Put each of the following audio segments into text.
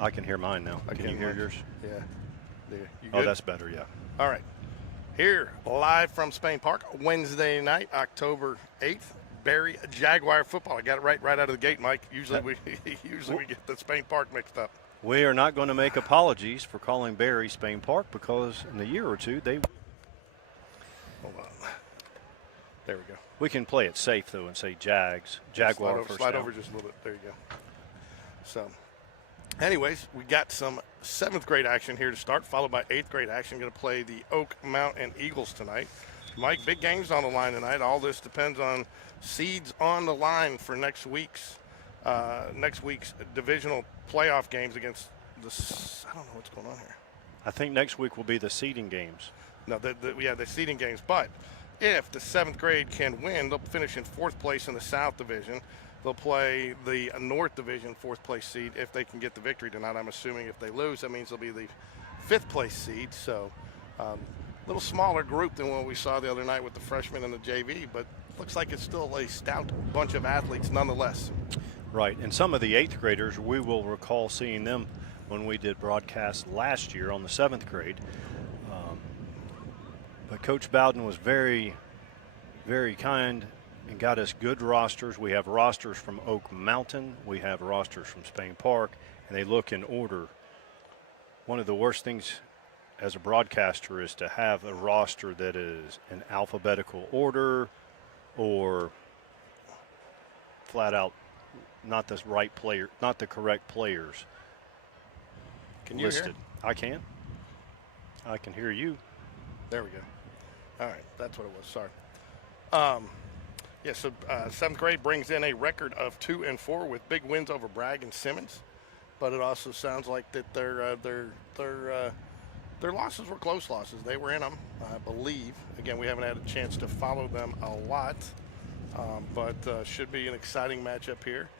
I can hear mine now. Can you hear yours? Yeah. There. You Oh, good? that's better, yeah. All right. Here, live from Spain Park, Wednesday night, October 8th. Barry Jaguar football. I got it right out of the gate, Mike. Usually we get the Spain Park mixed up. We are not going to make apologies for calling Barry Spain Park because in a year or two they. Hold on. There we go. We can play it safe though and say Jaguar first slide down. over just a little bit. There you go. So, anyways, we got some 7th grade action here to start, followed by 8th grade action. Going to play the Oak Mountain Eagles tonight. Mike, big games on the line tonight. All this depends on seeds on the line for next week's divisional playoff games against the. I don't know what's going on here. I think next week will be the seeding games. No, the seeding games. But if the 7th grade can win, they'll finish in 4th place in the South Division. They'll play the North Division 4th place seed if they can get the victory tonight. I'm assuming if they lose, that means they'll be the 5th place seed. So a little smaller group than what we saw the other night with the freshmen and the JV, but looks like it's still a stout bunch of athletes nonetheless. Right, and some of the 8th graders, we will recall seeing them when we did broadcast last year on the 7th grade. But Coach Bowden was very, very kind and got us good rosters. We have rosters from Oak Mountain. We have rosters from Spain Park, and they look in order. One of the worst things as a broadcaster is to have a roster that is in alphabetical order or flat out not the right player, not the correct players Can you listed. hear? I can. I can hear you. There we go. All right, that's what it was. Sorry. So 7th grade brings in a record of 2-4 with big wins over Bragg and Simmons, but it also sounds like that their losses were close losses. They were in them, I believe. Again, we haven't had a chance to follow them a lot, but should be an exciting matchup here.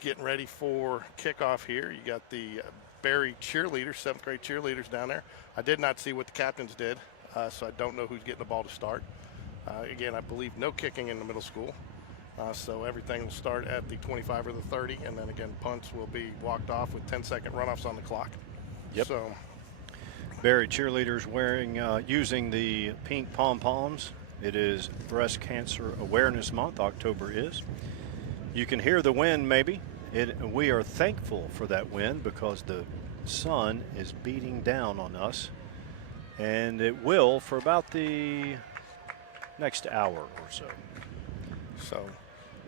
Getting ready for kickoff here. You got the Barry cheerleaders, 7th grade cheerleaders down there. I did not see what the captains did, so I don't know who's getting the ball to start. Again, I believe no kicking in the middle school. So everything will start at the 25 or the 30, and then again, punts will be walked off with 10-second runoffs on the clock. Yep. So Barry cheerleaders using the pink pom-poms. It is Breast Cancer Awareness Month. October is. You can hear the wind maybe. We are thankful for that wind because the sun is beating down on us, and it will for about the next hour or so. So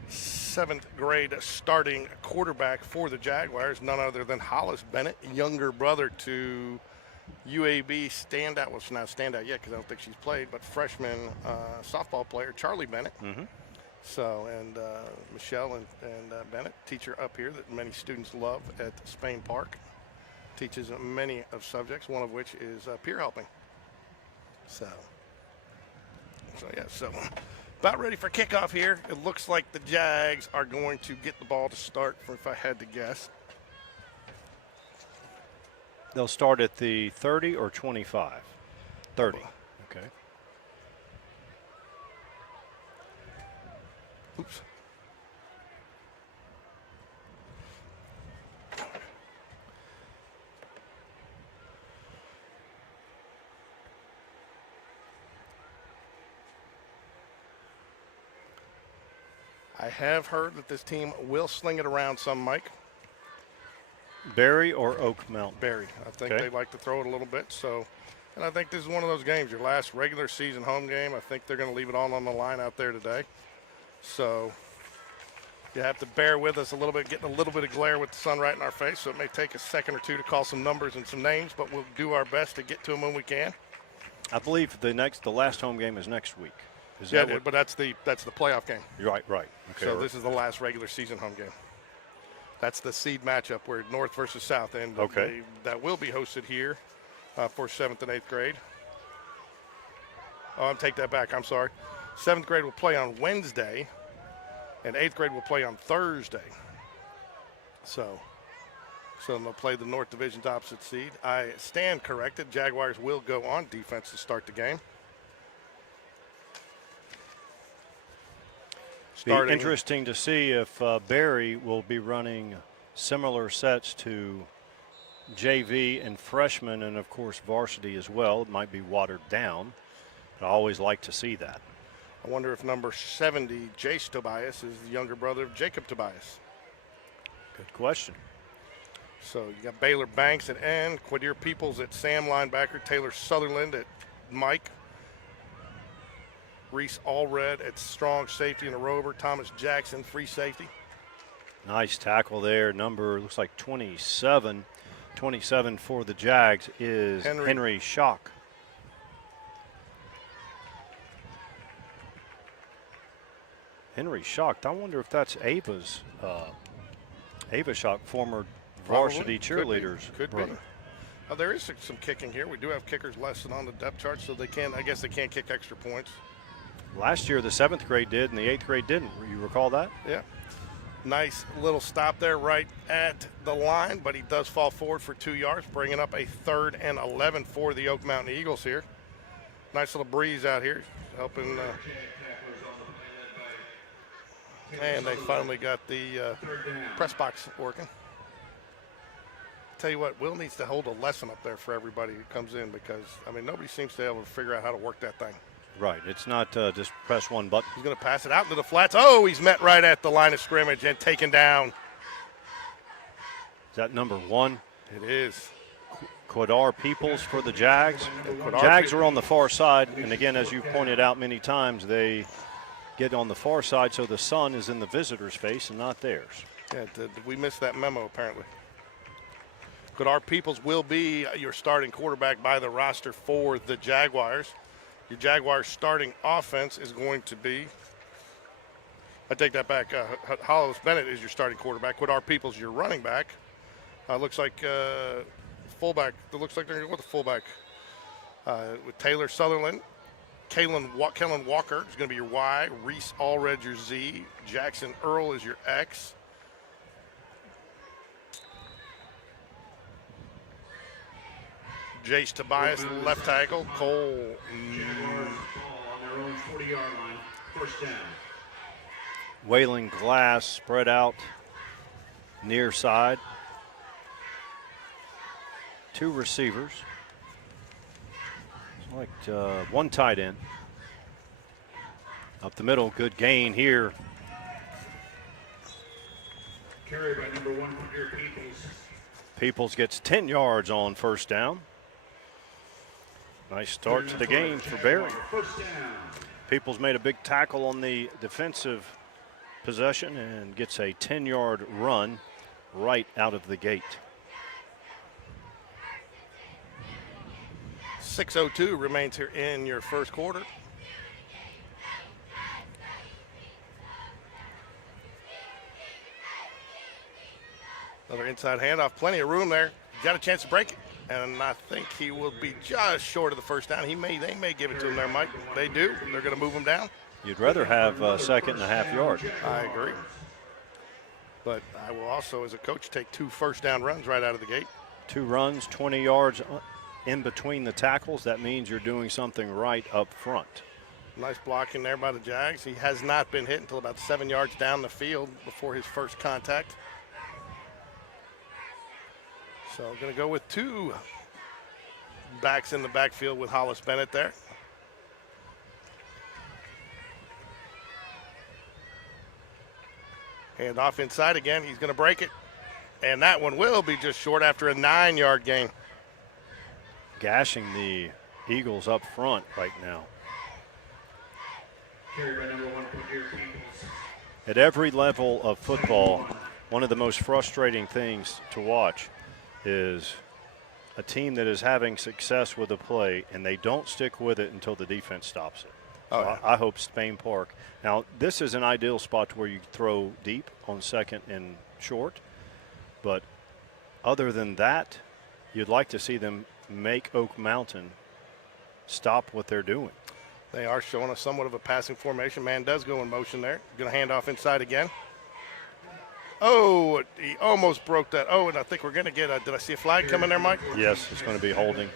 7th grade starting quarterback for the Jaguars, none other than Hollis Bennett, younger brother to UAB standout. Well, she's not standout yet because I don't think she's played, but freshman softball player Charlie Bennett. Mm-hmm. So, and Michelle and Bennett, teacher up here that many students love at Spain Park, teaches many of subjects, one of which is peer helping. So about ready for kickoff here. It looks like the Jags are going to get the ball to start, if I had to guess. They'll start at the 30 or 25? 30. Okay. Oops. I have heard that this team will sling it around some, Mike. Barry or Oak Mountain? Barry. I think they like to throw it a little bit. So, and I think this is one of those games, your last regular season home game. I think they're going to leave it all on the line out there today. So you have to bear with us a little bit, getting a little bit of glare with the sun right in our face. So it may take a second or two to call some numbers and some names, but we'll do our best to get to them when we can. I believe the last home game is next week. But that's the playoff game. Right. Okay. So this is the last regular season home game. That's the seed matchup where North versus South, and that will be hosted here for 7th and 8th grade. Oh, I'll take that back. I'm sorry. 7th grade will play on Wednesday, and 8th grade will play on Thursday. So So they'll play the North Division's opposite seed. I stand corrected. Jaguars will go on defense to start the game. Be interesting to see if Barry will be running similar sets to JV and freshman, and of course varsity as well. It might be watered down, but I always like to see that. I wonder if number 70, Jace Tobias, is the younger brother of Jacob Tobias. Good question. So you got Baylor Banks at end, Quadir Peoples at Sam linebacker, Taylor Sutherland at Mike, Reese Allred at strong safety and a rover, Thomas Jackson free safety. Nice tackle there. Number looks like 27. 27 for the Jags is Henry Schock. Henry Schock. I wonder if that's Ava's Ava Schock, former varsity cheerleaders. Could be. There is some kicking here. We do have kickers lesson on the depth chart, so they can. I guess they can't kick extra points. Last year, the 7th grade did, and the 8th grade didn't. You recall that? Yeah. Nice little stop there right at the line, but he does fall forward for 2 yards, bringing up a 3rd and 11 for the Oak Mountain Eagles here. Nice little breeze out here, helping. And they finally got the press box working. Tell you what, Will needs to hold a lesson up there for everybody who comes in because, I mean, nobody seems to be able to figure out how to work that thing. Right. It's not just press one button. He's going to pass it out into the flats. Oh, he's met right at the line of scrimmage and taken down. Is that number 1? It is. Quadar Peoples for the Jags. Jags are on the far side. And again, as you pointed out many times, they get on the far side so the sun is in the visitor's face and not theirs. Yeah, we missed that memo apparently. Quadar Peoples will be your starting quarterback by the roster for the Jaguars. Your Jaguars starting offense is going to be, I take that back, Hollis Bennett is your starting quarterback. Quadar Peoples your running back. Looks like fullback, it looks like they're going to go with the fullback. With Taylor Sutherland, Kellen Walker is going to be your Y, Reese Allred your Z, Jackson Earl is your X. Jace Tobias, left tackle. Cole. Jaguars ball on their own 40-yard line, first down. Waylon Glass spread out near side. 2 receivers. Like 1 tight end. Up the middle, good gain here. Carry by number 1, Quadir Peoples. Peoples gets 10 yards on first down. Nice start to the game for Barry. Peoples made a big tackle on the defensive possession and gets a 10-yard run right out of the gate. 6:02 remains here in your first quarter. Another inside handoff, plenty of room there. Got a chance to break it. And I think he will be just short of the first down. They may give it to him there, Mike. They do. They're going to move him down. You'd rather have 2.5 yards. I agree. But I will also, as a coach, take 2 first-down runs right out of the gate. 2 runs, 20 yards in between the tackles. That means you're doing something right up front. Nice blocking there by the Jags. He has not been hit until about 7 yards down the field before his first contact. So I'm going to go with 2 backs in the backfield with Hollis Bennett there. Hand off inside again. He's going to break it. And that one will be just short after a 9-yard gain. Gashing the Eagles up front right now. Carry by number 1, Quadir Peoples. At every level of football, one of the most frustrating things to watch is a team that is having success with a play and they don't stick with it until the defense stops it. So I hope Spain Park. Now, this is an ideal spot to where you throw deep on 2nd and short. But other than that, you'd like to see them make Oak Mountain stop what they're doing. They are showing us somewhat of a passing formation. Man does go in motion there. Going to hand off inside again. Oh, he almost broke that. Oh, and I think we're going to get a, did I see a flag coming there, Mike? Yes, it's going to be holding.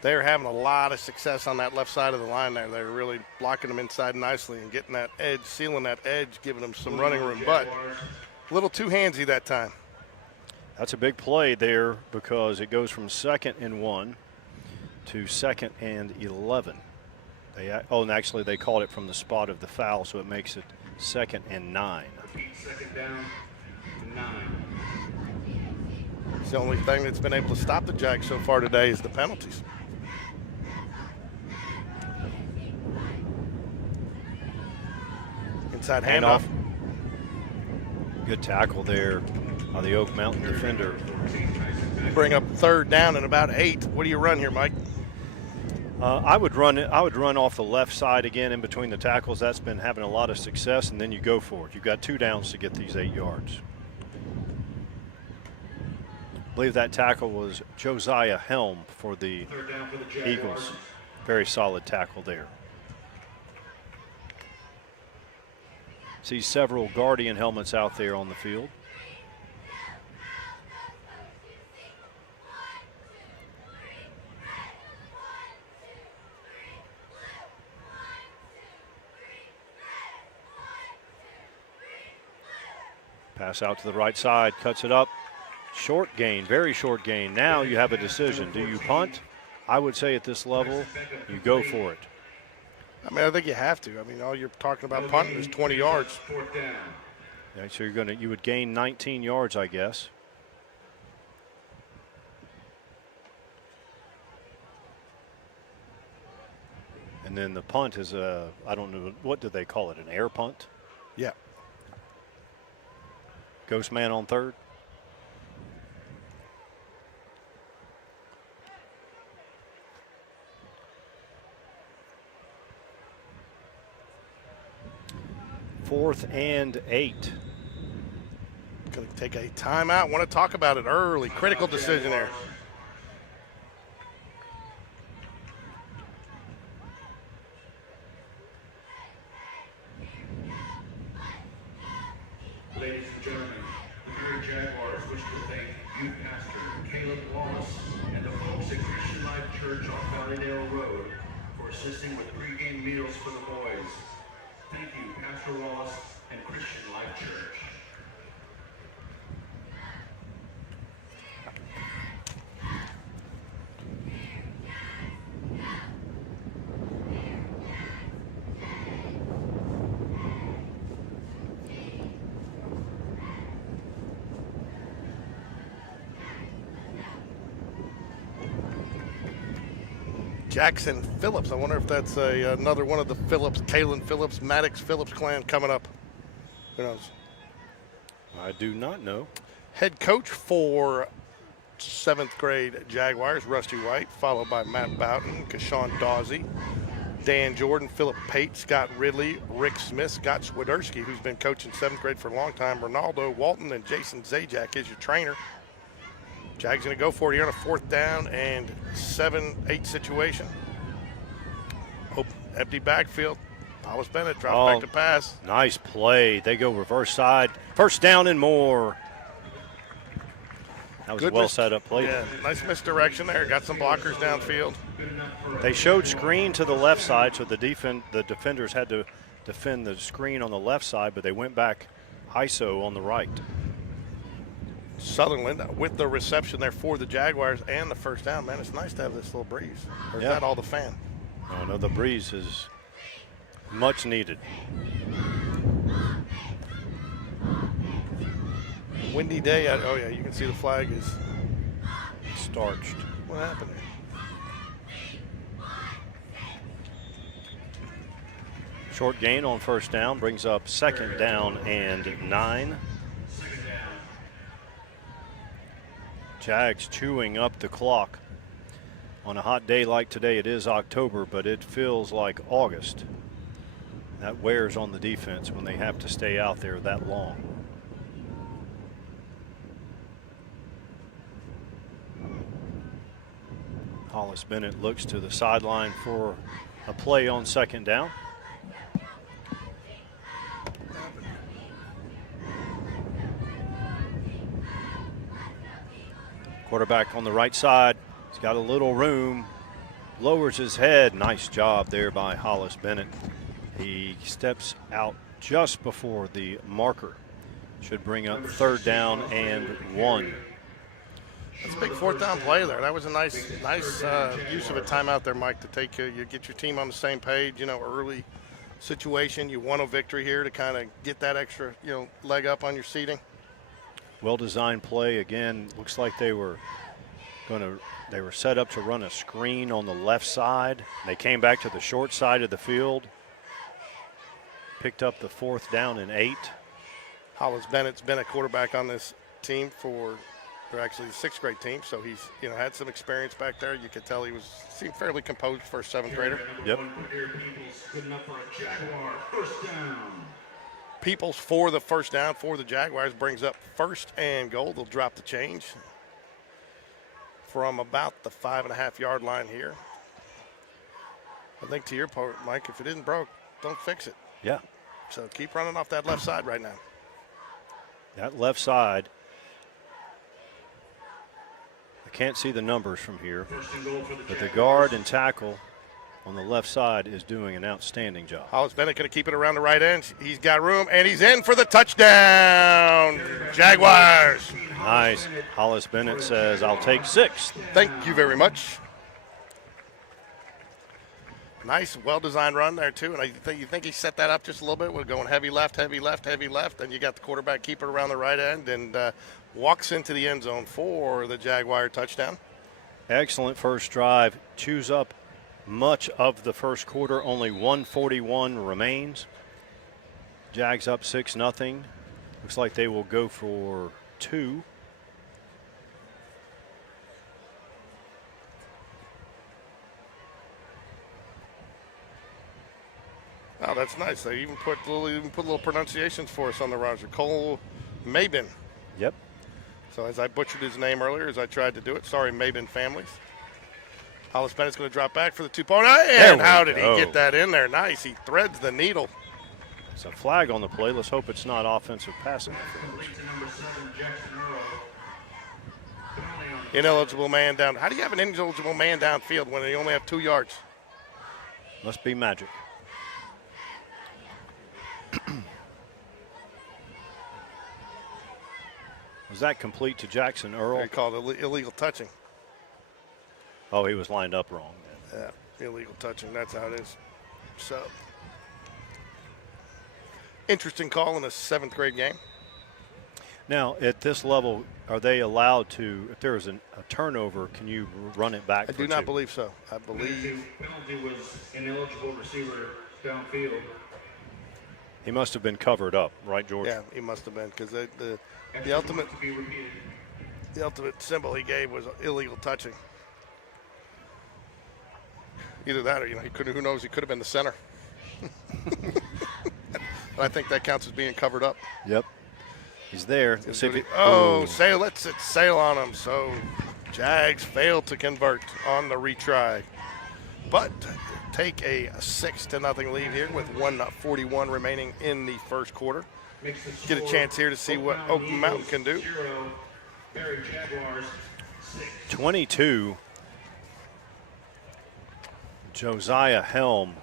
They're having a lot of success on that left side of the line there. They're really blocking them inside nicely and getting that edge, sealing that edge, giving them some running room. But a little too handsy that time. That's a big play there because it goes from 2nd and 1 to 2nd and 11. And actually they called it from the spot of the foul, so it makes it 2nd and 9. Second down, 9. It's the only thing that's been able to stop the Jags so far today is the penalties. Inside handoff. Good tackle there on the Oak Mountain defender. You bring up 3rd down and about 8. What do you run here, Mike? I would run off the left side again in between the tackles. That's been having a lot of success, and then you go for it. You've got 2 downs to get these 8 yards. I believe that tackle was Josiah Helm for the Eagles. Very solid tackle there. See several Guardian helmets out there on the field. Pass out to the right side, cuts it up. Short gain, very short gain. Now you have a decision. Do you punt? I would say at this level, you go for it. I mean, I think you have to. I mean, all you're talking about punting is 20 yards. Yeah, so you would gain 19 yards, I guess. And then the punt is I don't know, what do they call it, an air punt? Yeah. Ghost man on 3rd. Fourth and 8. Going to take a timeout. Want to talk about it early. Critical decision there. Ladies and gentlemen, the Missouri Jaguars wish to thank youth pastor Caleb Wallace and the folks at Christian Life Church on Valleydale Road for assisting with pregame meals for the boys. Thank you, Pastor Wallace and Christian Life Church. Jackson Phillips. I wonder if that's another one of the Phillips, Kalen Phillips, Maddox Phillips clan coming up. Who knows? I do not know. Head coach for 7th grade Jaguars, Rusty White, followed by Matt Bowden, Kashawn Dawsey, Dan Jordan, Philip Pate, Scott Ridley, Rick Smith, Scott Swiderski, who's been coaching 7th grade for a long time, Ronaldo Walton, and Jason Zajac is your trainer. Jags going to go for it here on a 4th down and 7-8 situation. Oh, empty backfield. Hollis Bennett drops back to pass. Nice play. They go reverse side. 1st down and more. That was a well set up play. Yeah, nice misdirection there. Got some blockers downfield. They showed screen to the left side, so the defenders had to defend the screen on the left side, but they went back ISO on the right. Sutherland with the reception there for the Jaguars and the 1st down. Man, it's nice to have this little breeze. Or is that all the fan? Oh, no, the breeze is much needed. Windy day. Oh, yeah, you can see the flag is starched. What happened there? Short gain on 1st down brings up 2nd down and 9. Jags chewing up the clock. On a hot day like today, it is October, but it feels like August. That wears on the defense when they have to stay out there that long. Hollis Bennett looks to the sideline for a play on 2nd down. Quarterback on the right side. He's got a little room. Lowers his head. Nice job there by Hollis Bennett. He steps out just before the marker. Should bring up 3rd down and 1. That's a big 4th down play there. That was a nice use of a timeout there, Mike, to take you get your team on the same page. You know, early situation. You won a victory here to kind of get that extra, leg up on your seating. Well-designed play again. Looks like they were set up to run a screen on the left side. They came back to the short side of the field. Picked up the 4th down and 8. Hollis Bennett's been a quarterback on this team or actually the 6th grade team, so he's had some experience back there. You could tell he seemed fairly composed for a 7th grader. Yep. Good enough for a Jaguar. 1st down. Peoples for the 1st down for the Jaguars brings up 1st and goal. They'll drop the change from about the 5.5-yard line here. I think to your point, Mike, if it isn't broke, don't fix it. Yeah. So keep running off that left side right now. That left side. I can't see the numbers from here, but the guard and tackle on the left side is doing an outstanding job. Hollis Bennett going to keep it around the right end. He's got room, and he's in for the touchdown. Jaguars. Nice. Hollis Bennett says, I'll take 6. Thank you very much. Nice, well-designed run there, too. And you think he set that up just a little bit. We're going heavy left, heavy left, heavy left. And you got the quarterback keep it around the right end and walks into the end zone for the Jaguar touchdown. Excellent first drive. Chews up much of the first quarter. Only 1:41 remains. Jags up 6-0. Looks like they will go for 2. Oh, that's nice. They even put little pronunciations for us on the roster. Cole Mabin. Yep. So as I butchered his name earlier, as I tried to do it, sorry, Mabin families. Hollis Bennett's going to drop back for the 2-point. And how did he get that in there? Nice. He threads the needle. It's a flag on the play. Let's hope it's not offensive passing. Ineligible man down. How do you have an ineligible man downfield when you only have 2 yards? Must be magic. Was that complete to Jackson Earl? They called it illegal touching. Oh, he was lined up wrong. Yeah, illegal touching. That's how it is. So, interesting call in a 7th grade game. Now, at this level, are they allowed to, if there is a turnover, can you run it back? I do not believe so. I believe. Penalty was ineligible receiver downfield. He must have been covered up, right, George? Yeah, he must have been, because the ultimate symbol he gave was illegal touching. Either that or, who knows, he could have been the center. But I think that counts as being covered up. Yep. He's there. Let's set sail on him. So Jags failed to convert on the retry. But take a 6-0 lead here with 1:41 remaining in the first quarter. Get a chance here to see what Oak Mountain can do. 22. Josiah Helm.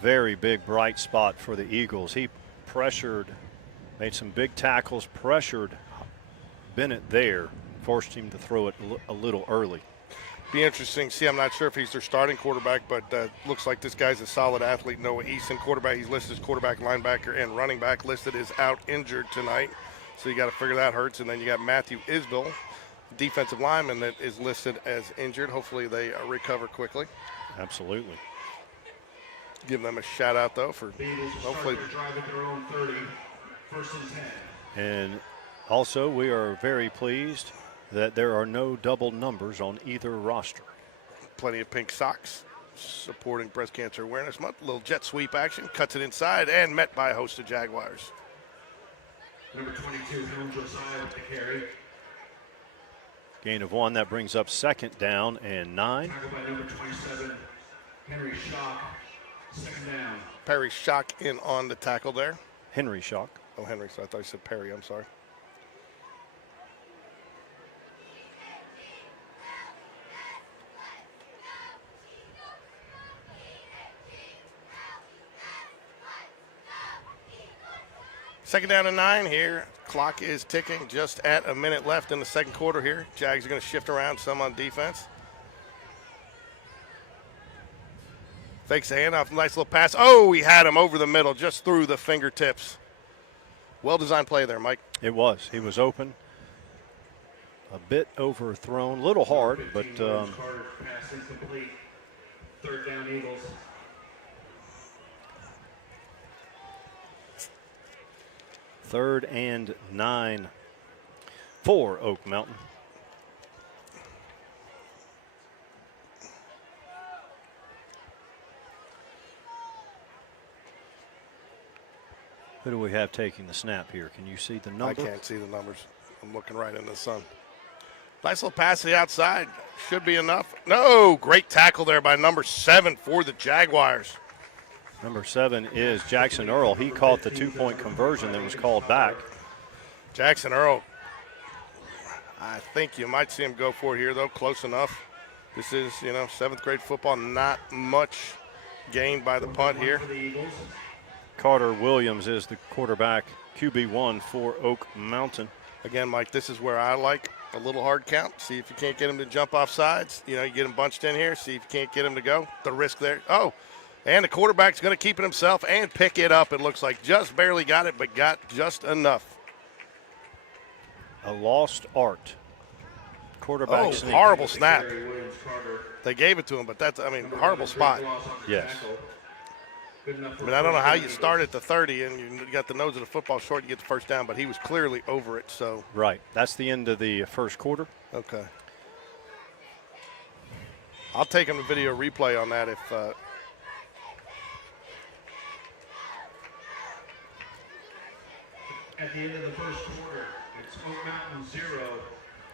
Very big bright spot for the Eagles. He made some big tackles, pressured Bennett there, forced him to throw it a little early. Be interesting to see. I'm not sure if he's their starting quarterback, but looks like this guy's a solid athlete. Noah Easton, quarterback. He's listed as quarterback, linebacker, and running back. Listed is out injured tonight, so you got to figure that hurts. And then you got Matthew Isbell, defensive lineman, that is listed as injured. Hopefully they recover quickly. Absolutely. Give them a shout out though for hopefully. And also we are very pleased that there are no double numbers on either roster. Plenty of pink socks supporting Breast Cancer Awareness Month. A little jet sweep action, cuts it inside, and met by a host of Jaguars. Number 22, Helm Josiah with the carry. Gain of 1, that brings up 2nd down and 9. Tackled by number 27, Henry Schock, 2nd down. Perry Schock in on the tackle there. Henry Schock. Oh, Henry, so I thought you said Perry, I'm sorry. Second down and 9 here. Clock is ticking, just at a minute left in the second quarter here. Jags are going to shift around some on defense. Fakes the handoff, nice little pass. Oh, he had him over the middle, just through the fingertips. Well-designed play there, Mike. It was. He was open. A bit overthrown, a little hard, but Carter, pass incomplete. Third down, Eagles. third and 9 for Oak Mountain. Who do we have taking the snap here? Can you see the number? I can't see the numbers. I'm looking right in the sun. Nice little pass to the outside. Should be enough. No, great tackle there by number 7 for the Jaguars. Number 7 is Jackson Earl. He caught the 2-point conversion that was called back. Jackson Earl, I think you might see him go for it here, though. Close enough. This is, 7th grade football. Not much gained by the punt here. Carter Williams is the quarterback, QB1 for Oak Mountain. Again, Mike, this is where I like a little hard count. See if you can't get him to jump off sides. You get him bunched in here. See if you can't get him to go. The risk there. Oh, and the quarterback's going to keep it himself and pick it up. It looks like just barely got it, but got just enough. A lost art. Quarterback sneak. Horrible snap. They gave it to him, but that's, horrible spot. Yes. I don't know how you start at the 30 and you got the nose of the football short, you get the first down, but he was clearly over it. So right. That's the end of the first quarter. Okay. I'll take him to video replay on that if At the end of the first quarter, it's Oak Mountain 0.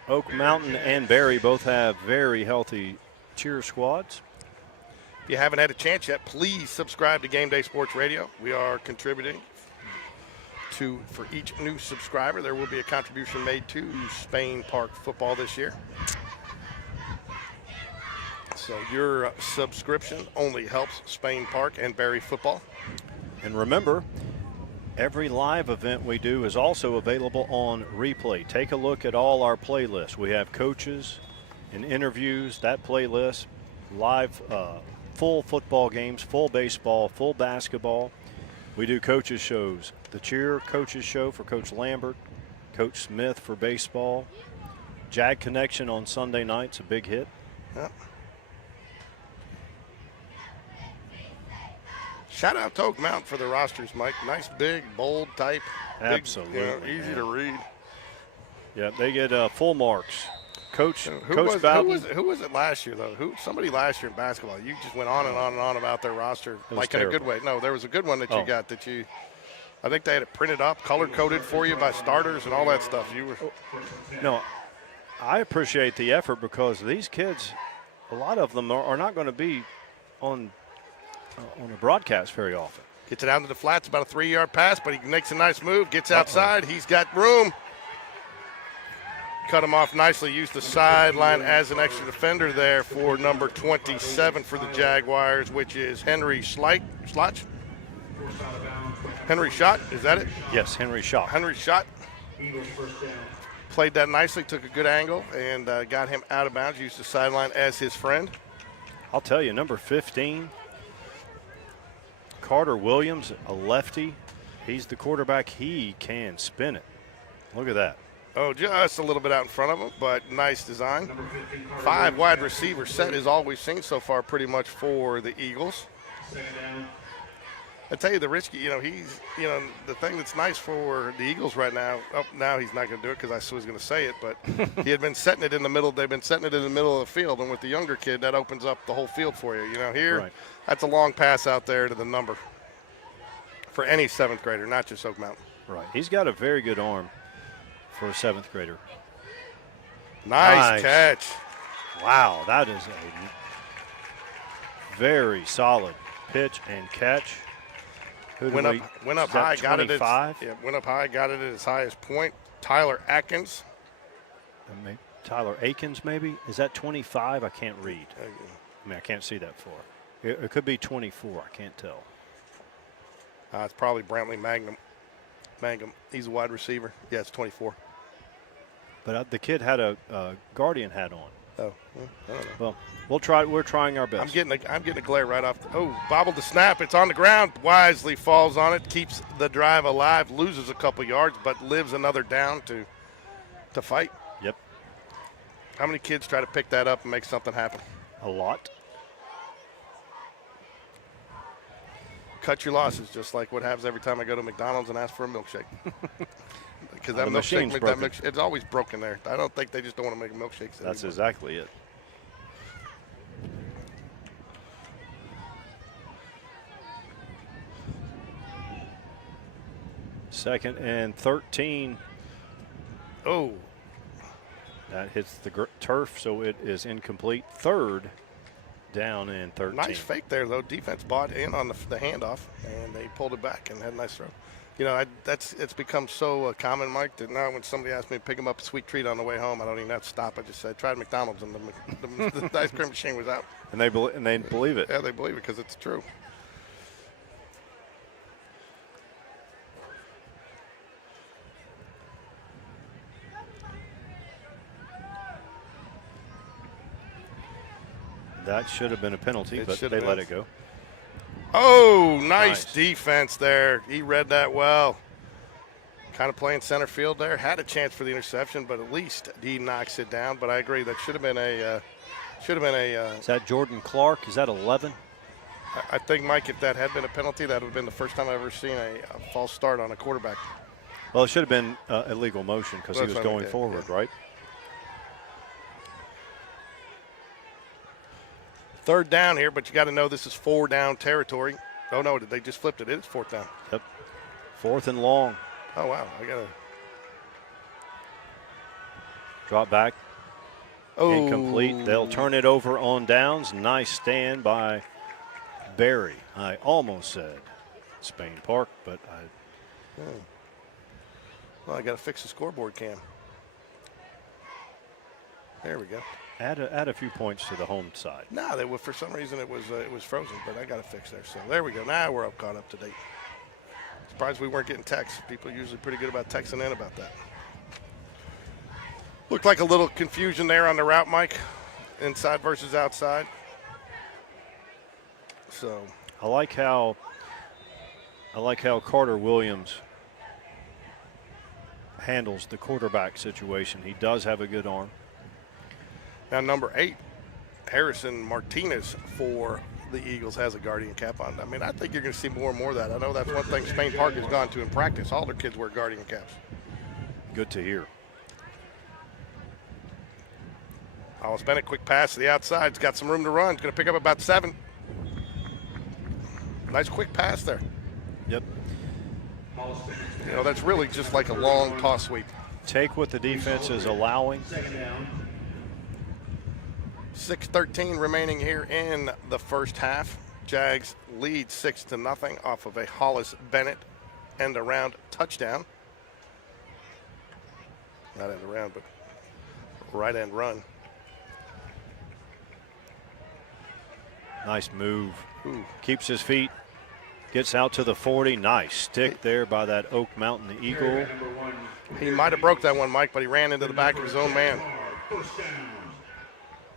Oak Mountain and Barry both have very healthy cheer squads. If you haven't had a chance yet, please subscribe to Game Day Sports Radio. We are contributing for each new subscriber, there will be a contribution made to Spain Park football this year. So your subscription only helps Spain Park and Barry football. And remember, every live event we do is also available on replay. Take a look at all our playlists. We have coaches and interviews, that playlist, live full football games, full baseball, full basketball. We do coaches shows. The cheer coaches show for Coach Lambert, Coach Smith for baseball. Jag Connection on Sunday nights, a big hit. Yep. Shout out to Oak Mountain for the rosters, Mike. Nice, big, bold type. Absolutely. Easy to read. Yeah, they get full marks. Coach Who was it last year, though? Somebody last year in basketball. You just went on and on and on about their roster, like in a good way. No, there was a good one that you got that you – I think they had it printed up, color-coded for you by starters and all that stuff. No, I appreciate the effort because these kids, a lot of them are not going to be on a broadcast very often. Gets it out to the flats, about a 3-yard pass, but he makes a nice move, gets outside. He's got room. Cut him off nicely, used the sideline as an extra defender there for number 27 for the Jaguars, which is Henry Schloch. Henry Schott, is that it? Yes, Henry Schott. Henry Schott. Played that nicely, took a good angle, and got him out of bounds, used the sideline as his friend. I'll tell you, number 15, Carter Williams, a lefty. He's the quarterback. He can spin it. Look at that. Oh, just a little bit out in front of him, but nice design. 5 wide receiver set is all we've seen so far pretty much for the Eagles. I tell you, the risky, he's, the thing that's nice for the Eagles right now, now he's not going to do it because I was going to say it, but he had been setting it in the middle. They've been setting it in the middle of the field, and with the younger kid, that opens up the whole field for you. Here, right. That's a long pass out there to the number for any 7th grader, not just Oak Mountain. Right. He's got a very good arm for a 7th grader. Nice catch. Wow, that is a very solid pitch and catch. Went up high, got it at, went up high, got it at his highest point. Tyler Atkins. Tyler Akins, maybe? Is that 25? I can't read. I can't see that far. It could be 24. I can't tell. It's probably Brantley Magnum. Mangum. He's a wide receiver. Yeah, it's 24. But the kid had a Guardian hat on. Oh, well, I don't know. Well, we'll try. We're trying our best. I'm getting a glare right off. Bobbled the snap. It's on the ground. Wisely falls on it. Keeps the drive alive. Loses a couple yards, but lives another down to fight. Yep. How many kids try to pick that up and make something happen? A lot. Cut your losses, just like what happens every time I go to McDonald's and ask for a milkshake. Because that machine's broken. It's always broken there. I don't think they just don't want to make milkshakes. That's anymore. exactly it. Second and 13. Oh, That hits the turf, so it is incomplete. Third down and 13. nice fake there, though. Defense bought in on the handoff, and they pulled it back and had a nice throw. You know, it's become so common, Mike, that now when somebody asks me to pick them up a sweet treat on the way home, I don't even have to stop. I just say, tried McDonald's, and the ice cream machine was out. And they believe it. Yeah, they believe it because it's true. That should have been a penalty, but they let it go. Oh, nice defense there. He read that well. Kind of playing center field there. Had a chance for the interception, but at least he knocks it down. But I agree, that should have been a Is that Jordan Clark? Is that 11? I think, Mike, if that had been a penalty, that would have been the first time I've ever seen a false start on a quarterback. Well, it should have been illegal motion because he was going forward, right? Third down here, but you got to know this is 4 down territory. Oh, no, they just flipped it. It is 4th down. Yep. 4th and long. Oh, wow. I got to. Drop back. Oh. Incomplete. They'll turn it over on downs. Nice stand by Barry. I almost said Spain Park, but I. Well, I got to fix the scoreboard cam. There we go. Add a few points to the home side. No, they were, for some reason it was frozen, but I got to fix there. So there we go. Now we're caught up to date. Surprised we weren't getting texts. People are usually pretty good about texting in about that. Looked like a little confusion there on the route, Mike. Inside versus outside. So I like how Carter Williams handles the quarterback situation. He does have a good arm. now number 8, Harrison Martinez for the Eagles has a Guardian cap on. I mean, I think you're going to see more and more of that. I know that's one thing Spain Park has gone to in practice. All their kids wear Guardian caps. Good to hear. Hollis Bennett, quick pass to the outside. He's got some room to run. He's going to pick up about 7. Nice quick pass there. Yep. You know, that's really just like a long toss sweep. Take what the defense is allowing. 6:13 remaining here in the first half. Jags lead 6-0 off of a Hollis Bennett end around touchdown. Not end around, but right end run. Nice move. Ooh. Keeps his feet. Gets out to the 40. Nice stick there by that Oak Mountain Eagle. He might have broke that one, Mike, but he ran into the back of his own man.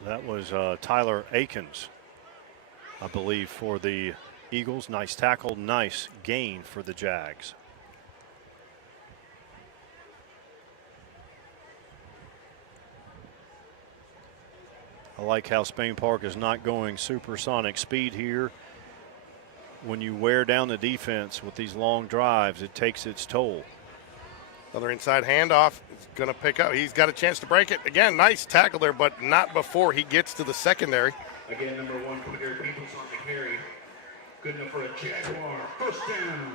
That was Tyler Akins, I believe, for the Eagles. Nice tackle, nice gain for the Jags. I like how Spain Park is not going supersonic speed here. When you wear down the defense with these long drives, it takes its toll. Another inside handoff. He's going to pick up. He's got a chance to break it. Again, nice tackle there, but not before he gets to the secondary. Again, number 1, Commander Peoples on the carry. Good enough for a Jaguar. First down.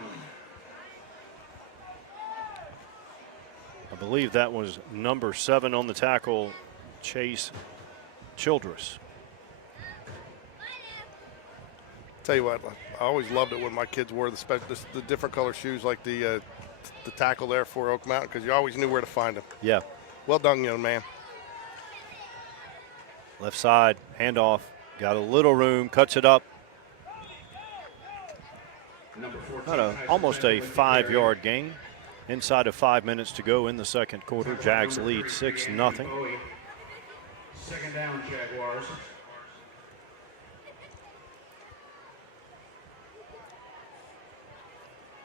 I believe that was number 7 on the tackle, Chase Childress. Tell you what, I always loved it when my kids wore the different color shoes, like the tackle there for Oak Mountain, because you always knew where to find them. Yeah. Well done, young man. Left side, handoff, got a little room, cuts it up. Number 14, Almost a 5-yard gain. Inside of 5 minutes to go in the second quarter, Jags lead 6-0. Second down, Jaguars.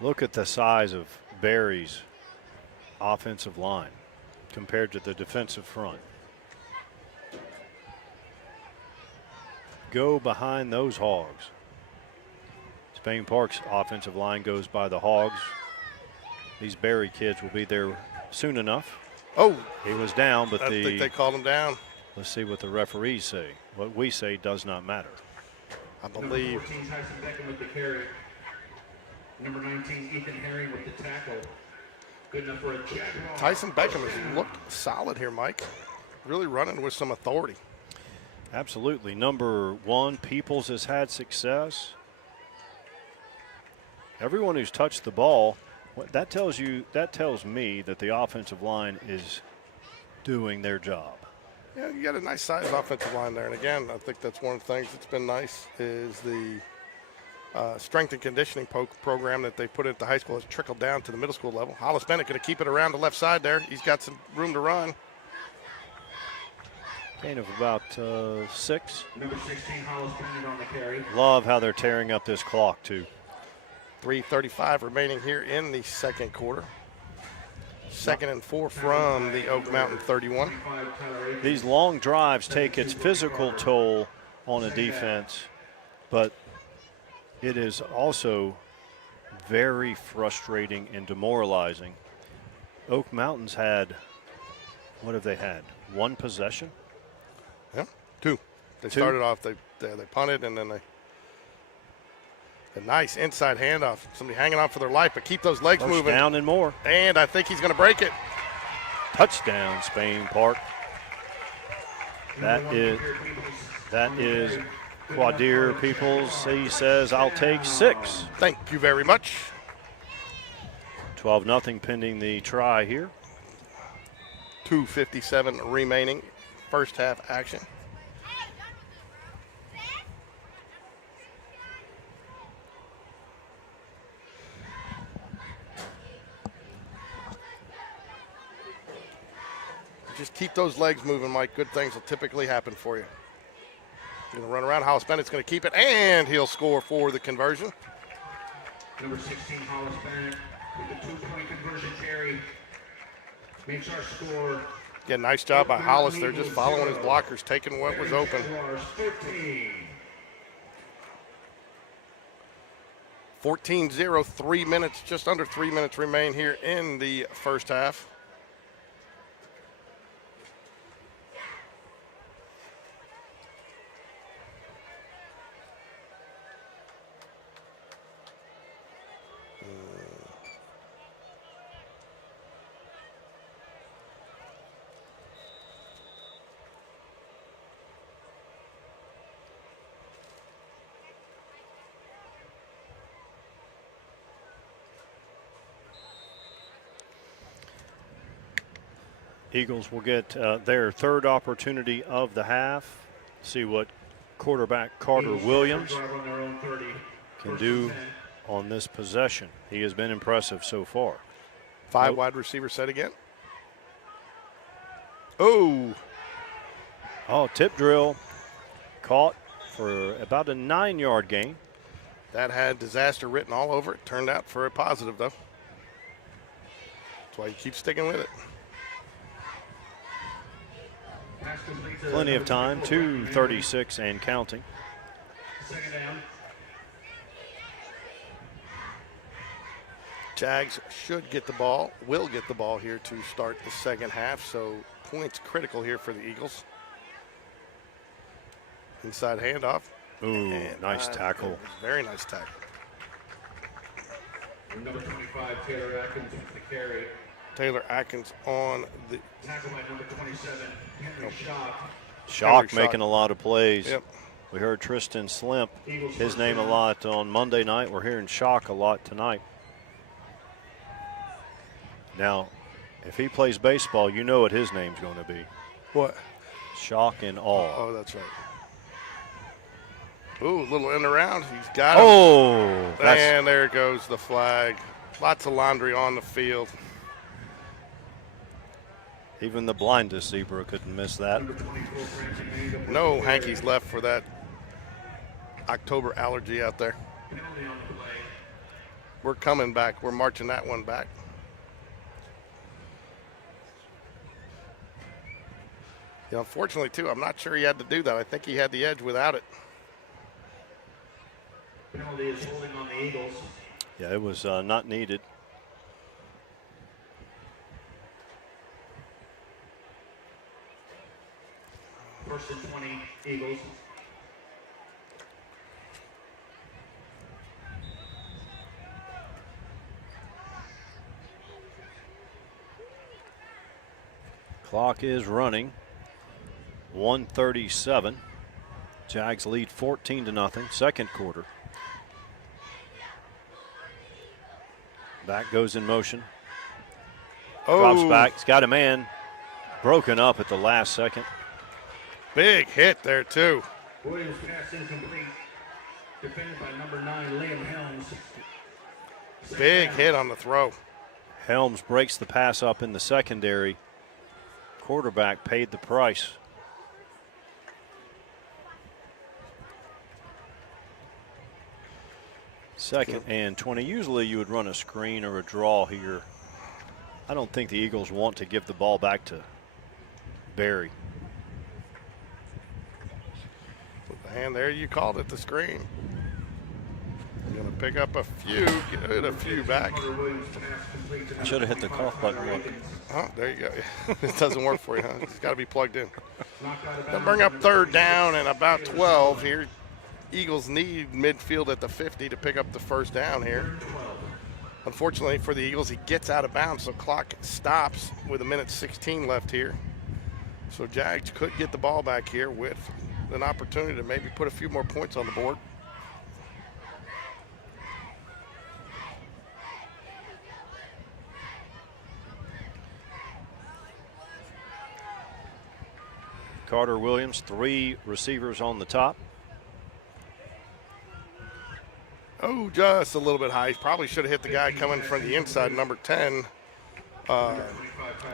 Look at the size of Barry's offensive line compared to the defensive front. Go behind those Hogs. Spain Park's offensive line goes by the Hogs. These Barry kids will be there soon enough. Oh, he was down, but I think they called him down. Let's see what the referees say. What we say does not matter. I believe. Number 14, Tyson Beckham with the carry. Number 19, Ethan Herring with the tackle. Good enough for a Jaguar. Tyson Beckham has looked solid here, Mike. Really running with some authority. Absolutely. Number 1, Peoples has had success. Everyone who's touched the ball, that tells me that the offensive line is doing their job. Yeah, you got a nice size offensive line there. And again, I think that's one of the things that's been nice is the strength and conditioning program that they put at the high school has trickled down to the middle school level. Hollis Bennett going to keep it around the left side there. He's got some room to run. Gain of about 6. Number 16, Hollis Bennett on the carry. Love how they're tearing up this clock, too. 3:35 remaining here in the second quarter. 2nd and 4 from the Oak Mountain 31. These long drives take its physical toll on a defense, but it is also very frustrating and demoralizing. Oak Mountain's had, what have they had? 1 possession? Yeah, 2. They started off, they punted, and then a nice inside handoff. Somebody hanging on for their life, but keep those legs First moving. Down and more. And I think he's going to break it. Touchdown, Spain Park. That is Quadir Peoples. He says, I'll take 6. Thank you very much. 12-0 pending the try here. 2:57 remaining, first half action. Just keep those legs moving, Mike. Good things will typically happen for you. Going to run around. Hollis Bennett's going to keep it, and he'll score for the conversion. Number 16, Hollis Bennett with the 2-point conversion carry. Makes our score. Yeah, nice job by Hollis. They're just following his blockers, taking what was open. 14-0, 3 minutes, just under 3 minutes remain here in the first half. Eagles will get their 3rd opportunity of the half. See what quarterback Carter Williams can do on this possession. He has been impressive so far. 5 wide receiver set again. Oh, tip drill. Caught for about a 9-yard gain. that had disaster written all over it. Turned out for a positive, though. That's why you keep sticking with it. Plenty of time, 2:36 and counting. Second down. Jags should get the ball, will get the ball here to start the second half, so points critical here for the Eagles. Inside handoff. Ooh, nice tackle. Very nice tackle. Number 25, Taylor Atkins with the carry. Taylor Atkins on the Tackle by number 27, Henry Schock. Schock making a lot of plays. Yep. We heard Tristan Slimp, his name a lot on Monday night. We're hearing Schock a lot tonight. Now, if he plays baseball, you know what his name's going to be. What? Shock and awe. Oh, that's right. Ooh, a little in around. He's got it. Oh, And there goes the flag. Lots of laundry on the field. Even the blindest zebra couldn't miss that. No hankies left for that October allergy out there. We're coming back. We're marching that one back. Yeah, unfortunately, too, I'm not sure he had to do that. I think he had the edge without it. Penalty is holding on the Eagles. Yeah, it was not needed. First and 20, Eagles. Clock is running. 1:37. Jags lead 14-0. Second quarter. Back goes in motion. Drops back. He's got a man. Broken up at the last second. Big hit there, too. Williams pass incomplete. Defended by number 9, Liam Helms. Big hit on the throw. Helms breaks the pass up in the secondary. Quarterback paid the price. Second and 20. Usually you would run a screen or a draw here. I don't think the Eagles want to give the ball back to Barry. And there you called it, the screen. Going to pick up a few, get a few back. I should have hit the cough button. Look. Oh, there you go. It doesn't work for you, huh? It's got to be plugged in. They'll bring up third down and about 12 here. Eagles need midfield at the 50 to pick up the first down here. Unfortunately for the Eagles, he gets out of bounds, so clock stops with 1:16 left here. So Jags could get the ball back here with an opportunity to maybe put a few more points on the board. Carter Williams, 3 receivers on the top. Oh, just a little bit high. He probably should have hit the guy coming from the inside, number 10.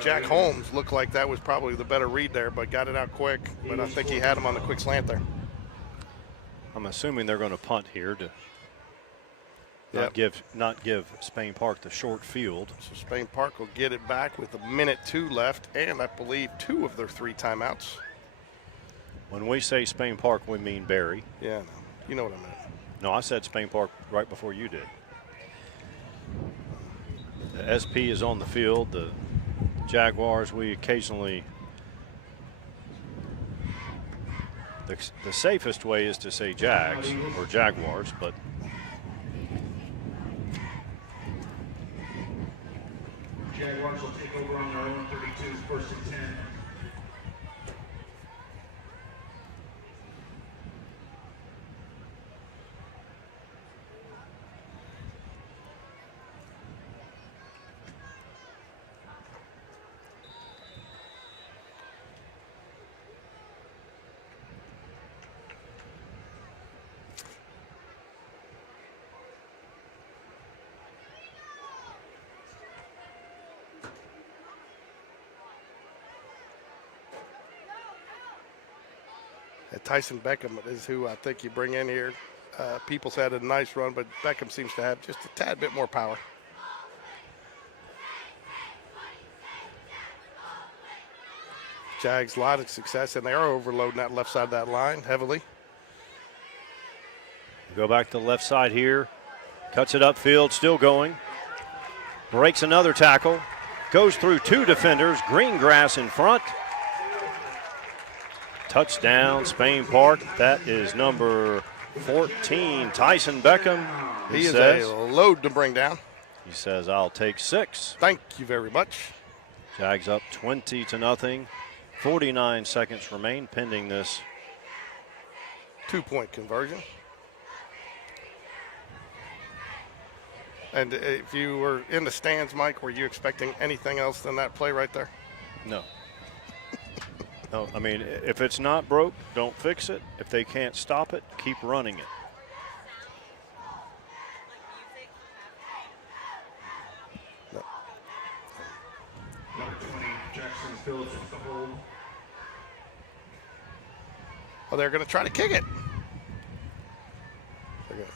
Jack Holmes looked like that was probably the better read there, but got it out quick. But I think he had him on the quick slant there. I'm assuming they're going to punt here to not give Spain Park the short field. So Spain Park will get it back with 1:02 left, and I believe 2 of their 3 timeouts. When we say Spain Park, we mean Barry. Yeah, no, you know what I meant. No, I said Spain Park right before you did. The SP is on the field. The Jaguars, we occasionally, the safest way is to say Jags or Jaguars, but Jaguars will take over on their own 32, first and 10. Tyson Beckham is who I think you bring in here. Peoples had a nice run, but Beckham seems to have just a tad bit more power. Jags, a lot of success, and they are overloading that left side of that line heavily. Go back to the left side here. Cuts it upfield, still going. Breaks another tackle. Goes through 2 defenders. Greengrass in front. Touchdown, Spain Park. That is number 14, Tyson Beckham. He is a load to bring down. He says, I'll take 6. Thank you very much. Jags up 20-0. 49 seconds remain pending this 2-point conversion. And if you were in the stands, Mike, were you expecting anything else than that play right there? No. No, I mean, if it's not broke, don't fix it. If they can't stop it, keep running it. Number 20, Jacksonville hold. Oh, they're going to try to kick it.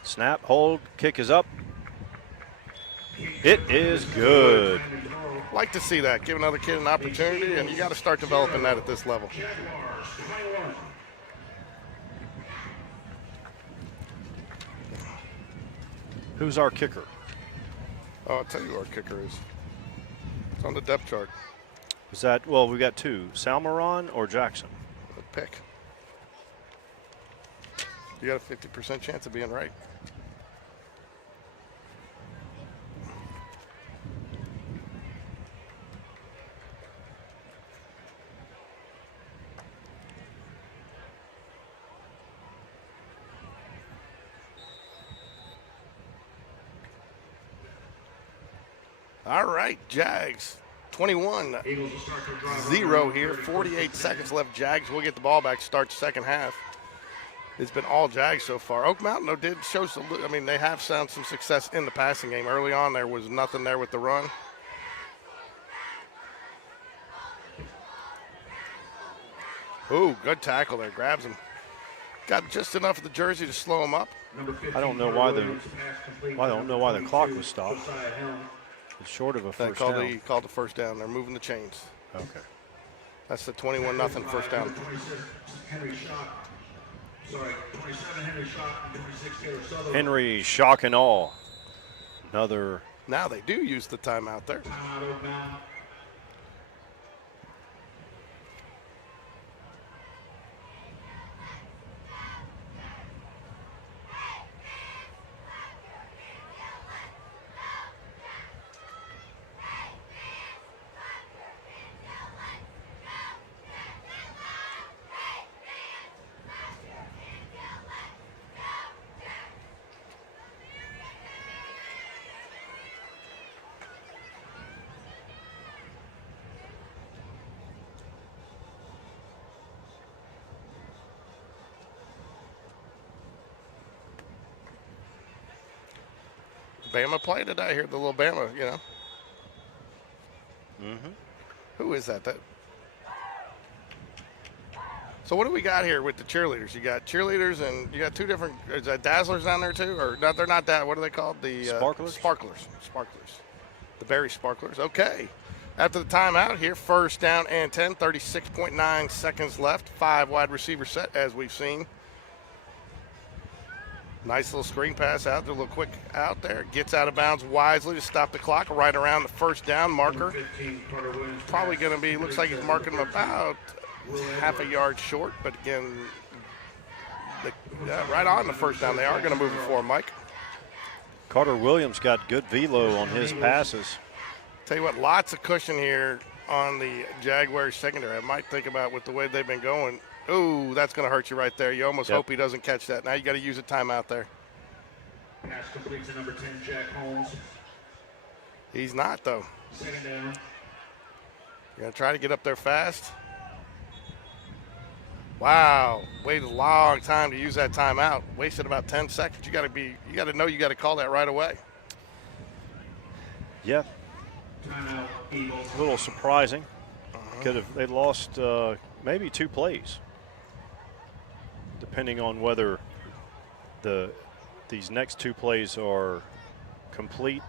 Snap, hold, kick is up. It is good. Like to see that. Give another kid an opportunity, and you got to start developing that at this level. Jaguars, 21. Who's our kicker? Oh, I'll tell you who our kicker is. It's on the depth chart. Is that, well, we got two, Salmeron or Jackson? Pick. You got a 50% chance of being right. All right, Jags, 21-0 here, 48 seconds left. Jags will get the ball back, start second half. It's been all Jags so far. Oak Mountain, though, did show some, I mean, they have found some success in the passing game. Early on, there was nothing there with the run. Ooh, good tackle there, grabs him. Got just enough of the jersey to slow him up. I don't know why the clock was stopped. It's short of a first down. They called the first down. They're moving the chains. Okay. That's the 21-0 first down. 27 Henry, shock and all. Another. Now they do use the timeout there. Bama play today here, the little Bama, you know. Mm-hmm. Who is that? So what do we got here with the cheerleaders? You got cheerleaders and you got two different, is that Dazzlers down there too? Or no, they're not that, what are they called? The Sparklers? Sparklers. The Berry Sparklers. Okay. After the timeout here, first down and 10, 36.9 seconds left. 5 wide receiver set as we've seen. Nice little screen pass out there, a little quick out there. Gets out of bounds wisely to stop the clock right around the first down marker. Probably going to be, looks like he's marking them about half a yard short, but again, right on the first down. They are going to move it forward, Mike. Carter Williams got good velo on his passes. Tell you what, lots of cushion here on the Jaguars secondary. I might think about with the way they've been going. Ooh, that's going to hurt you right there. You almost hope he doesn't catch that. Now you got to use a timeout there. Pass complete to number 10, Jack Holmes. He's not, though. Second down. You're going to try to get up there fast. Wow, waited a long time to use that timeout. Wasted about 10 seconds. You got to know you got to call that right away. Yeah. Timeout, Eagles. A little surprising. They lost maybe 2 plays, depending on whether these next 2 plays are complete.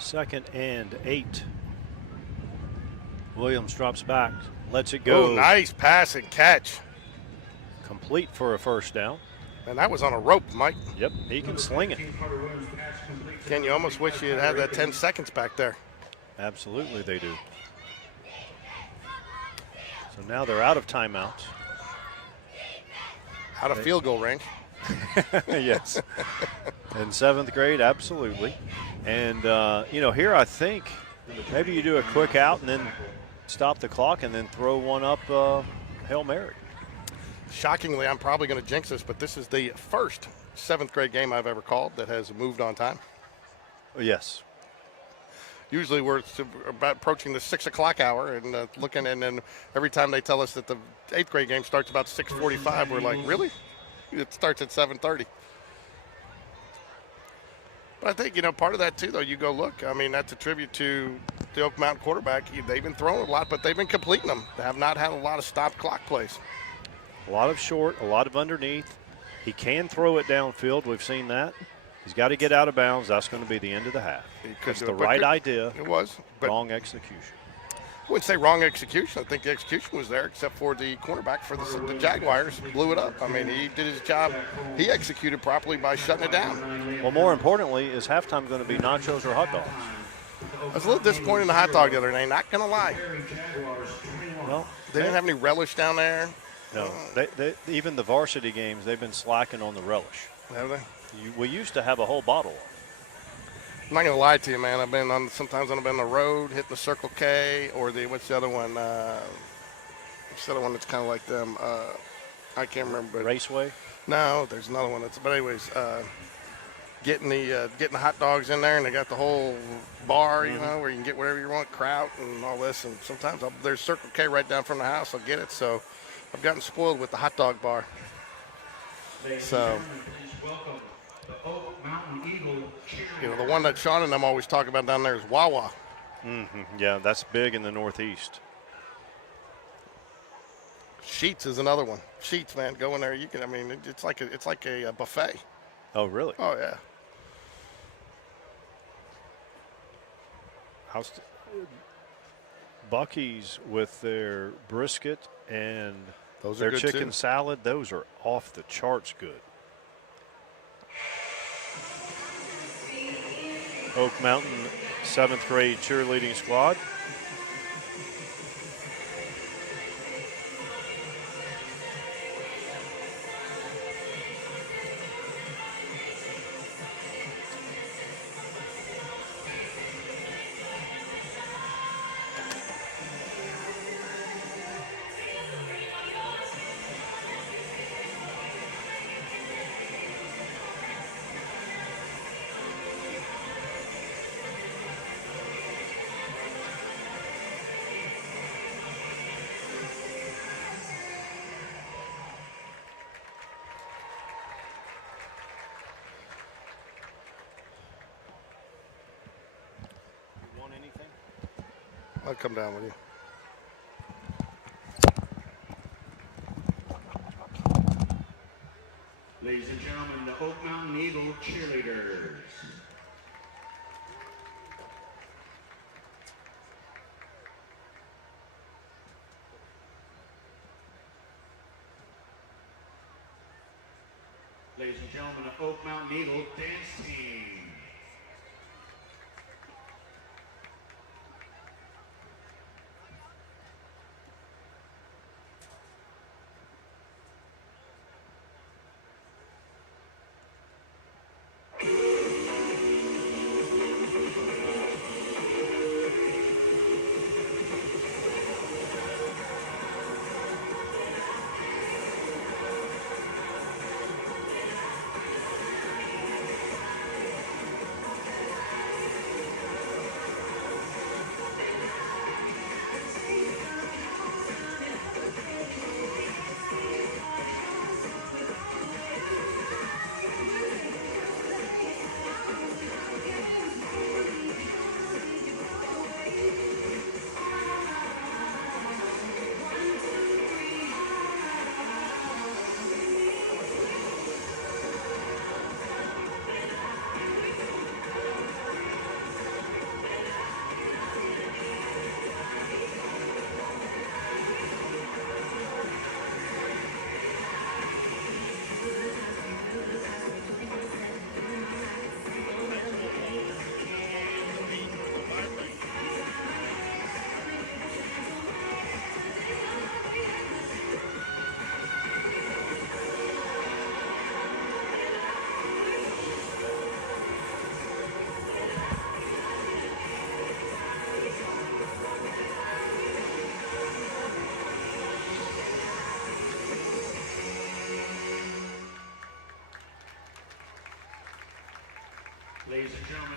Second and 8. Williams drops back, lets it go. Oh, nice pass and catch. Complete for a first down. And that was on a rope, Mike. Yep, he can sling it. Ken, you almost wish you had that 10 seconds back there. Absolutely they do. So now they're out of timeouts. Out of field goal range. Yes. In 7th grade, absolutely. And, here I think maybe you do a quick out and then stop the clock and then throw one up Hail Mary. Shockingly, I'm probably going to jinx this, but this is the first 7th grade game I've ever called that has moved on time. Yes. Usually we're about approaching the 6 o'clock hour and looking, and then every time they tell us that the 8th grade game starts about 6:45, we're like, really? It starts at 7:30. But I think, part of that too, though, you go look. I mean, that's a tribute to the Oak Mountain quarterback. They've been throwing a lot, but they've been completing them. They have not had a lot of stopped clock plays. A lot of short, a lot of underneath. He can throw it downfield. We've seen that. He's got to get out of bounds. That's going to be the end of the half. It's the right idea. It was. But wrong execution. I wouldn't say wrong execution. I think the execution was there, except for the cornerback for the Jaguars blew it up. I mean, he did his job. He executed properly by shutting it down. Well, more importantly, is halftime going to be nachos or hot dogs? I was a little disappointed in the hot dog the other day, not going to lie. Well, They didn't have any relish down there. No. Even the varsity games, they've been slacking on the relish. Have they? We used to have a whole bottle. I'm not going to lie to you, man. Sometimes I've been on the road, hitting the Circle K, or what's the other one? What's the other one that's kind of like them? I can't remember. But Raceway? No, there's another one. But anyways, getting the hot dogs in there, and they got the whole bar, where you can get whatever you want, kraut and all this. And sometimes there's Circle K right down from the house. I'll get it. So I've gotten spoiled with the hot dog bar. So, the one that Sean and them always talk about down there is Wawa. Mm-hmm. Yeah, that's big in the Northeast. Sheets is another one. Sheets, man, go in there. You can. I mean, it's like a buffet. Oh, really? Oh yeah. Buc-ee's with their brisket and Those are their good chicken too. salad, those are off the charts good. Oak Mountain 7th grade cheerleading squad. I'll come down with you. Ladies and gentlemen, the Oak Mountain Eagle cheerleaders. Ladies and gentlemen, the Oak Mountain Eagle dance team.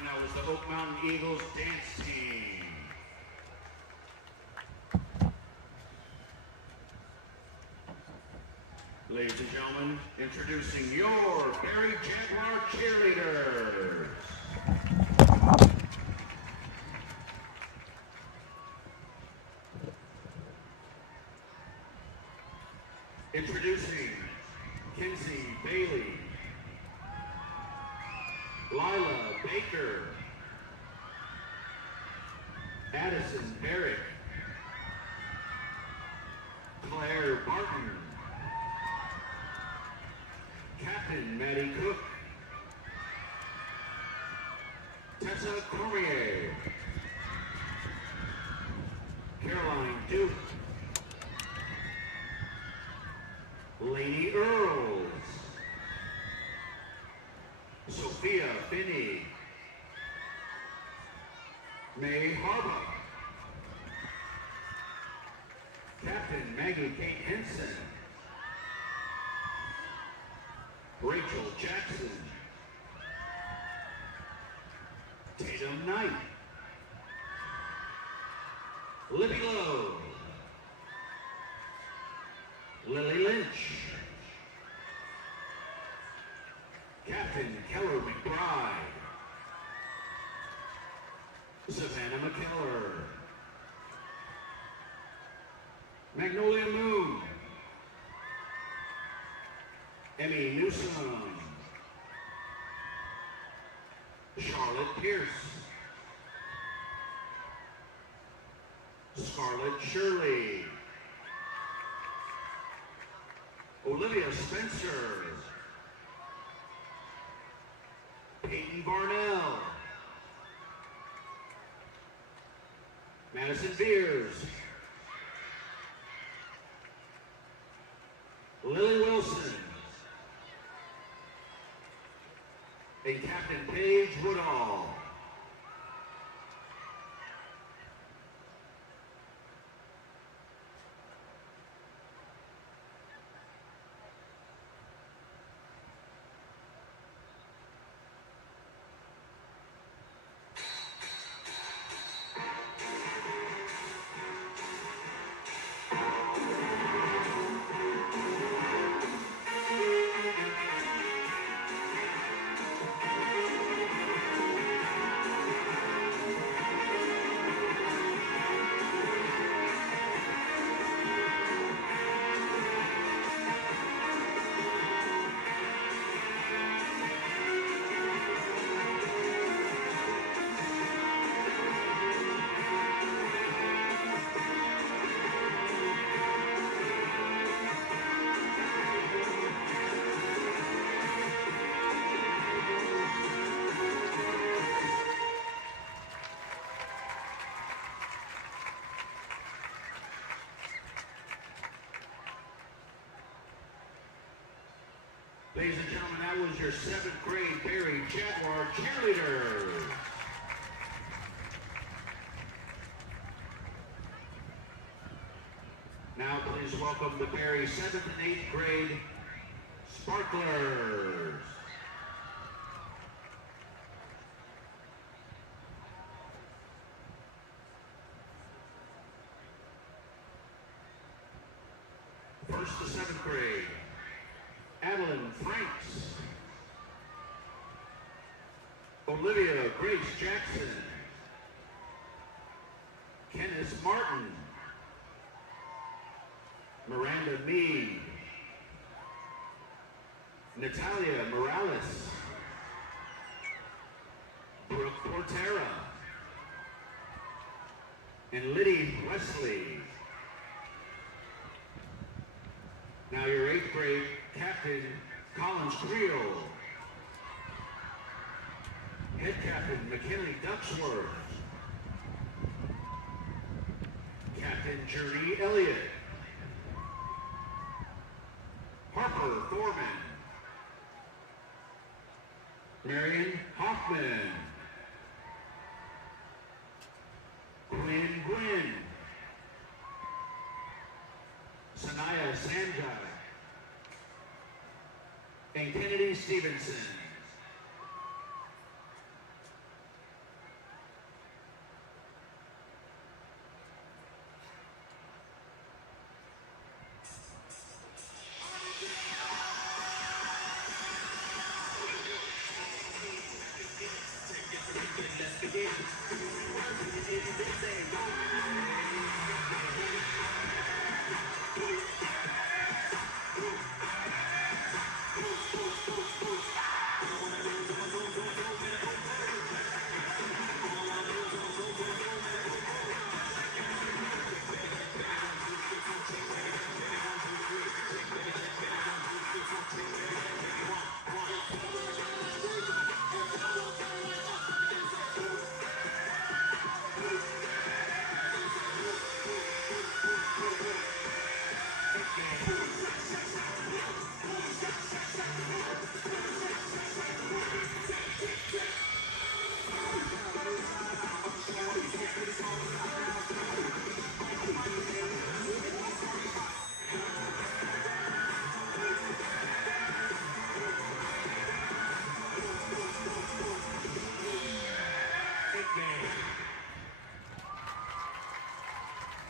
gentlemen, that was the Oak Mountain Eagles dance team. Ladies and gentlemen, introducing your Barry Jaguar cheerleaders. Introducing Kinsey Bailey, Lila Baker, Addison Barrett, Claire Barton, Captain Maddie Cook, Tessa Cormier, Caroline Duke, Lainey Earls, Sophia Finney, May Harbaugh, Captain Maggie Kate Henson, Rachel Jackson, Tatum Knight, Libby Lowe, Lily Lynch, Captain Keller McBride, Savannah McKellar, Magnolia Moon, Emmy Newsom, Charlotte Pierce, Scarlett Shirley, Olivia Spencer, Peyton Barnell, Madison Beers, Lily Wilson, and Captain Paige Woodall. Ladies and gentlemen, that was your 7th grade Barry Jaguar cheerleaders. Now please welcome the Barry 7th and 8th grade Sparklers. First to 7th grade, Adeline Franks, Olivia Grace Jackson, Kenneth Martin, Miranda Mead, Natalia Morales, Brooke Portera, and Liddy Wesley. Now your 8th grade Captain Collins Creel, Head Captain McKinley Ducksworth, Captain Journey Elliott, Harper Thorman, Marion Hoffman, Quinn Gwynn, Sanaya Sanjay, and Kennedy Stevenson.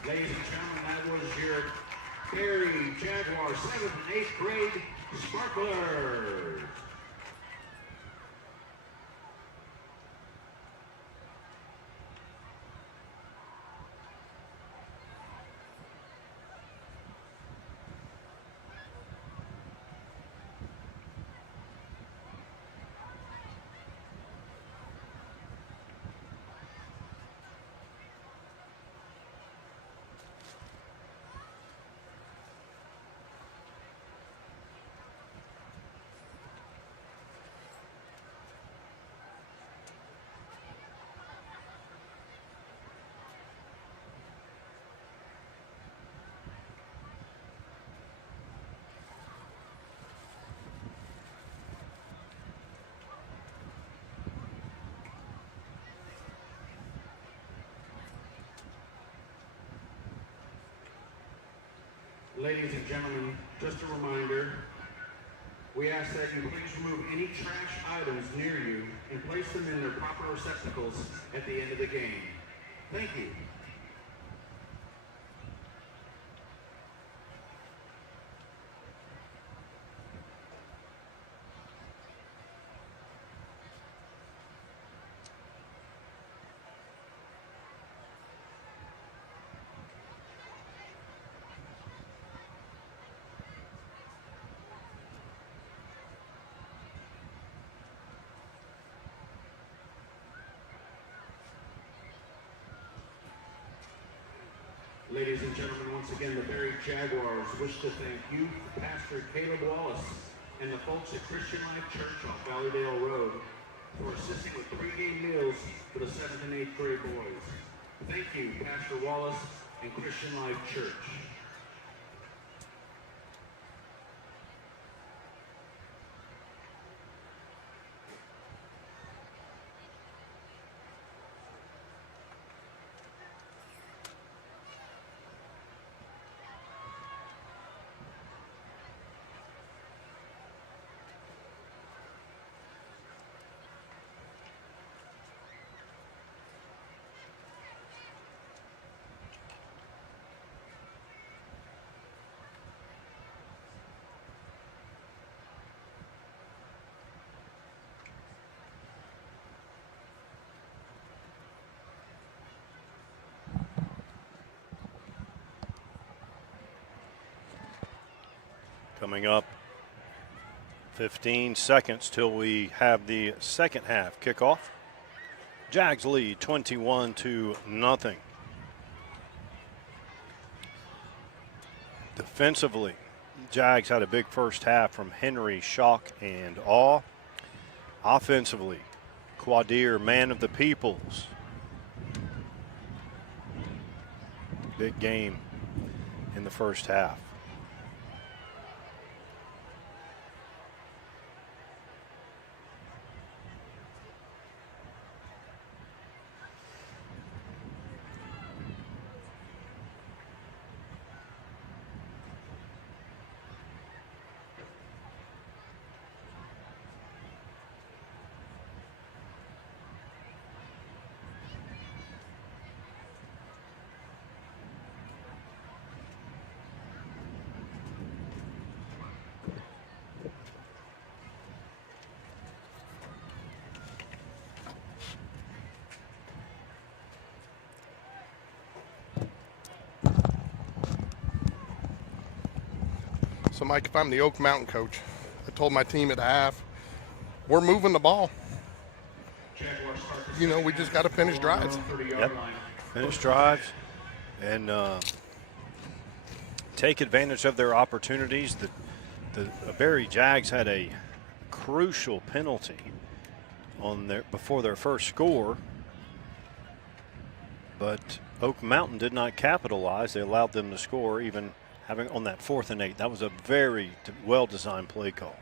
Ladies and gentlemen, that was your Perry Jaguar 7th and 8th grade sparklers. Ladies and gentlemen, just a reminder, we ask that you please remove any trash items near you and place them in their proper receptacles at the end of the game. Thank you. Ladies and gentlemen, once again, the Berry Jaguars wish to thank you, Pastor Caleb Wallace, and the folks at Christian Life Church off Valleydale Road for assisting with pregame meals for the 7th and 8th grade boys. Thank you, Pastor Wallace and Christian Life Church. Coming up 15 seconds till we have the second half kickoff. Jags lead 21-0. Defensively, Jags had a big first half from Henry, Shock, and Awe. Offensively, Quadir, man of the peoples. Big game in the first half. So, Mike, if I'm the Oak Mountain coach, I told my team at half, we're moving the ball. You know, we just got to finish drives. Yep, finish drives and take advantage of their opportunities. The Berry Jags had a crucial penalty on before their first score, but Oak Mountain did not capitalize. They allowed them to score, even having on that 4th and 8. That was a very well-designed play call.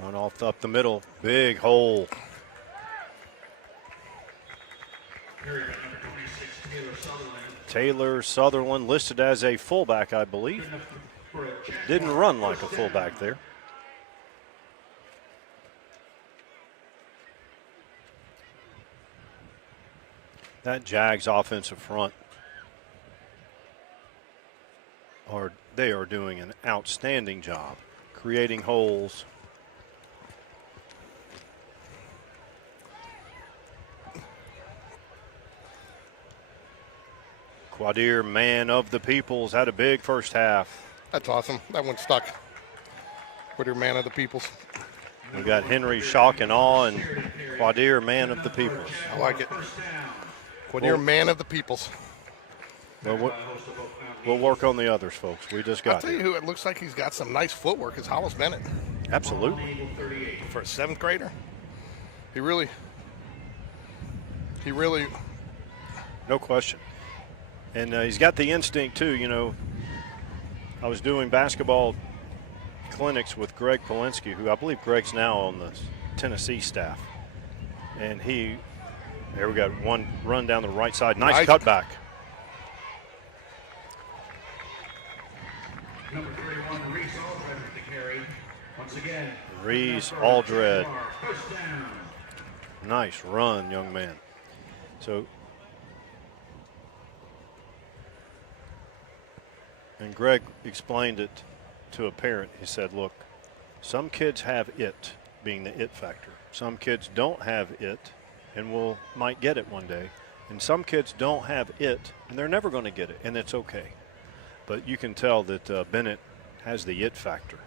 Run off up the middle, big hole. Taylor Sutherland listed as a fullback, I believe. Didn't run like a fullback there. That Jags offensive front, they are doing an outstanding job creating holes. Quadir, man of the peoples, had a big first half. That's awesome. That one stuck. Quadir, man of the peoples. We got Henry Shock and Awe and Quadir, man of the peoples. I like it. Quadir, man of the peoples. Well, we'll work on the others, folks. We just got I'll tell you who it looks like he's got some nice footwork is Hollis Bennett. Absolutely. For a 7th grader. He really. No question. And he's got the instinct, too. You know, I was doing basketball clinics with Greg Polinsky, who I believe Greg's now on the Tennessee staff. And there we got one run down the right side. Nice cutback. Number 31, Reese Aldred with the carry. Once again, Reese Aldred. First down. Nice run, young man. So, and Greg explained it to a parent. He said, look, some kids have it, being the it factor. Some kids don't have it and might get it one day. And some kids don't have it and they're never going to get it, and it's okay. But you can tell that Bennett has the it factor.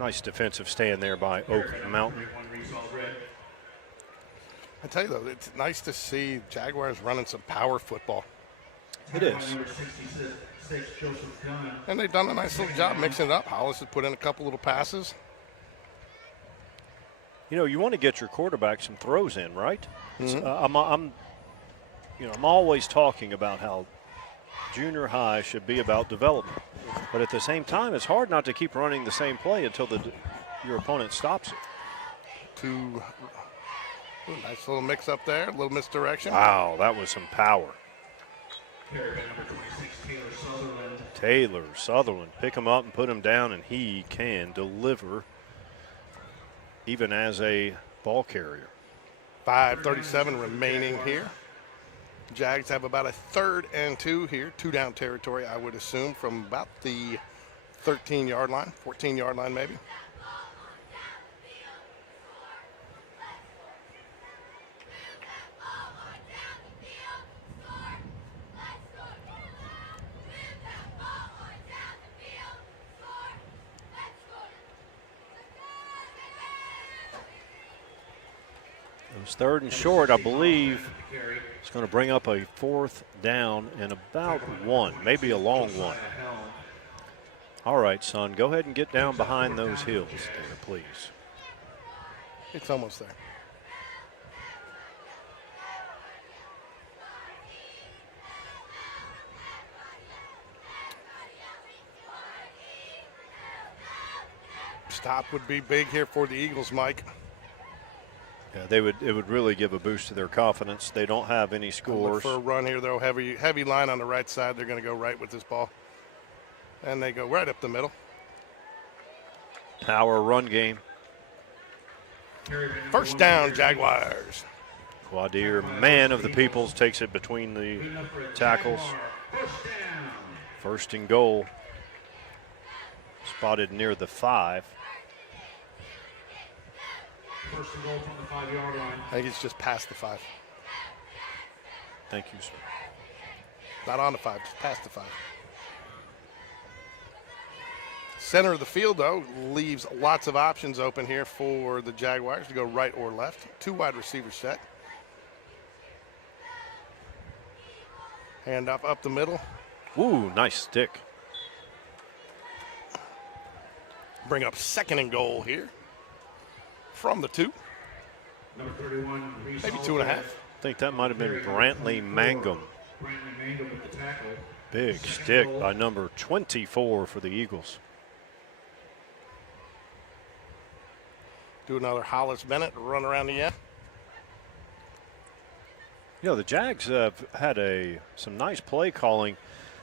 Nice defensive stand there by Oak Mountain. I tell you, though, it's nice to see Jaguars running some power football. It is. And they've done a nice little job mixing it up. Hollis has put in a couple little passes. You know, you want to get your quarterback some throws in, right? Mm-hmm. I'm always talking about how junior high should be about development. But at the same time, it's hard not to keep running the same play until your opponent stops it. Nice little mix up there, a little misdirection. Wow, that was some power. Number 26, Taylor Sutherland, pick him up and put him down, and he can deliver even as a ball carrier. 5:37 remaining here. Jags have about a 3rd and 2 here, 2-down territory, I would assume, from about the 13-yard line, 14-yard line maybe. It was 3rd and short, I believe. It's going to bring up a 4th down and about 1, maybe a long one. All right, son, go ahead and get down behind those hills there, please. It's almost there. Stop would be big here for the Eagles, Mike. Yeah, it would really give a boost to their confidence. They don't have any scores. Look for a run here, though. Heavy line on the right side. They're going to go right with this ball. And they go right up the middle. Power run game. First down, Jaguars. Quadir, man of the peoples, takes it between the tackles. 1st and goal. Spotted near the 5. first and goal from the 5-yard line. I think it's just past the 5. Thank you, sir. Not on the 5, just past the 5. Center of the field, though, leaves lots of options open here for the Jaguars to go right or left. 2 wide receivers set. Hand up the middle. Ooh, nice stick. Bring up 2nd and goal here from the 2. Number 31, Maybe 2.5. I think that might have been Brantley Mangum. Brantley Mangum with the tackle. Big stick by number 24 for the Eagles. Do another Hollis Bennett run around the end. You know, the Jags have had some nice play calling.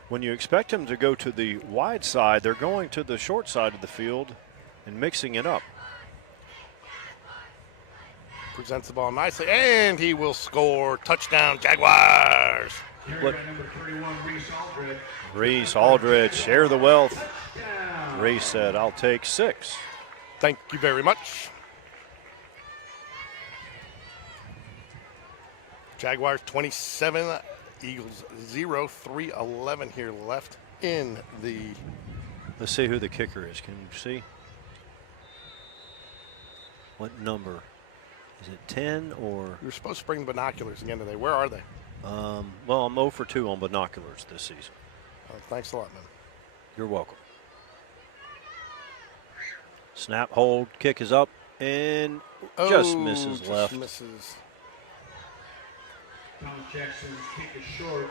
When you expect them to go to the wide side, they're going to the short side of the field and mixing it up. Presents the ball nicely, and he will score. Touchdown, Jaguars. Carried by number 31, Reese Aldridge, share the wealth. Reese said, I'll take 6. Thank you very much. Jaguars 27, Eagles 0, 3:11 here left in the. Let's see who the kicker is. Can you see? What number? Is it 10 or? You were supposed to bring the binoculars again today. Where are they? Well, I'm 0 for 2 on binoculars this season. Thanks a lot, man. You're welcome. Snap, hold, kick is up, and just misses just left. Misses. Thomas Jackson's kick is short.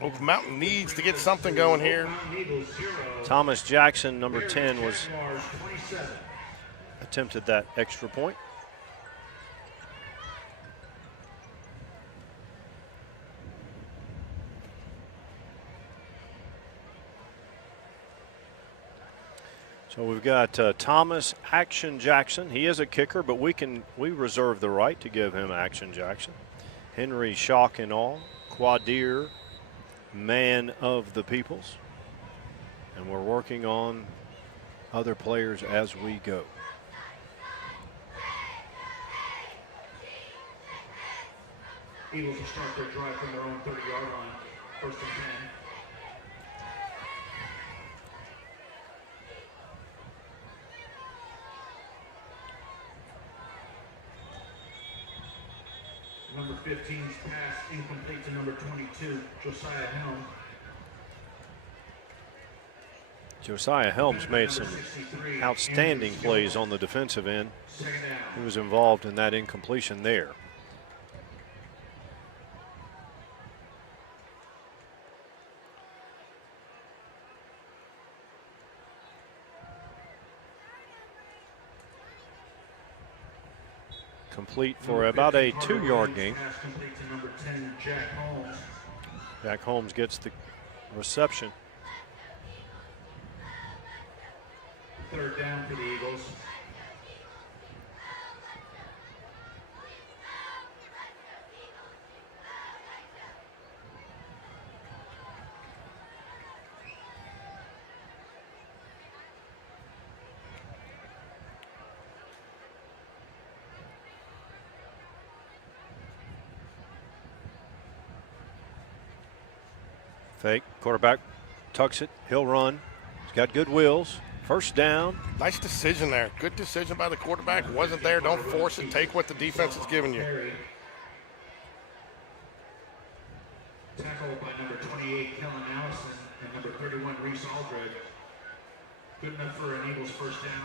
Oh, Mountain needs to get something going here. Mountain Eagles 0. Thomas Jackson, number 10, was Jaguars 27. attempted that extra point. So we've got Thomas Action Jackson. He is a kicker, but we reserve the right to give him Action Jackson. Henry Shock and all, Quadir, man of the peoples. And we're working on other players as we go. Eagles will start their drive from their own 30-yard line, 1st and 10. Number 15's pass incomplete to number 22, Josiah Helm. Josiah Helms made some outstanding plays on the defensive end. Second down. He was involved in that incompletion there. Complete for about a 2-yard gain. Pass complete to number 10, Jack Holmes. Jack Holmes gets the reception. 3rd down for the Eagles. Fake, quarterback tucks it, he'll run. He's got good wheels. 1st down. Nice decision there. Good decision by the quarterback. Wasn't there. Don't force it. Take what the defense is giving you. Tackled by number 28, Kellen Allison, and number 31, Reese Aldridge. Good enough for an Eagles 1st down.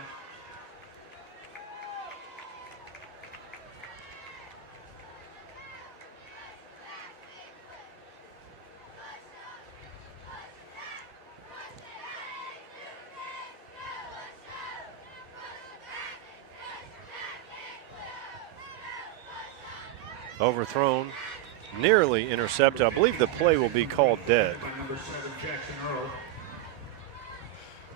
Overthrown, nearly intercepted. I believe the play will be called dead. By number 7, Jackson Earl.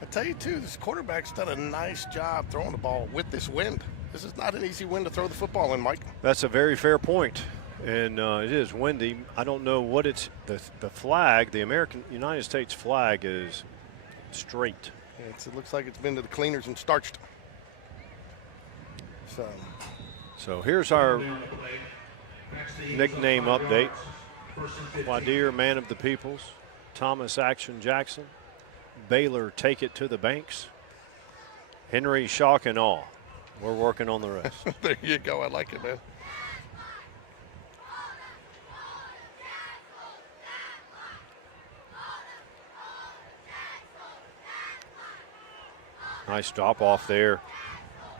I tell you, too, this quarterback's done a nice job throwing the ball with this wind. This is not an easy wind to throw the football in, Mike. That's a very fair point. And it is windy. I don't know what it's the flag, the United States flag is straight. It looks like it's been to the cleaners and starched. So So here's our nickname update. Wadir, Man of the Peoples. Thomas, Action Jackson. Baylor, Take It to the Banks. Henry, Shock and Awe. We're working on the rest. There you go. I like it, man. Nice drop off there.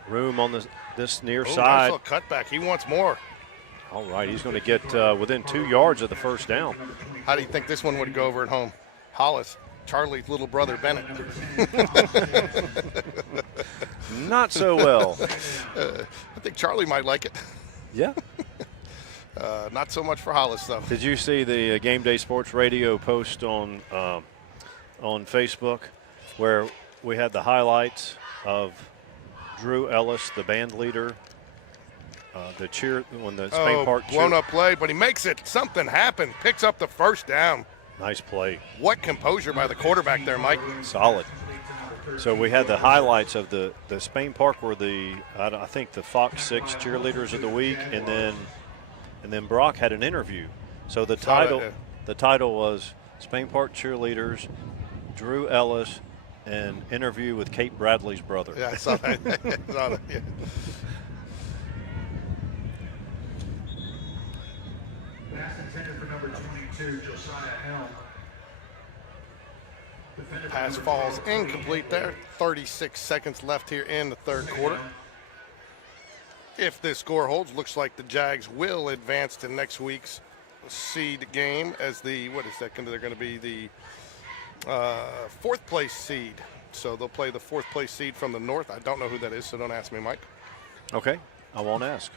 Room on this near Nice side. little cutback. He wants more. All right, he's going to get within 2 yards of the first down. How do you think this one would go over at home? Hollis, Charlie's little brother, Bennett. Not so well. I think Charlie might like it. Yeah. Not so much for Hollis, though. Did you see the Game Day Sports Radio post on Facebook where we had the highlights of Drew Ellis, the band leader, the cheer when the Spain Park blown up play, but he makes it. Something happened. Picks up the first down. Nice play. What composure by the quarterback there, Mike. Solid. So we had the highlights of the Spain Park were I think the Fox 6 cheerleaders of the week, and then Brock had an interview. So the title was Spain Park cheerleaders, Drew Ellis, and interview with Kate Bradley's brother. Yeah, I saw that. Yeah. Pass intended for number 22, Josiah Helm. Pass falls incomplete there. 36 seconds left here in the third quarter. If this score holds, looks like the Jags will advance to next week's seed game as they're going to be the fourth place seed. So they'll play the fourth place seed from the north. I don't know who that is, so don't ask me, Mike. Okay, I won't ask.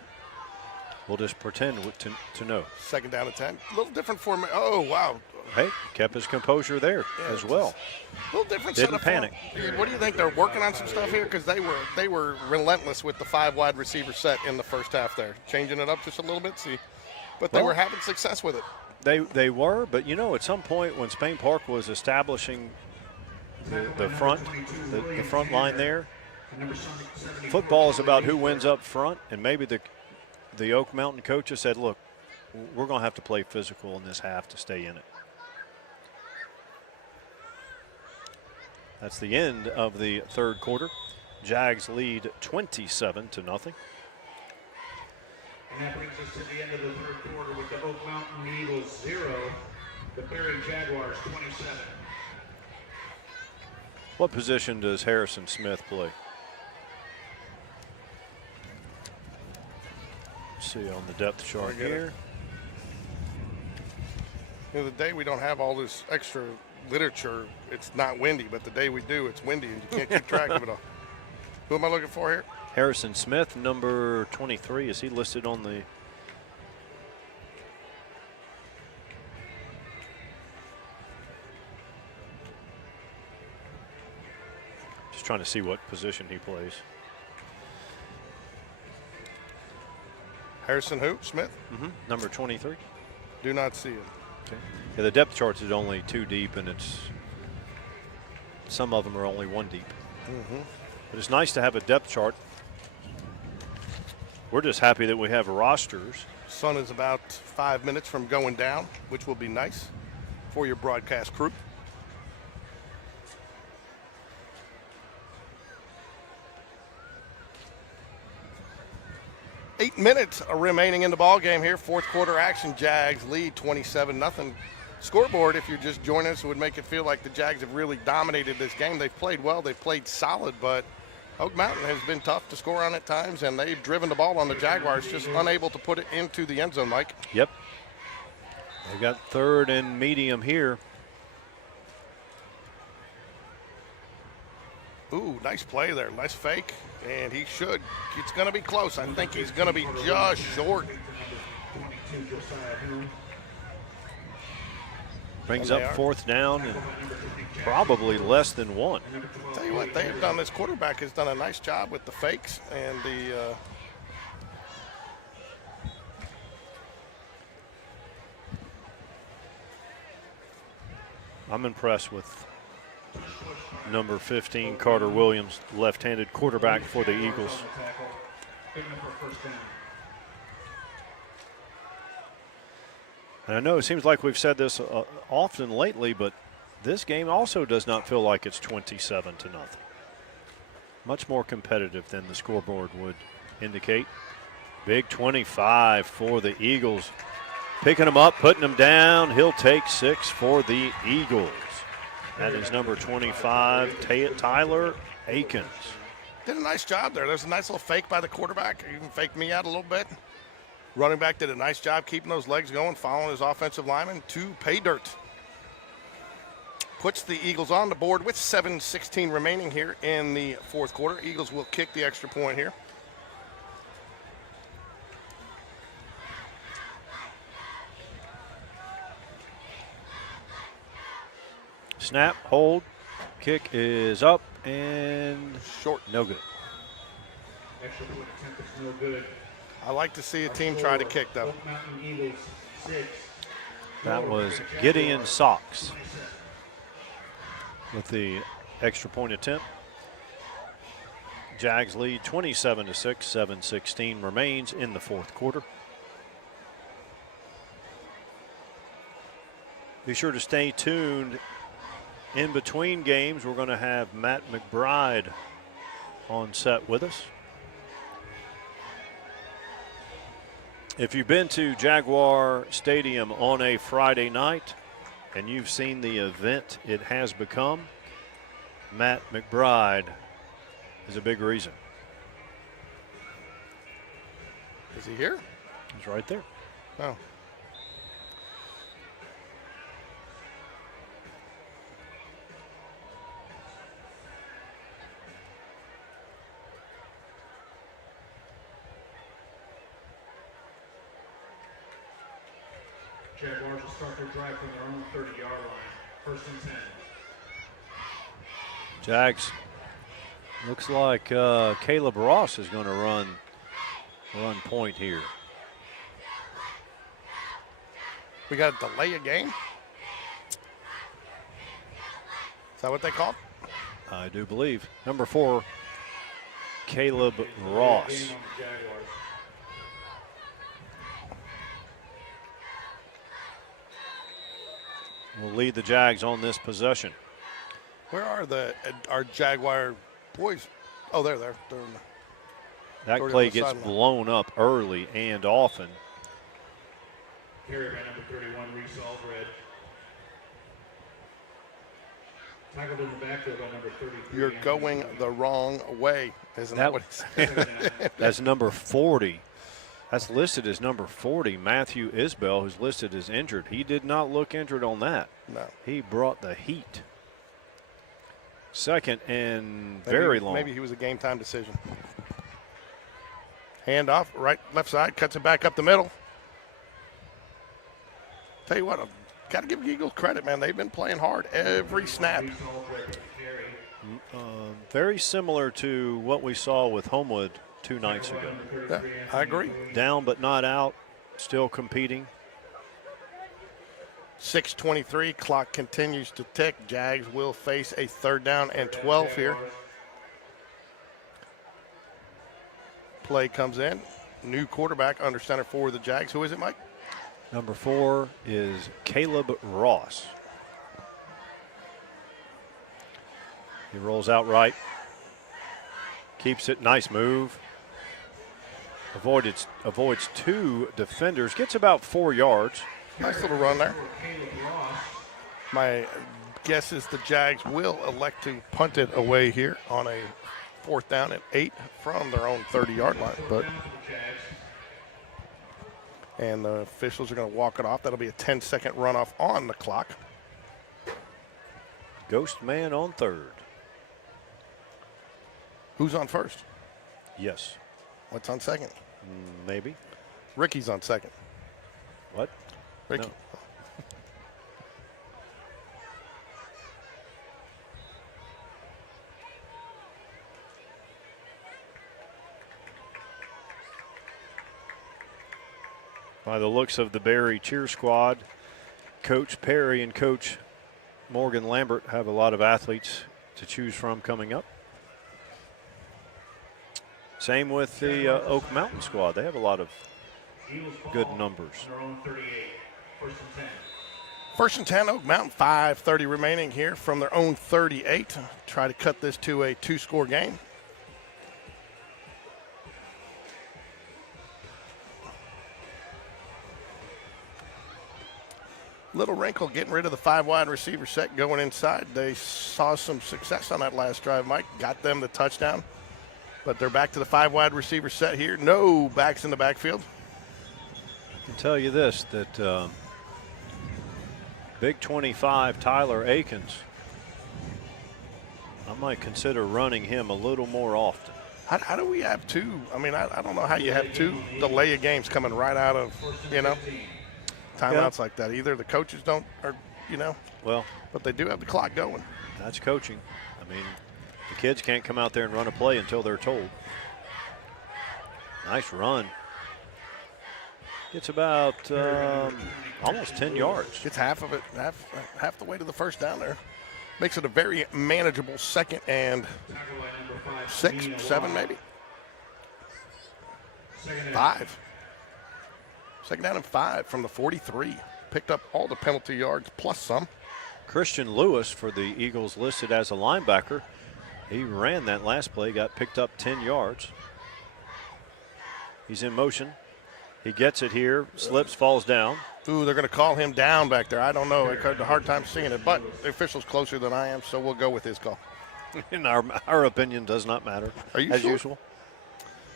We'll just pretend to know. Second down and 10. A little different formation. Oh, wow. Hey, kept his composure there as well. A little different. Didn't panic. What do you think? They're working on some stuff here because they were relentless with the 5 wide receiver set in the first half there, changing it up just a little bit. But they were having success with it. They were, but at some point when Spain Park was establishing the front line there, football is about who wins up front, and maybe the Oak Mountain coaches said, look, we're going to have to play physical in this half to stay in it. That's the end of the third quarter. Jags lead 27-0. And that brings us to the end of the third quarter with the Oak Mountain Eagles 0, the Berry Jaguars 27. What position does Harrison Smith play? Let's see on the depth chart here. The day we don't have all this extra literature, it's not windy, but the day we do, it's windy, and you can't keep track of it all. Who am I looking for here? Harrison Smith, number 23. Is he listed on the... Just trying to see what position he plays. Harrison who? Smith? Mm-hmm. Number 23. Do not see it. Okay. Yeah, the depth chart is only 2 deep, and some of them are only 1 deep. Mm-hmm. But it's nice to have a depth chart. We're just happy that we have rosters. Sun is about 5 minutes from going down, which will be nice for your broadcast crew. Eight minutes remaining in the ball game here. Fourth quarter action. Jags lead 27-0. Scoreboard, if you're just joining us, would make it feel like the Jags have really dominated this game. They've played well. They've played solid, but Oak Mountain has been tough to score on at times, and they've driven the ball on the Jaguars, just unable to put it into the end zone, Mike. Yep. They've got third and medium here. Ooh, nice play there. Nice fake, and he should. It's going to be close. I think he's going to be just short. Brings up fourth down and probably less than 1. Tell you what, they have done. This quarterback has done a nice job with the fakes and the. I'm impressed with number 15, Carter Williams, left-handed quarterback for the Eagles. And I know it seems like we've said this often lately, but this game also does not feel like it's 27-0. Much more competitive than the scoreboard would indicate. Big 25 for the Eagles. Picking them up, putting them down. He'll take 6 for the Eagles. That is number 25, Tyler Akins. Did a nice job there. There's a nice little fake by the quarterback. Even faked me out a little bit. Running back did a nice job keeping those legs going, following his offensive lineman to pay dirt. Puts the Eagles on the board with 7:16 remaining here in the fourth quarter. Eagles will kick the extra point here. Snap, hold, kick is up and Short. no good. Extra point attempt is no good. I like to see a team try to kick, though. Oak Mountain Eagles 6. That was Gideon Sox with the extra point attempt. Jags lead 27-6, 7:16 remains in the fourth quarter. Be sure to stay tuned. In between games, we're going to have Matt McBride on set with us. If you've been to Jaguar Stadium on a Friday night and you've seen the event it has become, Matt McBride is a big reason. Is he here? He's right there. Oh. Jaguars will start their drive from their own 30-yard line. First and 10. Jags, looks like Caleb Ross is going to run point here. We got to delay a game? Is that what they called? I do believe. Number 4, Caleb Ross. Game on the Jaguars. Will lead the Jags on this possession. Where are our Jaguar boys? Oh, they're there. They're in That Already play on the gets sideline. blown up early and often. Carry by number 31, Reese Aldred. Tackled in the backfield by number 33. You're going the wrong way, isn't that what he said? That's number 40. That's listed as number 40, Matthew Isbell, who's listed as injured. He did not look injured on that. No. He brought the heat. Second and very long. Maybe he was a game time decision. Hand off, left side, cuts it back up the middle. Tell you what, I've got to give Eagles credit, man. They've been playing hard every snap. Reese Aldred with the carry. Very similar to what we saw with Homewood 2 nights ago. Yeah, I agree. Down but not out, still competing. 6:23, clock continues to tick. Jags will face a 3rd down and 12 here. Play comes in. New quarterback under center for the Jags. Who is it, Mike? Number 4 is Caleb Ross. He rolls out right. Keeps it, nice move. Avoids 2 defenders, gets about 4 yards. Nice little run there. Caleb Ross. My guess is the Jags will elect to punt it away here on a 4th down and 8 from their own 30-yard line. But Down for the Jags. and the officials are going to walk it off. That'll be a 10-second runoff on the clock. Ghost man on 3rd. Who's on first? Yes, What's on second? maybe. Ricky's on second. What? Ricky. No. By the looks of the Barry cheer squad, Coach Perry and Coach Morgan Lambert have a lot of athletes to choose from coming up. Same with the Oak Mountain squad. They have a lot of Eagles ball good numbers. on their own 38. First and 10, Oak Mountain, 5:30 remaining here from their own 38. Try to cut this to a 2-score game. Little wrinkle getting rid of the 5-wide receiver set going inside. They saw some success on that last drive, Mike. Got them the touchdown. But they're back to the 5-wide receiver set here. No backs in the backfield. I can tell you this, that Big 25 Tyler Akins, I might consider running him a little more often. How do we have two? I mean, I don't know how you have two delay of games coming right out of, timeouts like that. Either the coaches don't, or, Well, but they do have the clock going. that's coaching. I mean, the kids can't come out there and run a play until they're told. Nice run. Gets about almost 10 yards. Gets half of it, half the way to the first down there. Makes it a very manageable 2nd and 6, 7 maybe. 5. 2nd down and 5 from the 43. Picked up all the penalty yards plus some. Christian Lewis for the Eagles listed as a linebacker. He ran that last play, got picked up 10 yards. He's in motion. He gets it here, slips, falls down. Ooh, they're going to call him down back there. I don't know. I had a hard time seeing it, but the official's closer than I am, so we'll go with his call. And our opinion does not matter. Are you as sure? usual?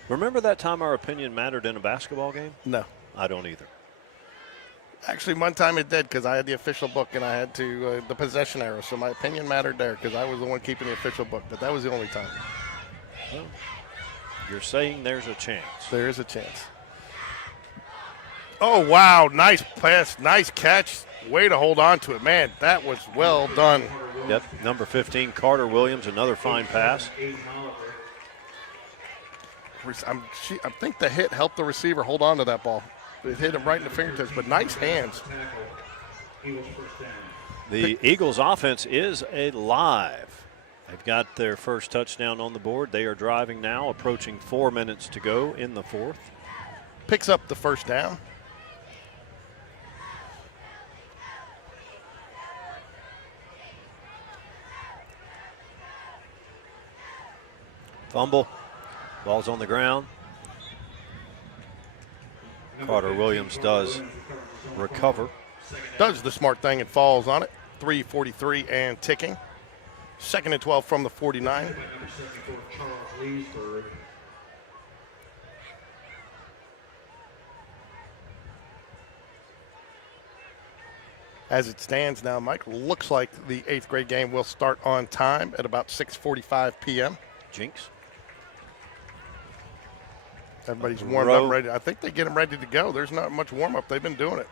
Remember that time our opinion mattered in a basketball game? No. I don't either. Actually, one time it did because I had the official book and I had to the possession arrow, so my opinion mattered there because I was the one keeping the official book, but that was the only time. Well, you're saying there's a chance. There is a chance. Oh, wow. Nice pass. Nice catch. Way to hold on to it. Man, that was well done. Yep, number 15, Carter Williams, another fine pass. I think the hit helped the receiver hold on to that ball. It hit him right in the fingertips, but nice hands. The Eagles offense is alive. They've got their first touchdown on the board. They are driving now, approaching 4 minutes to go in the 4th. Picks up the first down. Fumble. Ball's on the ground. Carter Williams does recover. Does the smart thing and falls on it. 3:43 and ticking. 2nd and 12 from the 49. As it stands now, Mike, looks like the 8th grade game will start on time at about 6:45 p.m. Jinx. Everybody's warmed up, ready. I think they get them ready to go. There's not much warm-up. They've been doing it.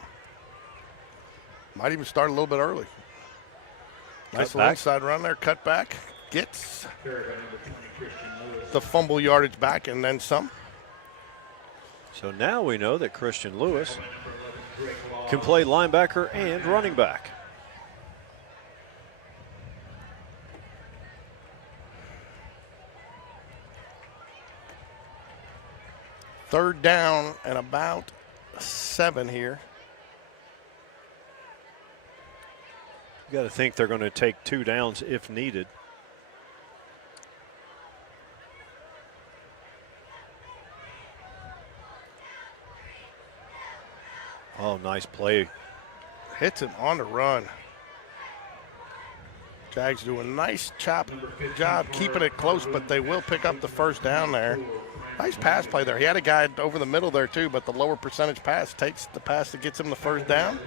Might even start a little bit early. Nice little inside run there, cut back. Gets the fumble yardage back and then some. So now we know that Christian Lewis can play linebacker and running back. Third down and about 7 here. You got to think they're going to take 2 downs if needed. Oh, nice play. Hits him on the run. Jags do a nice job keeping it close, but they will pick up the first down there. Nice pass play there. He had a guy over the middle there too, but the lower percentage pass takes the pass that gets him the first down.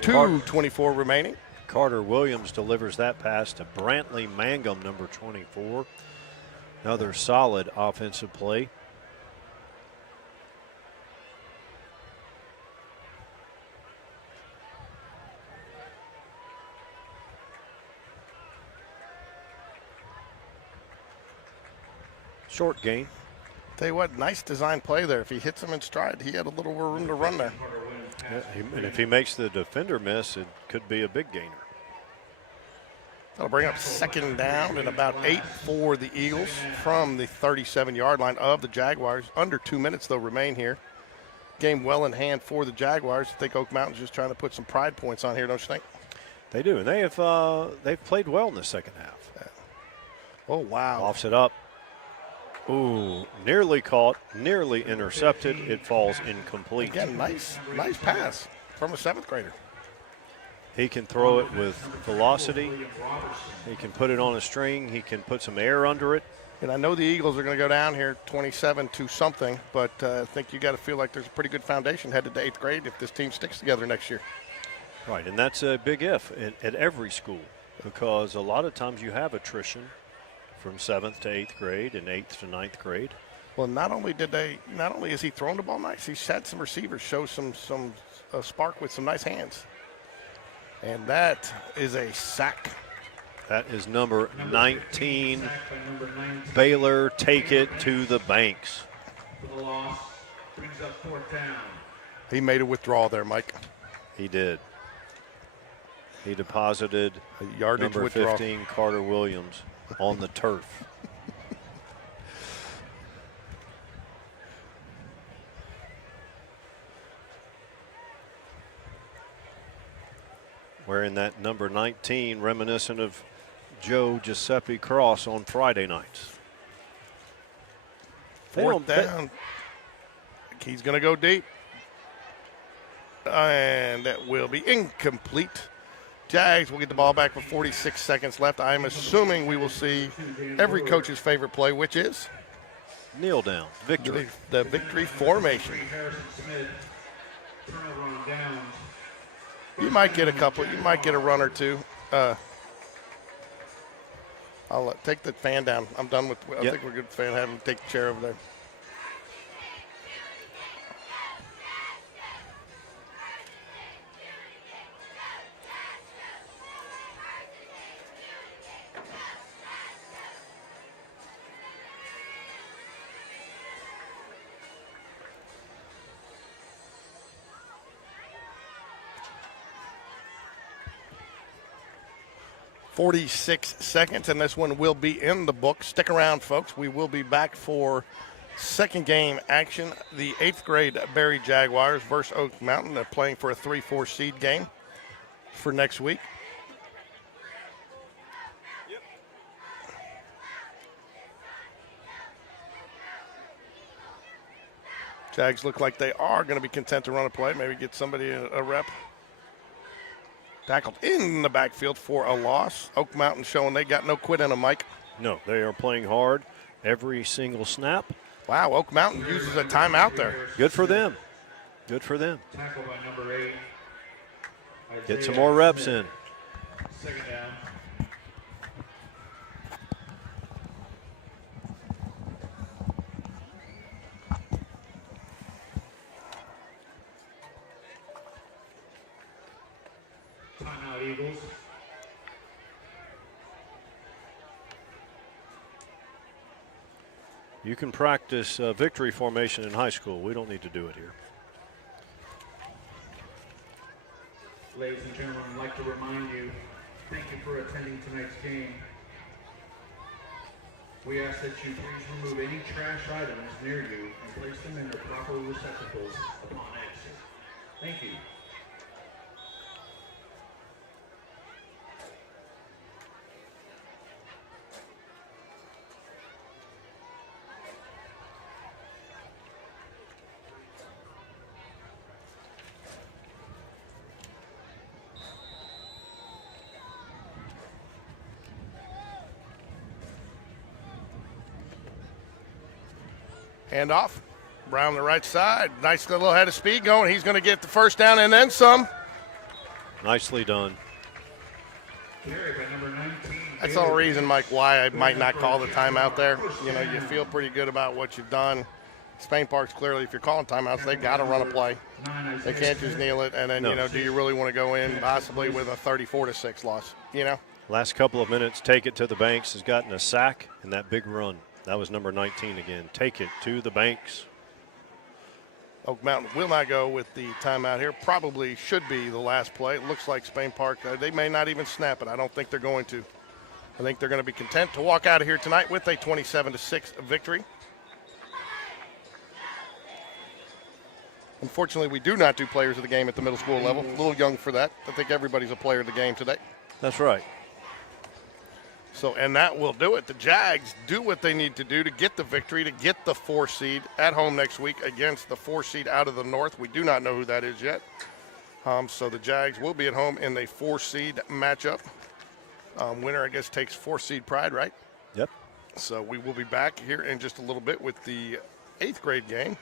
2:24 remaining. Carter Williams delivers that pass to Brantley Mangum, number 24. Another solid offensive play. Short gain. Tell you what, nice design play there. If he hits him in stride, he had a little room to run there. Yeah, and if he makes the defender miss, it could be a big gainer. That'll bring up 2nd down and about 8 for the Eagles from the 37-yard line of the Jaguars. Under 2 minutes, though, remain here game well in hand for the Jaguars. I think Oak Mountain's just trying to put some pride points on here, don't you think? They do, and they've played well in the second half. Oh, wow. Lofts it up. Ooh, nearly caught, nearly intercepted. It falls incomplete. Again, nice pass from a 7th grader. He can throw it with velocity. He can put it on a string. He can put some air under it. And I know the Eagles are going to go down here 27 to something, but I think you got to feel like there's a pretty good foundation headed to 8th grade if this team sticks together next year. Right, and that's a big if at every school, because a lot of times you have attrition from 7th to 8th grade and 8th to 9th grade. Well, not only is he throwing the ball nice, he's had some receivers show some spark with some nice hands. And that is a sack. That is number 19. Baylor take it to the banks. For the loss, brings up 4th down. He made a withdrawal there, Mike. He did. He deposited A yardage number withdrawal. 15, Carter Williams, on the turf. Wearing that number 19, reminiscent of Joe Giuseppe Cross on Friday nights. They 4th don't- down. He's going to go deep. And that will be incomplete. Jags will get the ball back with 46 seconds left. I'm assuming we will see every coach's favorite play, which is Kneel down, victory. the victory formation. Harrison Smith, turnover on downs. You might get a couple. You might get a run or two. I'll take the fan down. I'm done with. I Yep. think we're good with the fan. Have him take the chair over there. "46 seconds, and this one will be in the book. Stick around, folks. We will be back for second game action. The 8th grade Berry Jaguars versus Oak Mountain. They're playing for a 3-4 seed game for next week. Jags look like they are going to be content to run a play, maybe get somebody a rep. Tackled in the backfield for a loss. Oak Mountain showing they got no quit in them, Mike. No, they are playing hard every single snap. Wow, Oak Mountain uses a timeout there. Good for them. Good for them. Tackle by number 8. Get some more reps in. 2nd down. Timeout Eagles. You can practice victory formation in high school. We don't need to do it here. Ladies and gentlemen, I'd like to remind you, thank you for attending tonight's game. We ask that you please remove any trash items near you and place them in their proper receptacles upon exit. Thank you. Hand off. Brown the right side. Nice little head of speed going. He's going to get the first down and then some. Nicely done. Carry by number 19. That's the whole reason, Mike, why I might not call the timeout there. You know, you feel pretty good about what you've done. Spain Park's clearly, if you're calling timeouts, they've got to run a play. They can't just kneel it and then, No. you know, do you really want to go in possibly with a 34-6 loss, you know? Last couple of minutes, take it to the banks, has gotten a sack and that big run. That was number 19 again. Take it to the banks. Oak Mountain will not go with the timeout here. Probably should be the last play. It looks like Spain Park, they may not even snap it. I don't think they're going to. I think they're going to be content to walk out of here tonight with a 27-6 victory. Unfortunately, we do not do players of the game at the middle school level. A little young for that. I think everybody's a player of the game today. That's right. So, and that will do it. The Jags do what they need to do to get the victory, to get the 4 seed at home next week against the 4 seed out of the North. We do not know who that is yet. So the Jags will be at home in the 4 seed matchup. Winner, I guess, takes 4 seed pride, right? Yep. So we will be back here in just a little bit with the 8th grade game.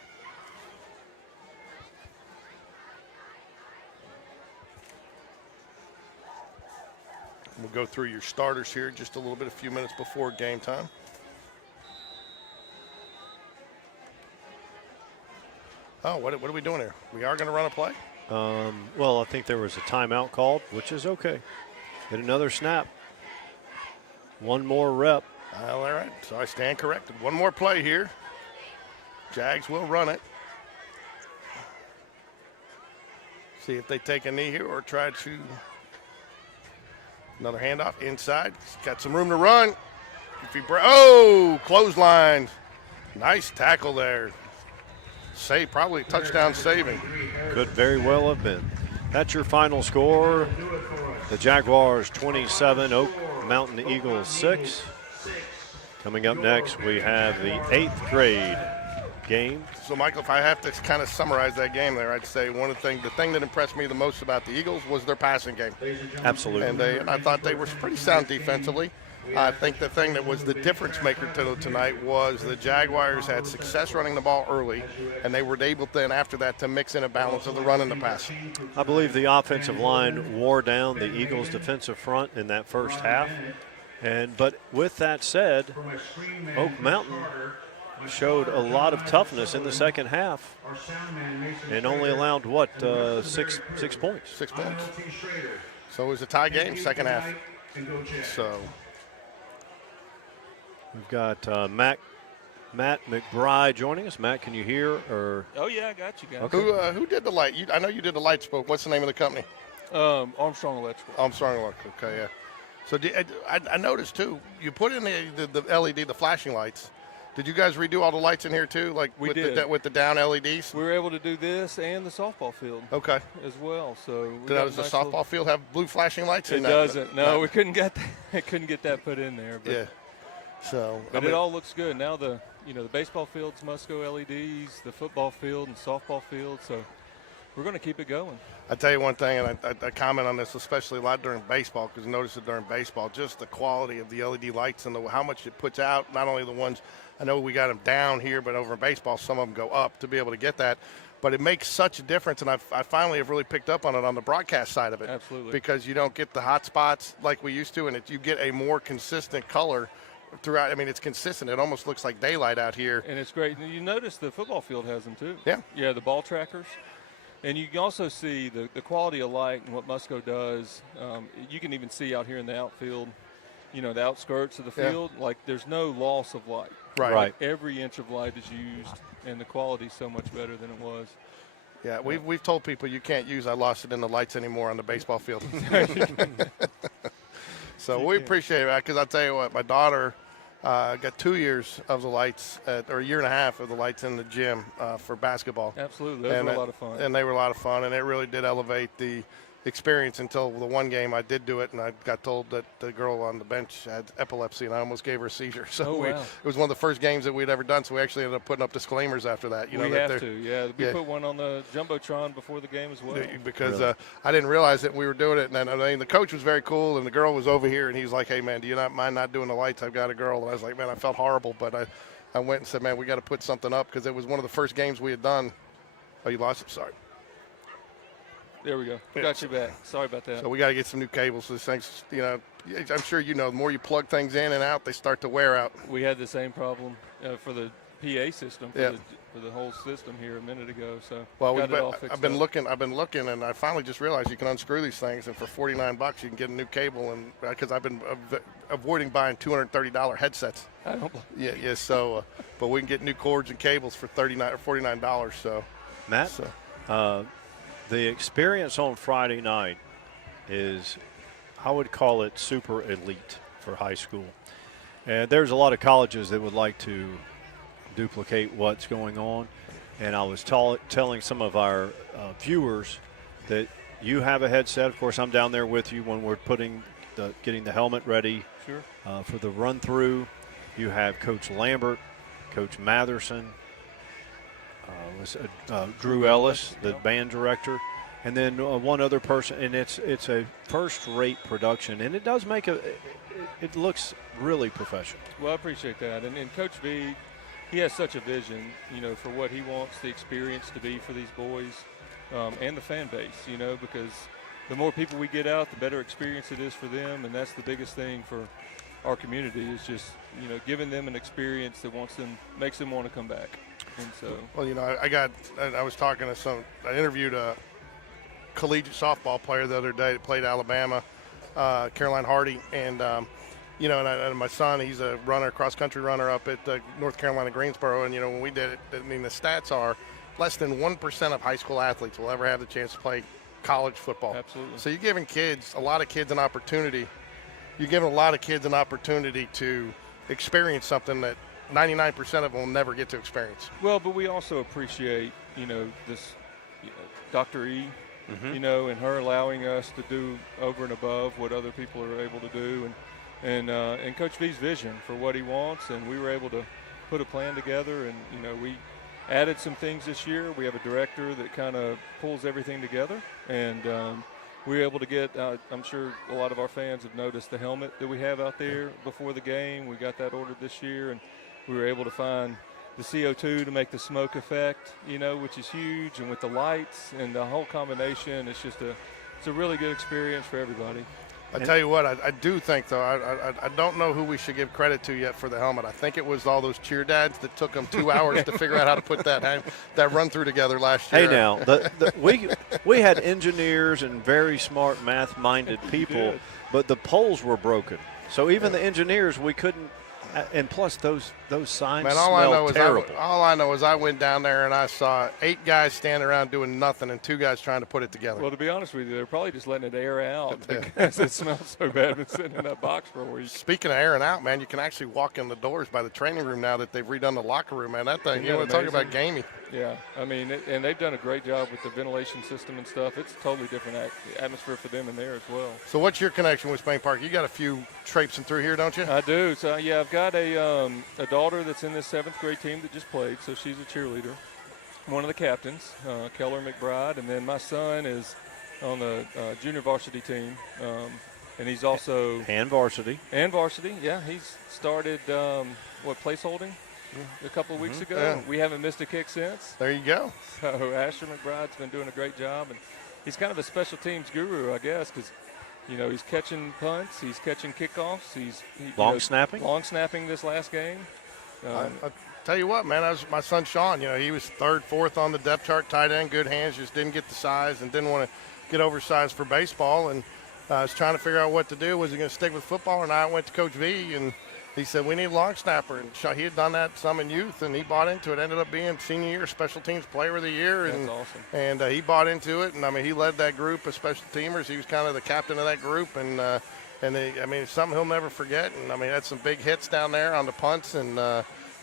We'll go through your starters here just a little bit, a few minutes before game time. Oh, what are we doing here? We are going to run a play? Well, I think there was a timeout called, which is okay. Get another snap. One more rep. All right, so I stand corrected. One more play here. Jags will run it. See if they take a knee here or try to. Another handoff inside. He's got some room to run. If he clothesline. Nice tackle there. Save, probably touchdown saving. Could very well have been. That's your final score. The Jaguars 27, Oak Mountain Eagles 6. Coming up next, we have the 8th grade game. So, Michael, if I have to kind of summarize that game there, I'd say the thing that impressed me the most about the Eagles was their passing game. Absolutely. And I thought they were pretty sound defensively. I think the thing that was the difference maker tonight was the Jaguars had success running the ball early, and they were able then after that to mix in a balance of the run and the pass. I believe the offensive line wore down the Eagles' defensive front in that first half. But with that said, Oak Mountain showed a lot of toughness in the second half and only allowed, 6 points? 6 points. So it was a tie game, second half. So we've got Matt McBride joining us. Matt, can you hear? Or Oh, yeah, I got you guys. Okay. who did the light? I know you did the light spoke. What's the name of the company? Armstrong Electrical. Armstrong Electrical. Okay, yeah. So I noticed too. You put in the LED, the flashing lights. Did you guys redo all the lights in here too, like We with did. with the down LEDs? We were able to do this and the softball field Okay. as well. So Does the softball field have blue flashing lights? It doesn't. No, we couldn't get that. Couldn't get that put in there. But, Yeah. So, but it all looks good now. The baseball fields must go LEDs, the football field and softball field. So we're going to keep it going. I tell you one thing, and I comment on this especially a lot during baseball because I noticed it during baseball, just the quality of the LED lights and how much it puts out. Not only the ones, I know we got them down here, but over in baseball, some of them go up to be able to get that. But it makes such a difference, and I finally have really picked up on it on the broadcast side of it. Absolutely. Because you don't get the hot spots like we used to, and you get a more consistent color throughout. I mean, it's consistent. It almost looks like daylight out here. And it's great. You notice the football field has them too. Yeah. Yeah, the ball trackers. And you can also see the quality of light and what Musco does. You can even see out here in the outfield, the outskirts of the field, like there's no loss of light. Right. Right. Every inch of light is used, and the quality's so much better than it was. Yeah, we've told people you can't use I lost it in the lights anymore on the baseball field. So we appreciate it, because I'll tell you what, my daughter got 2 years of the lights, or a year and a half of the lights in the gym for basketball. Absolutely. Those were a lot of fun. And they were a lot of fun, and it really did elevate the experience until the one game I did do it, and I got told that the girl on the bench had epilepsy, and I almost gave her a seizure. So wow. it was one of the first games that we'd ever done, so we actually ended up putting up disclaimers after that. We have to, yeah. We put one on the Jumbotron before the game as well. Because I didn't realize that we were doing it, and then the coach was very cool, and the girl was over here, and he was like, hey, man, do you not mind not doing the lights? I've got a girl. And I was like, man, I felt horrible, but I went and said, man, we got to put something up, because it was one of the first games we had done. Oh, you lost it? Sorry. There we go. Got you back. Sorry about that. So we got to get some new cables. These things, I'm sure the more you plug things in and out, they start to wear out. We had the same problem for the PA system for the whole system here a minute ago. So I've been looking, and I finally just realized you can unscrew these things, and for $49 you can get a new cable. And because I've been avoiding buying $230 headsets. I don't. Yeah. So, but we can get new cords and cables for $39 or $49. So, Matt, the experience on Friday night is, I would call it super elite for high school. And there's a lot of colleges that would like to duplicate what's going on. And I was telling some of our viewers that you have a headset. Of course, I'm down there with you when we're getting the helmet ready for the run through. You have Coach Lambert, Coach Matherson, Drew Ellis, the band director, and then one other person. And it's a first-rate production, and it does make it looks really professional. Well, I appreciate that. And Coach V, he has such a vision, for what he wants the experience to be for these boys and the fan base, because the more people we get out, the better experience it is for them. And that's the biggest thing for our community is just, giving them an experience that makes them want to come back. And so, well, I interviewed a collegiate softball player the other day that played Alabama, Caroline Hardy, and and my son, he's a cross-country runner up at North Carolina Greensboro, and when we did it, the stats are less than 1% of high school athletes will ever have the chance to play college football. Absolutely. So you're giving a lot of kids an opportunity. You're giving a lot of kids an opportunity to experience something that 99% of them will never get to experience. Well, but we also appreciate, this Dr. E, and her allowing us to do over and above what other people are able to do, and Coach V's vision for what he wants, and we were able to put a plan together, and we added some things this year. We have a director that kind of pulls everything together, and we were able to get, I'm sure a lot of our fans have noticed the helmet that we have out there before the game. We got that ordered this year, and we were able to find the CO2 to make the smoke effect, which is huge, and with the lights and the whole combination, it's a really good experience for everybody. I tell you what, I do think, though, I don't know who we should give credit to yet for the helmet. I think it was all those cheer dads that took them 2 hours to figure out how to put that run through together last year. Hey, now, we had engineers and very smart math-minded people, but the poles were broken. So even the engineers, we couldn't. And plus, those signs smell terrible. All I know is I went down there and I saw 8 guys standing around doing nothing and 2 guys trying to put it together. Well, to be honest with you, they're probably just letting it air out because it smells so bad. Been sitting in that box for a week. Speaking of airing out, man, you can actually walk in the doors by the training room now that they've redone the locker room, man. That thing, want to talk about gamey. Yeah, I mean, and they've done a great job with the ventilation system and stuff. It's a totally different atmosphere for them in there as well. So what's your connection with Spain Park? You got a few traipsing through here, don't you? I do. So, yeah, I've got a daughter that's in this 7th grade team that just played, so she's a cheerleader. One of the captains, Keller McBride, and then my son is on the junior varsity team, and he's also – And varsity. And varsity, yeah. He's started, placeholding? A couple of weeks ago. Yeah. We haven't missed a kick since. There you go. So Asher McBride's been doing a great job, and he's kind of a special teams guru, I guess, because he's catching punts, he's catching kickoffs, he's long snapping this last game. I'll tell you what, man, that was my son Sean. He was 3rd, 4th on the depth chart, tight end, good hands, just didn't get the size and didn't want to get oversized for baseball, and I was trying to figure out what to do. Was he going to stick with football or not? I went to Coach V, and he said, we need a long snapper. And he had done that some in youth, and he bought into it. Ended up being senior year special teams player of the year. And, that's awesome. And he bought into it. And, he led that group of special teamers. He was kind of the captain of that group. And it's something he'll never forget. And, had some big hits down there on the punts. And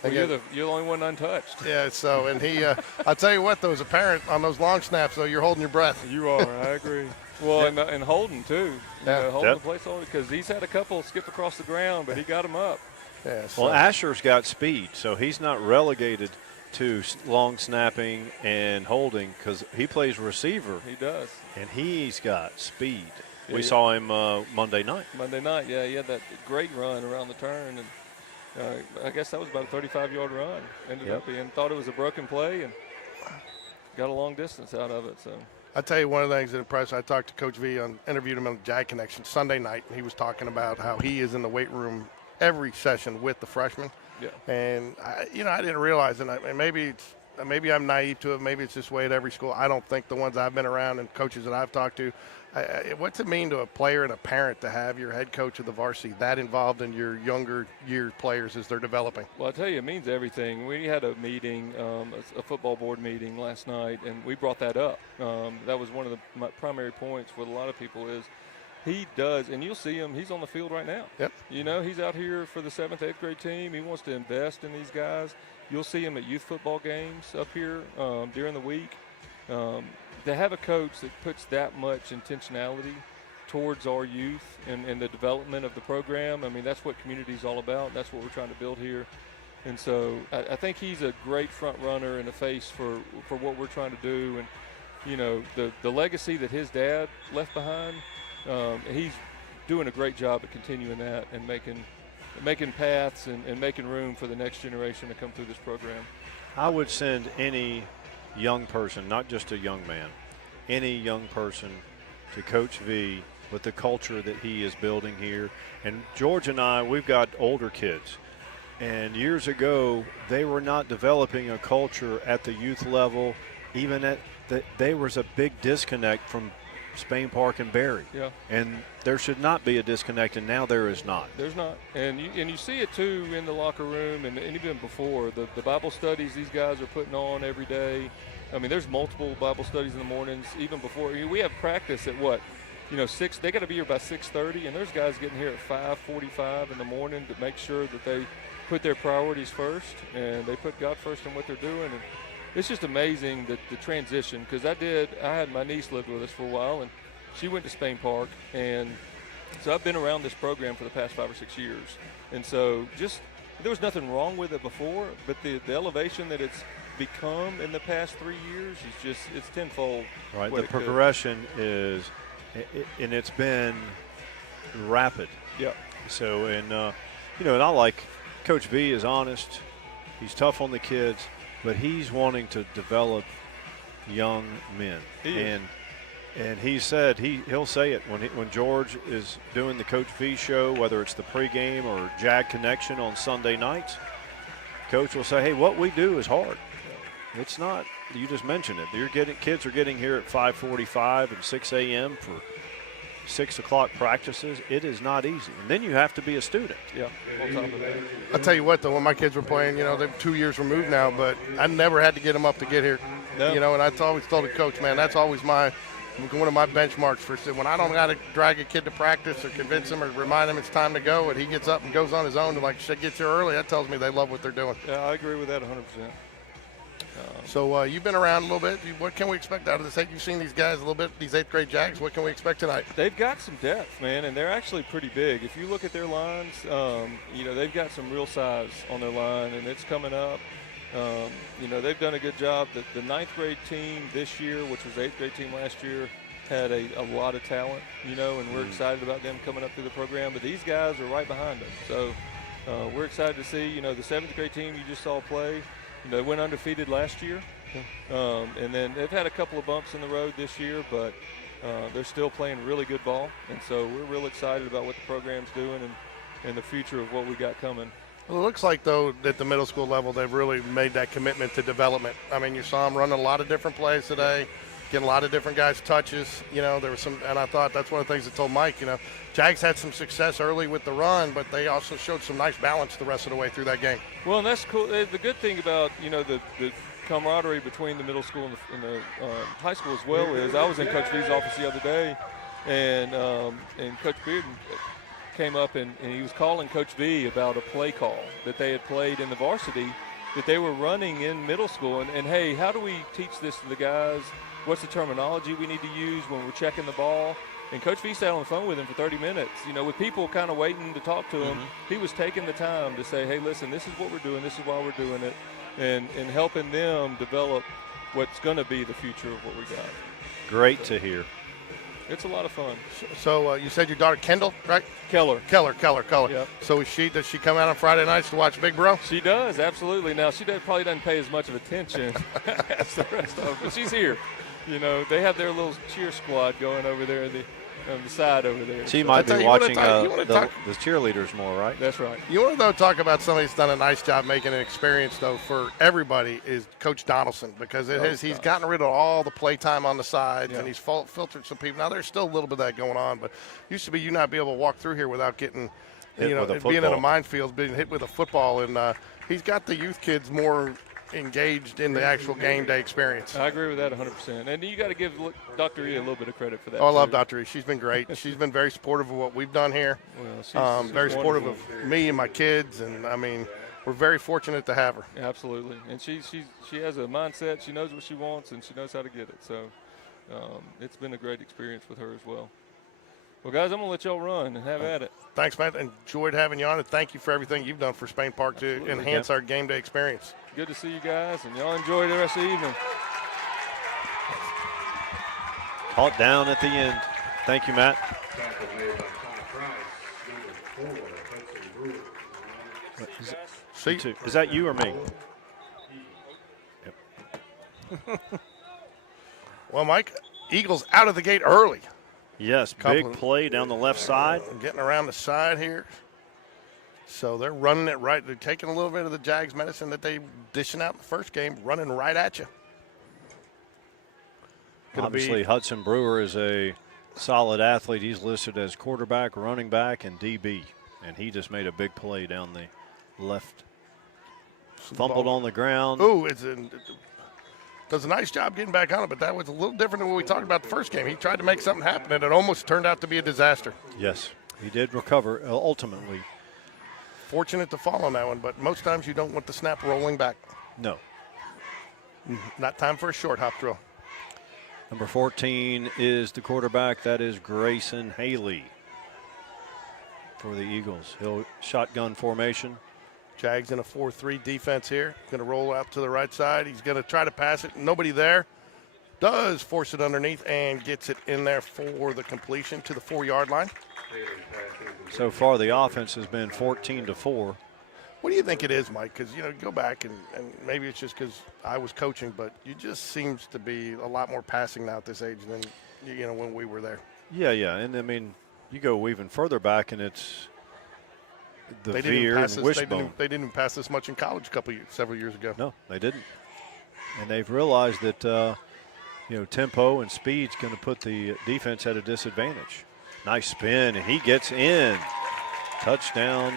you're the only one untouched. Yeah, so, and he I'll tell you what, though, as a parent, on those long snaps, though, you're holding your breath. You are. I agree. Well, and Holden, too. Holden the placeholder, because he's had a couple skip across the ground, but he got them up. Yeah, so. Well, Asher's got speed, so he's not relegated to long snapping and holding because he plays receiver. He does. And he's got speed. Yeah, we saw him Monday night. Monday night, yeah. He had that great run around the turn, and I guess that was about a 35-yard run. Ended up being, thought it was a broken play, and got a long distance out of it. So I'll tell you one of the things that impressed me. I talked to Coach V, interviewed him on the Jag Connection Sunday night, and he was talking about how he is in the weight room every session with the freshmen. Yeah. And, I didn't realize, and maybe I'm naive to it. Maybe it's this way at every school. I don't think the ones I've been around and coaches that I've talked to, what's it mean to a player and a parent to have your head coach of the varsity that involved in your younger year players as they're developing? Well, I tell you, it means everything. We had a meeting, a football board meeting last night, and we brought that up. That was one of my primary points with a lot of people is, He does, and you'll see him. He's on the field right now. Yep. You know, he's out here for the 7th, 8th grade team. He wants to invest in these guys. You'll see him at youth football games up here during the week. To have a coach that puts that much intentionality towards our youth and the development of the program, I mean, that's what community is all about. That's what we're trying to build here. And so I think he's a great front runner and a face for what we're trying to do. And, you know, the legacy that his dad left behind, he's doing a great job at continuing that and making paths and making room for the next generation to come through this program. I would send any young person, not just a young man, any young person to Coach V with the culture that he is building here. And George and I, we've got older kids. And years ago, they were not developing a culture at the youth level. Even at there was a big disconnect from Spain Park and Barry. Yeah. And there should not be a disconnect, and now there is not. There's not. And you see it, too, in the locker room and even before. The Bible studies these guys are putting on every day. I mean, there's multiple Bible studies in the mornings, even before. We have practice at what? 6. They got to be here by 6:30, and there's guys getting here at 5:45 in the morning to make sure that they put their priorities first and they put God first in what they're doing. And it's just amazing that the transition, because I had my niece lived with us for a while, and she went to Spain Park, and so I've been around this program for the past 5 or 6 years. And so there was nothing wrong with it before, but the elevation that it's become in the past 3 years is it's tenfold. Right, the progression is, and it's been rapid. Yeah. So, and I like Coach V is honest. He's tough on the kids, but he's wanting to develop young men. And he said he'll say it when George is doing the Coach V show, whether it's the pregame or Jag Connection on Sunday nights. Coach will say, "Hey, what we do is hard. It's not. You just mentioned it. Kids are getting here at 5:45 and 6 a.m. for 6 o'clock practices. It is not easy. And then you have to be a student." Yeah, on top of that. I'll tell you what, though, when my kids were playing, they're 2 years removed now, but I never had to get them up to get here. No. And I always told the coach, man, that's always one of my benchmarks for when I don't got to drag a kid to practice or convince him or remind him it's time to go, and he gets up and goes on his own and like shit gets here early. That tells me they love what they're doing. Yeah, I agree with that 100%. So you've been around a little bit. What can we expect out of this? You've seen these guys a little bit, these 8th grade Jags. What can we expect tonight? They've got some depth, man, and they're actually pretty big. If you look at their lines, they've got some real size on their line, and it's coming up. They've done a good job. The 9th grade team this year, which was the 8th grade team last year, had a lot of talent, and we're excited about them coming up through the program. But these guys are right behind them. So we're excited to see, the 7th grade team you just saw play. They went undefeated last year, and then they've had a couple of bumps in the road this year, but they're still playing really good ball. And so we're real excited about what the program's doing and the future of what we got coming. Well, it looks like, though, at the middle school level, they've really made that commitment to development. I mean, you saw them running a lot of different plays today, getting a lot of different guys touches. There was some, and I thought that's one of the things I told Mike, Jags had some success early with the run, but they also showed some nice balance the rest of the way through that game. Well, and that's cool. The good thing about, the camaraderie between the middle school and the high school as well is I was in Coach V's office the other day, and Coach Bearden came up and he was calling Coach V about a play call that they had played in the varsity that they were running in middle school. And hey, how do we teach this to the guys? What's the terminology we need to use when we're checking the ball? And Coach V sat on the phone with him for 30 minutes, with people kind of waiting to talk to him. He was taking the time to say, hey, listen, this is what we're doing. This is why we're doing it. And helping them develop what's going to be the future of what we got. Great to hear. It's a lot of fun. So you said your daughter Kendall, right? Keller. Yep. So does she come out on Friday nights to watch Big Bro? She does, absolutely. Now, she probably doesn't pay as much of attention as the rest of them, but she's here. They have their little cheer squad going over there on the side over there. She might be watching the cheerleaders more, right? That's right. You want to, talk about somebody who's done a nice job making an experience, though, for everybody is Coach Donaldson, because he's gotten rid of all the playtime on the sides, and he's filtered some people. Now, there's still a little bit of that going on, but used to be you not be able to walk through here without getting, being in a minefield, being hit with a football, and he's got the youth kids more engaged in the actual game day experience. I agree with that 100%. And you got to give Dr. E a little bit of credit for that. Oh, I love too. Dr. E. She's been great. She's been very supportive of what we've done here. Well, she's Very supportive wonderful. of me and my kids, and I mean, we're very fortunate to have her. Absolutely, and she has a mindset. She knows what she wants, and she knows how to get it. So it's been a great experience with her as well. Well, guys, I'm going to let y'all run and have at it. Thanks, man. Enjoyed having you on, and thank you for everything you've done for Spain Park to enhance our game day experience. Good to see you guys, and y'all enjoy the rest of the evening. Caught down at the end. Thank you, Matt. Tackle made by Todd Price, number 4, Hudson Brewer. See, Is that you or me? well, Mike, Eagles out of the gate early. Yes, Couple- big play down the left side. Getting around the side here. So they're running it right. They're taking a little bit of the Jags medicine that they dishing out in the first game, running right at you. Obviously, Hudson Brewer is a solid athlete. He's listed as quarterback, running back, and DB. And he just made a big play down the left. Fumbled on the ground. Ooh, does a nice job getting back on it, but that was a little different than what we talked about the first game. He tried to make something happen, and it almost turned out to be a disaster. Yes, he did recover ultimately. Fortunate to fall on that one, but most times you don't want the snap rolling back. No. Not time for a short hop drill. Number 14 is the quarterback. That is Grayson Haley for the Eagles. He'll shotgun formation. Jags in a 4-3 defense here. Going to roll out to the right side. He's going to try to pass it. Nobody there. Does force it underneath and gets it in there for the completion to the 4-yard line. So far, the offense has been 14-4. What do you think it is, Mike? Because, go back and maybe it's just because I was coaching, but you just seems to be a lot more passing now at this age than, when we were there. Yeah. And, I mean, you go even further back, and it's the They didn't veer pass and this, wishbone. they didn't pass this much in college several years ago. No, they didn't. And they've realized that, tempo and speed's going to put the defense at a disadvantage. Nice spin, and he gets in. Touchdown,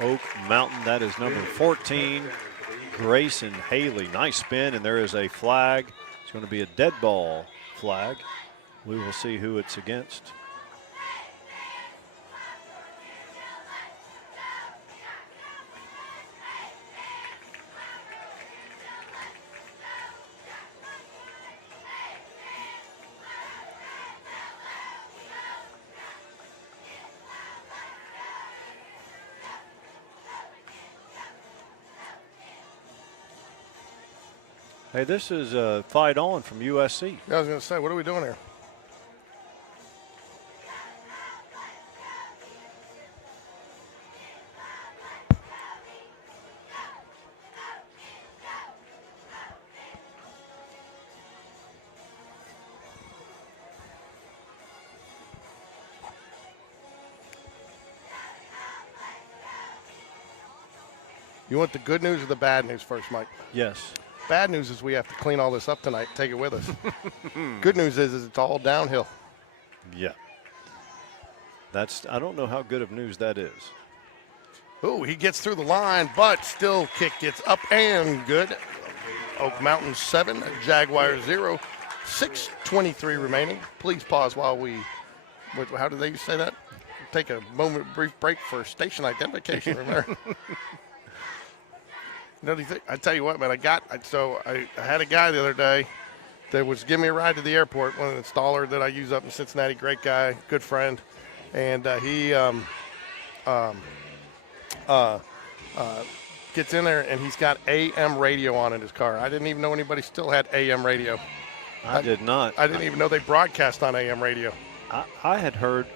Oak Mountain. That is number 14, Grayson Haley. Nice spin, and there is a flag. It's going to be a dead ball flag. We will see who it's against. Hey, this is Fight On from USC. Yeah, I was going to say, what are we doing here? You want the good news or the bad news first, Mike? Yes. Bad news is we have to clean all this up tonight and take it with us. Good news is it's all downhill. Yeah. I don't know how good of news that is. Ooh, he gets through the line, but still kick gets up and good. Oak Mountain 7, Jaguar 0, 6:23 remaining. Please pause while how do they say that? Take a brief break for station identification, remember? I tell you what, man, I had a guy the other day that was giving me a ride to the airport, one installer that I use up in Cincinnati, great guy, good friend. And he gets in there and he's got AM radio on in his car. I didn't even know anybody still had AM radio. I did not. I didn't even know they broadcast on AM radio. I had heard.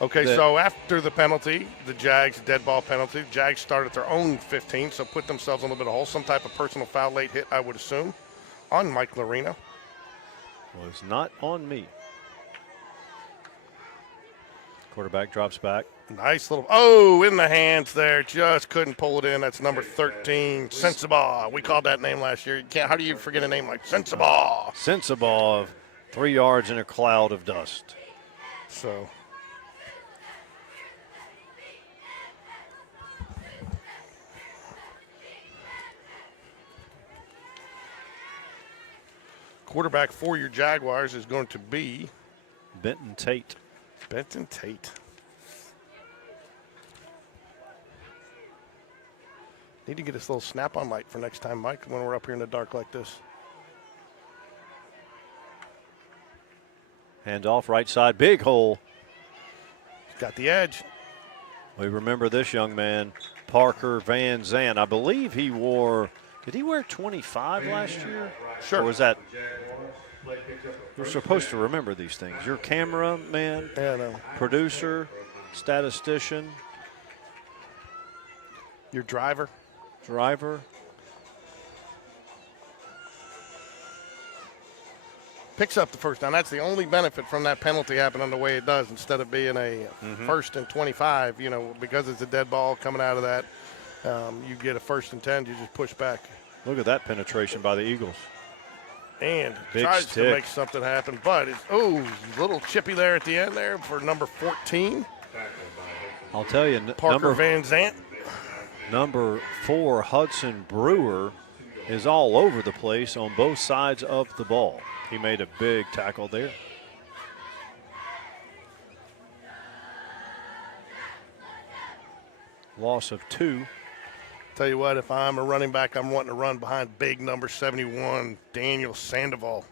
Okay, so after the penalty, the Jags dead ball penalty, Jags started their own 15, so put themselves in a little bit of hole. Some type of personal foul late hit, I would assume, on Mike Lorena. Was not on me. Quarterback drops back. Nice little, in the hands there. Just couldn't pull it in. That's number 13, Sensabaugh. We called that name last year. How do you forget a name like Sensabaugh? Sensabaugh, 3 yards in a cloud of dust. So. Quarterback for your Jaguars is going to be Benton Tate. Benton Tate. Need to get this little snap-on light for next time, Mike, when we're up here in the dark like this. Hand off right side, big hole. He's got the edge. We remember this young man, Parker Van Zandt. I believe he wore, did he wear 25 last year? Sure. Or was that, you're supposed to remember these things. Your cameraman, Yeah, I know. producer, statistician, Your driver. driver. Picks up the first down. That's the only benefit from that penalty happening the way it does instead of being a first and 25. You know, because it's a dead ball coming out of that, you get a first and 10, you just push back. Look at that penetration by the Eagles. And Big tries stick. to make something happen, but it's, a little chippy there at the end there for number 14, I'll tell you, Parker Van Zandt. number 4, Hudson Brewer, is all over the place on both sides of the ball. He made a big tackle there. Loss of 2. Tell you what, if I'm a running back, I'm wanting to run behind big number 71, Daniel Sandoval.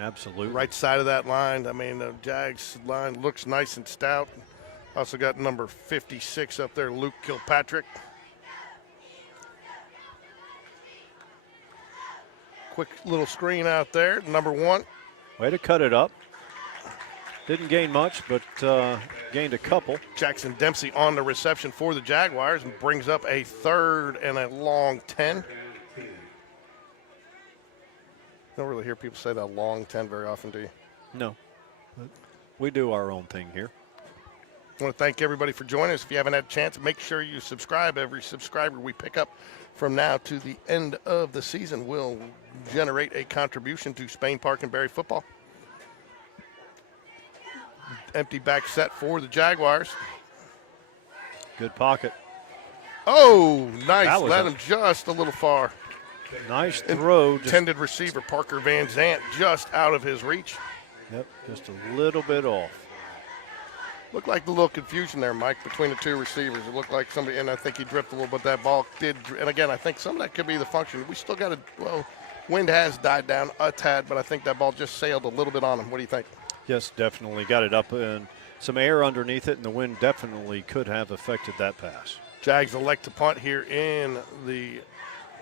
Absolutely. Right side of that line. I mean, the Jags line looks nice and stout. Also got number 56 up there, Luke Kilpatrick. Quick little screen out there, number 1. Way to cut it up. Didn't gain much, but gained a couple. Jackson Dempsey on the reception for the Jaguars and brings up a 3rd and a long 10. Don't really hear people say that long 10 very often, do you? No. But we do our own thing here. I want to thank everybody for joining us. If you haven't had a chance, make sure you subscribe. Every subscriber we pick up from now to the end of the season will generate a contribution to Spain Park and Berry football. Empty back set for the Jaguars. Good pocket. Oh, nice. That was Led him just a little far. Nice throw. Intended receiver Parker Van Zandt just out of his reach. Yep, just a little bit off. Looked like a little confusion there, Mike, between the two receivers. It looked like somebody, and I think he drifted a little, but that ball did. And again, I think some of that could be the function. We still got wind has died down a tad, but I think that ball just sailed a little bit on him. What do you think? Yes, definitely. Got it up and some air underneath it, and the wind definitely could have affected that pass. Jags elect to punt here in the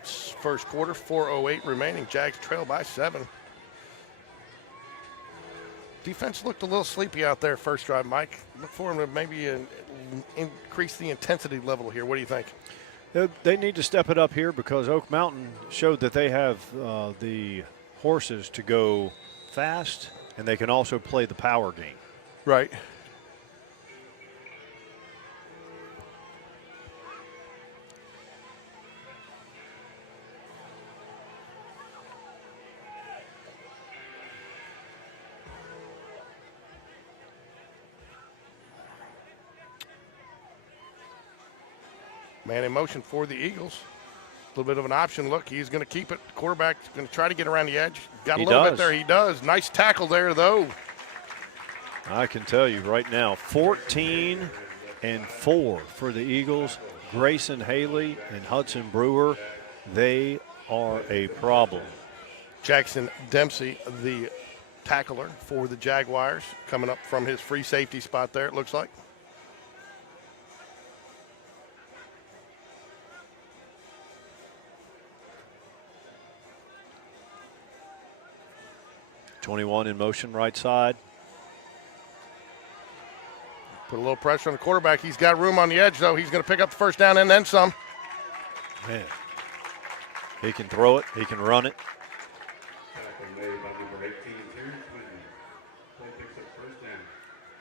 first quarter, 4:08 remaining. Jags trail by 7. Defense looked a little sleepy out there first drive, Mike. Look for him to maybe increase the intensity level here. What do you think? They need to step it up here because Oak Mountain showed that they have the horses to go fast, and they can also play the power game. Right. Man in motion for the Eagles. A little bit of an option look. He's going to keep it. Quarterback's going to try to get around the edge. Got a little bit there. He does. Nice tackle there, though. I can tell you right now, 14-4 for the Eagles. Grayson Haley and Hudson Brewer, they are a problem. Jackson Dempsey, the tackler for the Jaguars, coming up from his free safety spot there, it looks like. .21 in motion right side. Put a little pressure on the quarterback. He's got room on the edge, though. He's going to pick up the first down and then some. Man, he can throw it. He can run it.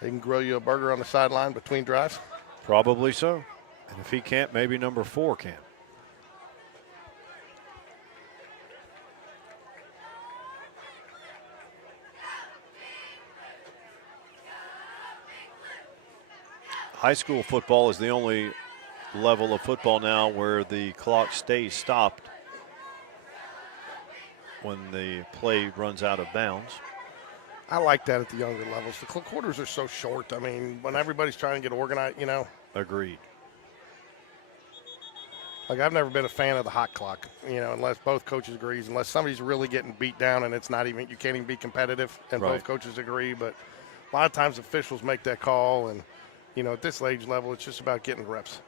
He can grill you a burger on the sideline between drives. Probably so. And if he can't, maybe number 4 can. High school football is the only level of football now where the clock stays stopped. when the play runs out of bounds. I like that at the younger levels. The quarters are so short. I mean, when everybody's trying to get organized, you know. Agreed. Like, I've never been a fan of the hot clock, you know, unless both coaches agree, unless somebody's really getting beat down and it's not even, you can't even be competitive, and Right. both coaches agree. But a lot of times officials make that call, and, you know, at this age level, it's just about getting reps.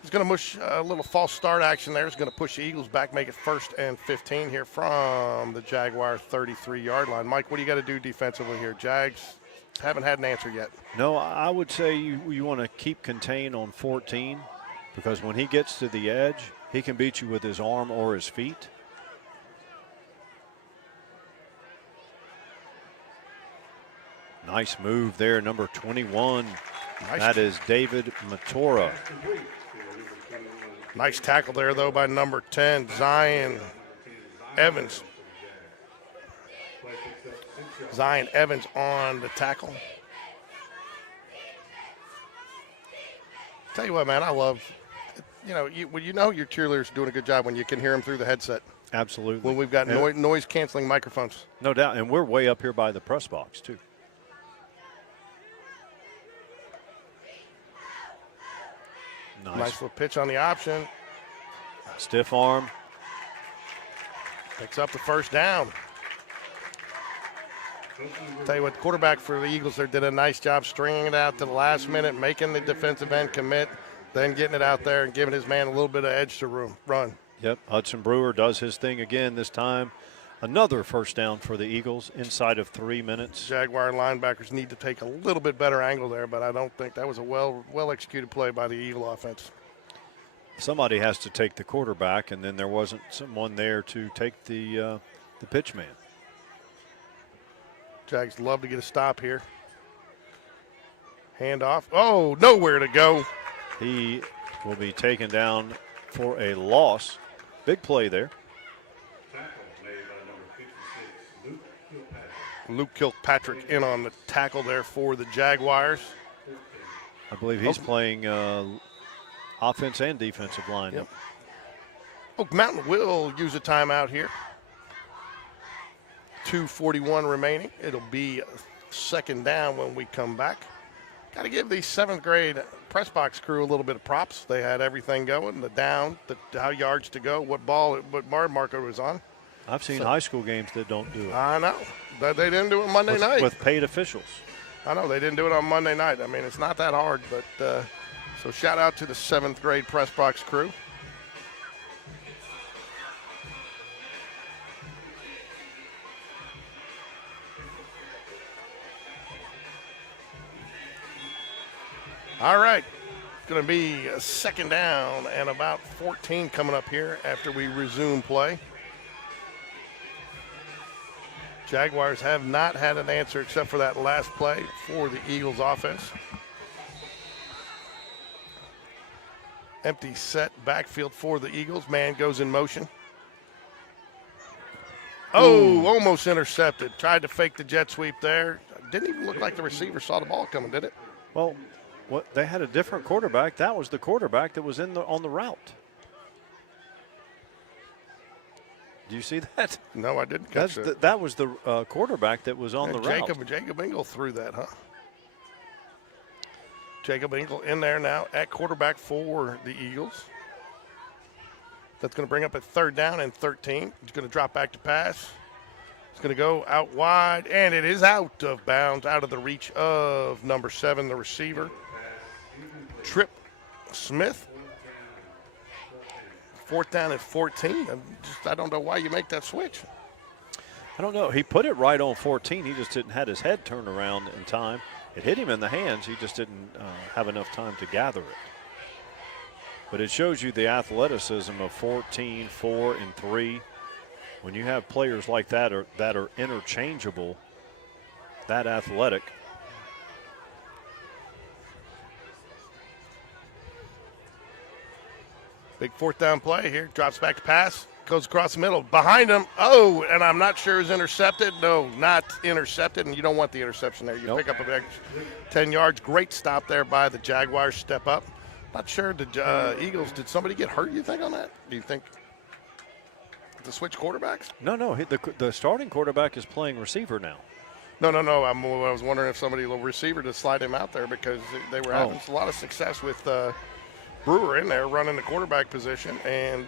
He's going to mush a little false start action there. He's going to push the Eagles back, make it 1st and 15 here from the Jaguar 33-yard line. Mike, what do you got to do defensively here? Jags haven't had an answer yet. No, I would say you want to keep contained on 14, because when he gets to the edge, he can beat you with his arm or his feet. Nice move there, number 21. Nice. That is David Matora. Nice tackle there, though, by number 10, Zion Evans. Zion Evans on the tackle. Tell you what, man, I love, you know your cheerleaders doing a good job when you can hear them through the headset. Absolutely. When we've got noise-canceling microphones. No doubt, and we're way up here by the press box, too. Nice little pitch on the option. Stiff arm. Picks up the 1st down. Tell you what, the quarterback for the Eagles there did a nice job stringing it out to the last minute, making the defensive end commit, then getting it out there and giving his man a little bit of edge to run. Yep, Hudson Brewer does his thing again this time. Another 1st down for the Eagles inside of 3 minutes. Jaguar linebackers need to take a little bit better angle there, but I don't think that was a well-executed play by the Eagle offense. Somebody has to take the quarterback, and then there wasn't someone there to take the pitch man. Jags love to get a stop here. Handoff. Oh, nowhere to go. He will be taken down for a loss. Big play there. Luke Kilpatrick in on the tackle there for the Jaguars. I believe he's playing offense and defensive line. Yep. Oak Mountain will use a timeout here. 2:41 remaining. It'll be 2nd down when we come back. Got to give the 7th grade press box crew a little bit of props. They had everything going, the down, how yards to go, what bar marker was on. I've seen high school games that don't do it. I know. They didn't do it Monday night. With paid officials. I know. They didn't do it on Monday night. I mean, it's not that hard, but so shout out to the 7th grade press box crew. All right. It's going to be a 2nd down and about 14 coming up here after we resume play. Jaguars have not had an answer except for that last play for the Eagles offense. Empty set backfield for the Eagles. Man goes in motion. Oh, almost intercepted. Tried to fake the jet sweep there. Didn't even look like the receiver saw the ball coming, did it? Well, they had a different quarterback. That was the quarterback that was on the route. Do you see that? No, I didn't catch that. That was the quarterback that was on the route. Jacob Engel threw that, huh? Jacob Engel in there now at quarterback for the Eagles. That's going to bring up a 3rd down and 13. He's going to drop back to pass. It's going to go out wide, and it is out of bounds, out of the reach of number 7, the receiver, Trip Smith. 4th down and 14. I don't know why you make that switch. I don't know. He put it right on 14. He just didn't have his head turned around in time. It hit him in the hands. He just didn't have enough time to gather it. But it shows you the athleticism of 14, 4, and 3. When you have players like that are interchangeable, that athletic. Big 4th down play here. Drops back to pass. Goes across the middle. Behind him. Oh, and I'm not sure it was intercepted. No, not intercepted. And you don't want the interception there. You pick up a big 10 yards. Great stop there by the Jaguars. Step up. Not sure the Eagles, did somebody get hurt, you think, on that? Do you think To switch quarterbacks? No. The starting quarterback is playing receiver now. No. I was wondering if somebody, a receiver, to slide him out there because they were having a lot of success with Brewer in there running the quarterback position, and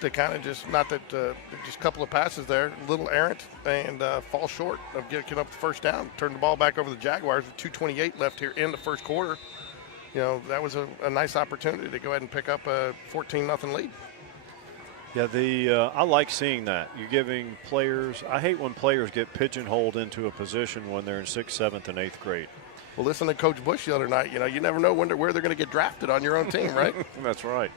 they kind of just just a couple of passes there, a little errant, and fall short of getting up the first down. Turn the ball back over the Jaguars with 2:28 left here in the first quarter. You know, that was a nice opportunity to go ahead and pick up a 14-0 lead. Yeah, I like seeing that. You're giving players – I hate when players get pigeonholed into a position when they're in 6th, 7th, and 8th grade. Well, listen to Coach Bush the other night. You know, you never know where they're going to get drafted on your own team, right? That's right.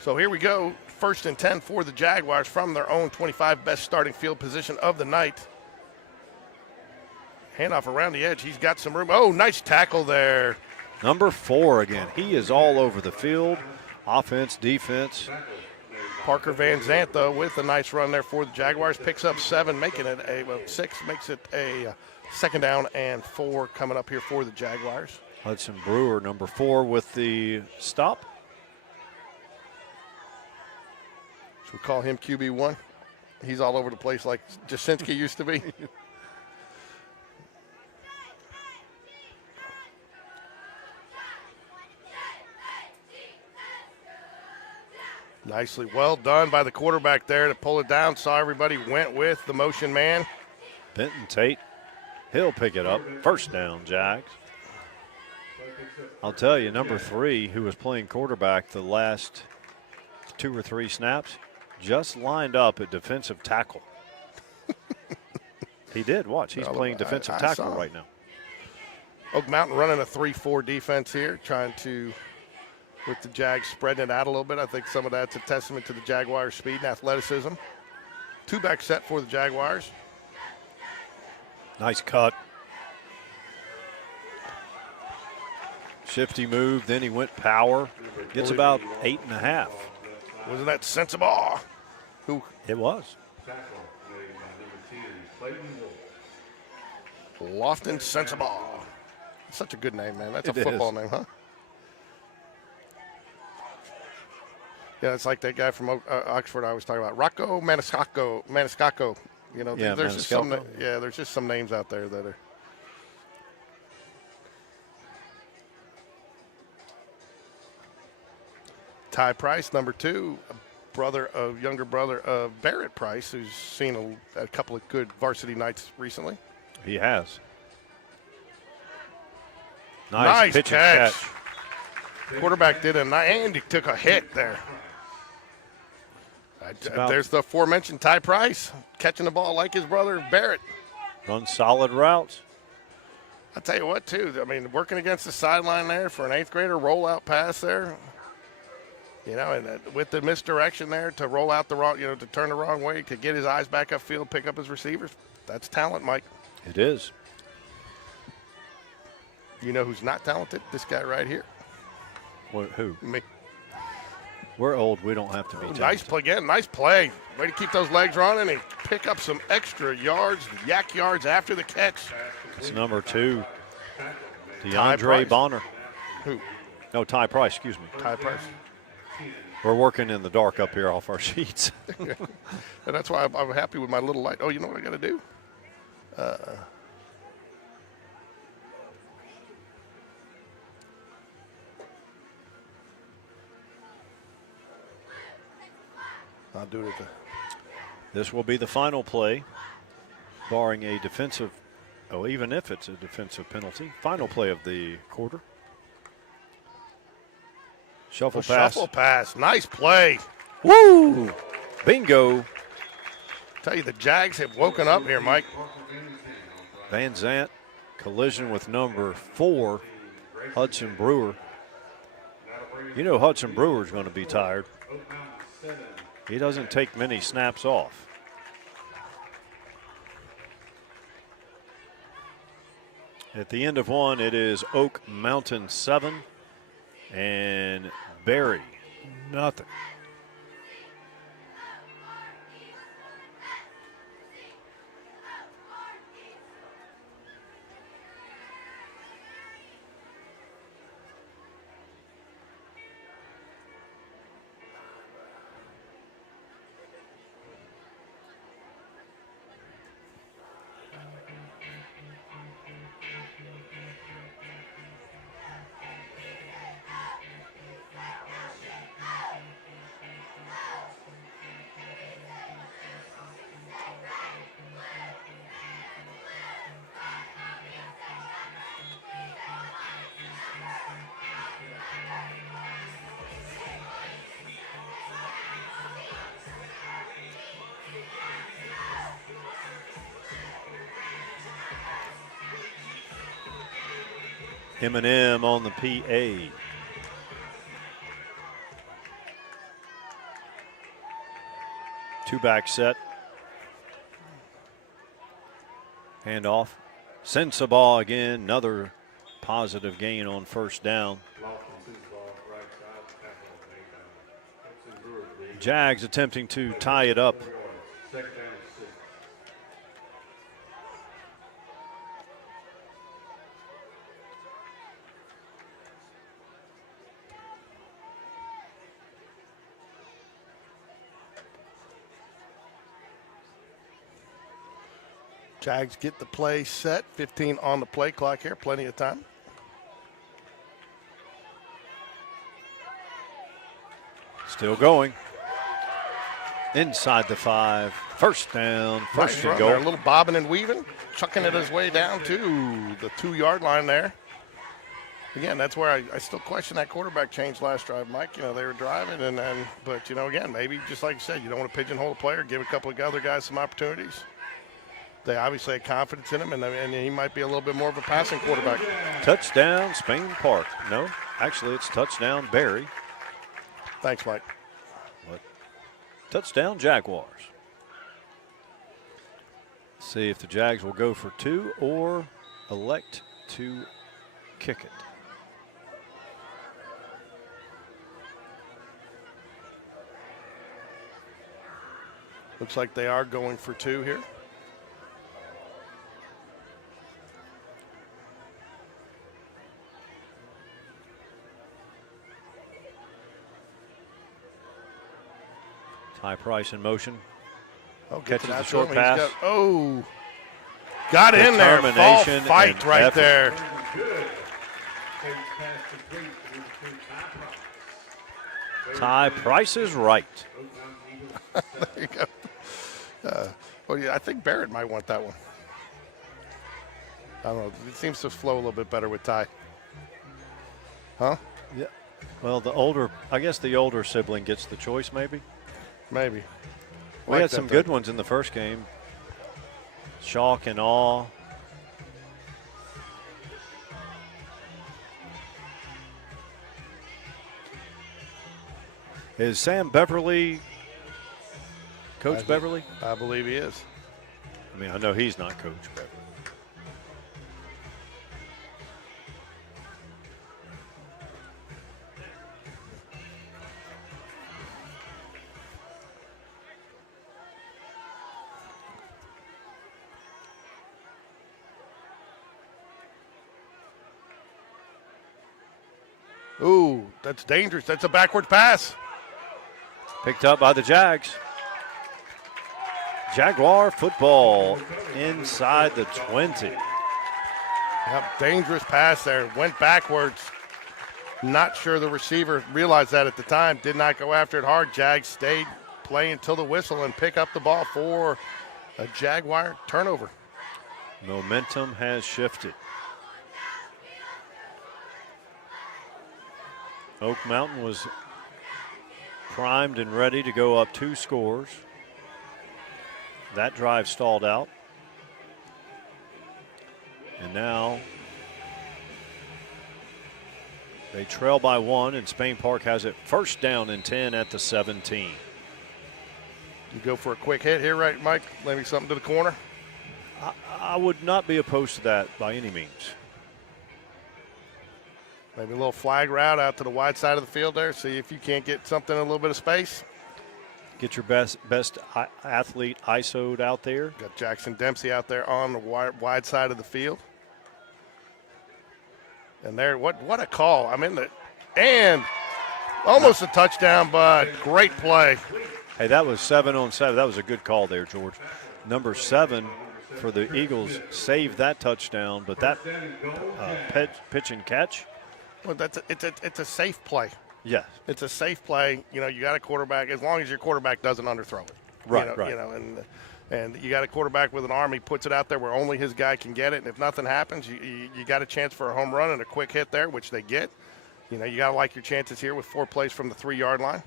So here we go. 1st and 10 for the Jaguars from their own 25, best starting field position of the night. Handoff around the edge. He's got some room. Oh, nice tackle there. Number 4 again. He is all over the field, offense, defense. Parker Van Zant, though, with a nice run there for the Jaguars. Picks up 7, making it 6, makes it a 2nd down and 4 coming up here for the Jaguars. Hudson Brewer, number 4, with the stop. Should we call him QB1? He's all over the place like Jasinski used to be. Nicely well done by the quarterback there to pull it down. Saw everybody, went with the motion man. Benton Tate, he'll pick it up. 1st down, Jags. I'll tell you, number 3, who was playing quarterback the last 2 or 3 snaps, just lined up at defensive tackle. He did. Watch, he's playing defensive tackle right now. Oak Mountain running a 3-4 defense here, trying to, with the Jags spreading it out a little bit. I think some of that's a testament to the Jaguars' speed and athleticism. 2-back set for the Jaguars. Nice cut. Shifty move, then he went power. Gets about 8.5. Wasn't that Sensabaugh? Who? It was. Lofton Sensabaugh. Such a good name, man. That's a football name, huh? Yeah, it's like that guy from Oxford I was talking about. Rocco Maniscalco. You know, yeah, there's just some names out there that are. Ty Price, number 2, younger brother of Barrett Price, who's seen a couple of good varsity nights recently. He has. Nice pitch and catch. Quarterback did and he took a hit there. There's the aforementioned Ty Price catching the ball like his brother Barrett. Runs solid routes. I'll tell you what, too. I mean, working against the sideline there for an 8th grader, rollout pass there. You know, and with the misdirection there to roll out the wrong, to turn the wrong way, to get his eyes back upfield, pick up his receivers. That's talent, Mike. It is. You know who's not talented? This guy right here. Who? Me. We're old. We don't have to be talented. Nice play again. Nice play. Way to keep those legs running and pick up some extra yards, yak yards after the catch. It's number 2, DeAndre Bonner. Who? No, Ty Price. Excuse me. Ty Price. We're working in the dark up here off our sheets. And that's why I'm happy with my little light. Oh, you know what I got to do? I'll do it at the. This will be the final play, barring a defensive, even if it's a defensive penalty. Final play of the quarter. Shuffle pass. Shuffle pass. Nice play. Woo! Bingo. Tell you, the Jags have woken up here, Mike. Van Zant, collision with number 4, Hudson Brewer. You know Hudson Brewer's going to be tired. He doesn't take many snaps off. At the end of one, it is Oak Mountain 7 and Berry nothing. M&M on the PA. Two-back set. Handoff. Sensabaugh again. Another positive gain on first down. Jags attempting to tie it up. Jags get the play set. 15 on the play clock here. Plenty of time. Still going. Inside the 5. First down. First and There, a goal. little bobbing and weaving. Chucking it his way down to the 2-yard line there. Again, that's where I still question that quarterback change last drive, Mike. You know, they were driving, but, you know, again, maybe just like you said, you don't want to pigeonhole a player, give a couple of other guys some opportunities. They obviously had confidence in him, and he might be a little bit more of a passing quarterback. Touchdown, Spain Park. No, actually, it's touchdown, Barry. Thanks, Mike. But touchdown, Jaguars. See if the Jags will go for 2 or elect to kick it. Looks like they are going for 2 here. Ty Price in motion. Oh, Catches the that short to him. He's pass. Got in there. Ball Determination fight and right effort. there. Ty Price is right. There you go. Well, yeah, I think Barrett might want that one. I don't know. It seems to flow a little bit better with Ty. Huh? Yeah. Well, I guess the older sibling gets the choice, maybe. Maybe. We Like had that, some though. good ones in the first game. Shock and awe. Is Sam Beverly Coach Beverly? I believe he is. I mean, I know he's not Coach Beverly. Ooh, that's dangerous. That's a backward pass. Picked up by the Jags. Jaguar football inside the 20. Yep, dangerous pass there. Went backwards. Not sure the receiver realized that at the time. Did not go after it hard. Jags stayed playing till the whistle and pick up the ball for a Jaguar turnover. Momentum has shifted. Oak Mountain was primed and ready to go up 2 scores. That drive stalled out. And now they trail by 1, and Spain Park has it first down and 10 at the 17. You go for a quick hit here, right, Mike? Maybe something to the corner. I would not be opposed to that by any means. Maybe a little flag route out to the wide side of the field there. See if you can't get something in a little bit of space. Get your best athlete ISO'd out there. Got Jackson Dempsey out there on the wide side of the field. And there, what a call. And almost a touchdown, but great play. Hey, that was 7 on 7. That was a good call there, George. Number 7 for the Eagles saved that touchdown, but that pitch and catch. Well, it's a safe play. Yeah. It's a safe play. You know, you got a quarterback, as long as your quarterback doesn't underthrow it. Right, You know, and you got a quarterback with an arm. He puts it out there where only his guy can get it. And if nothing happens, you got a chance for a home run and a quick hit there, which they get. You know, you got to like your chances here with 4 plays from the 3-yard line.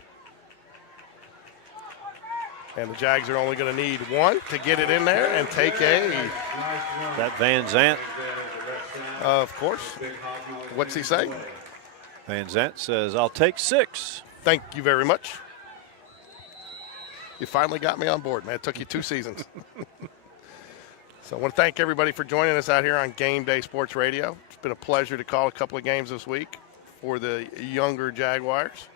And the Jags are only going to need 1 to get it in there and take a. That Van Zant Of course. What's he say? Van Zant says, I'll take 6. Thank you very much. You finally got me on board, man. It took you 2 seasons. So I want to thank everybody for joining us out here on Game Day Sports Radio. It's been a pleasure to call a couple of games this week for the younger Jaguars.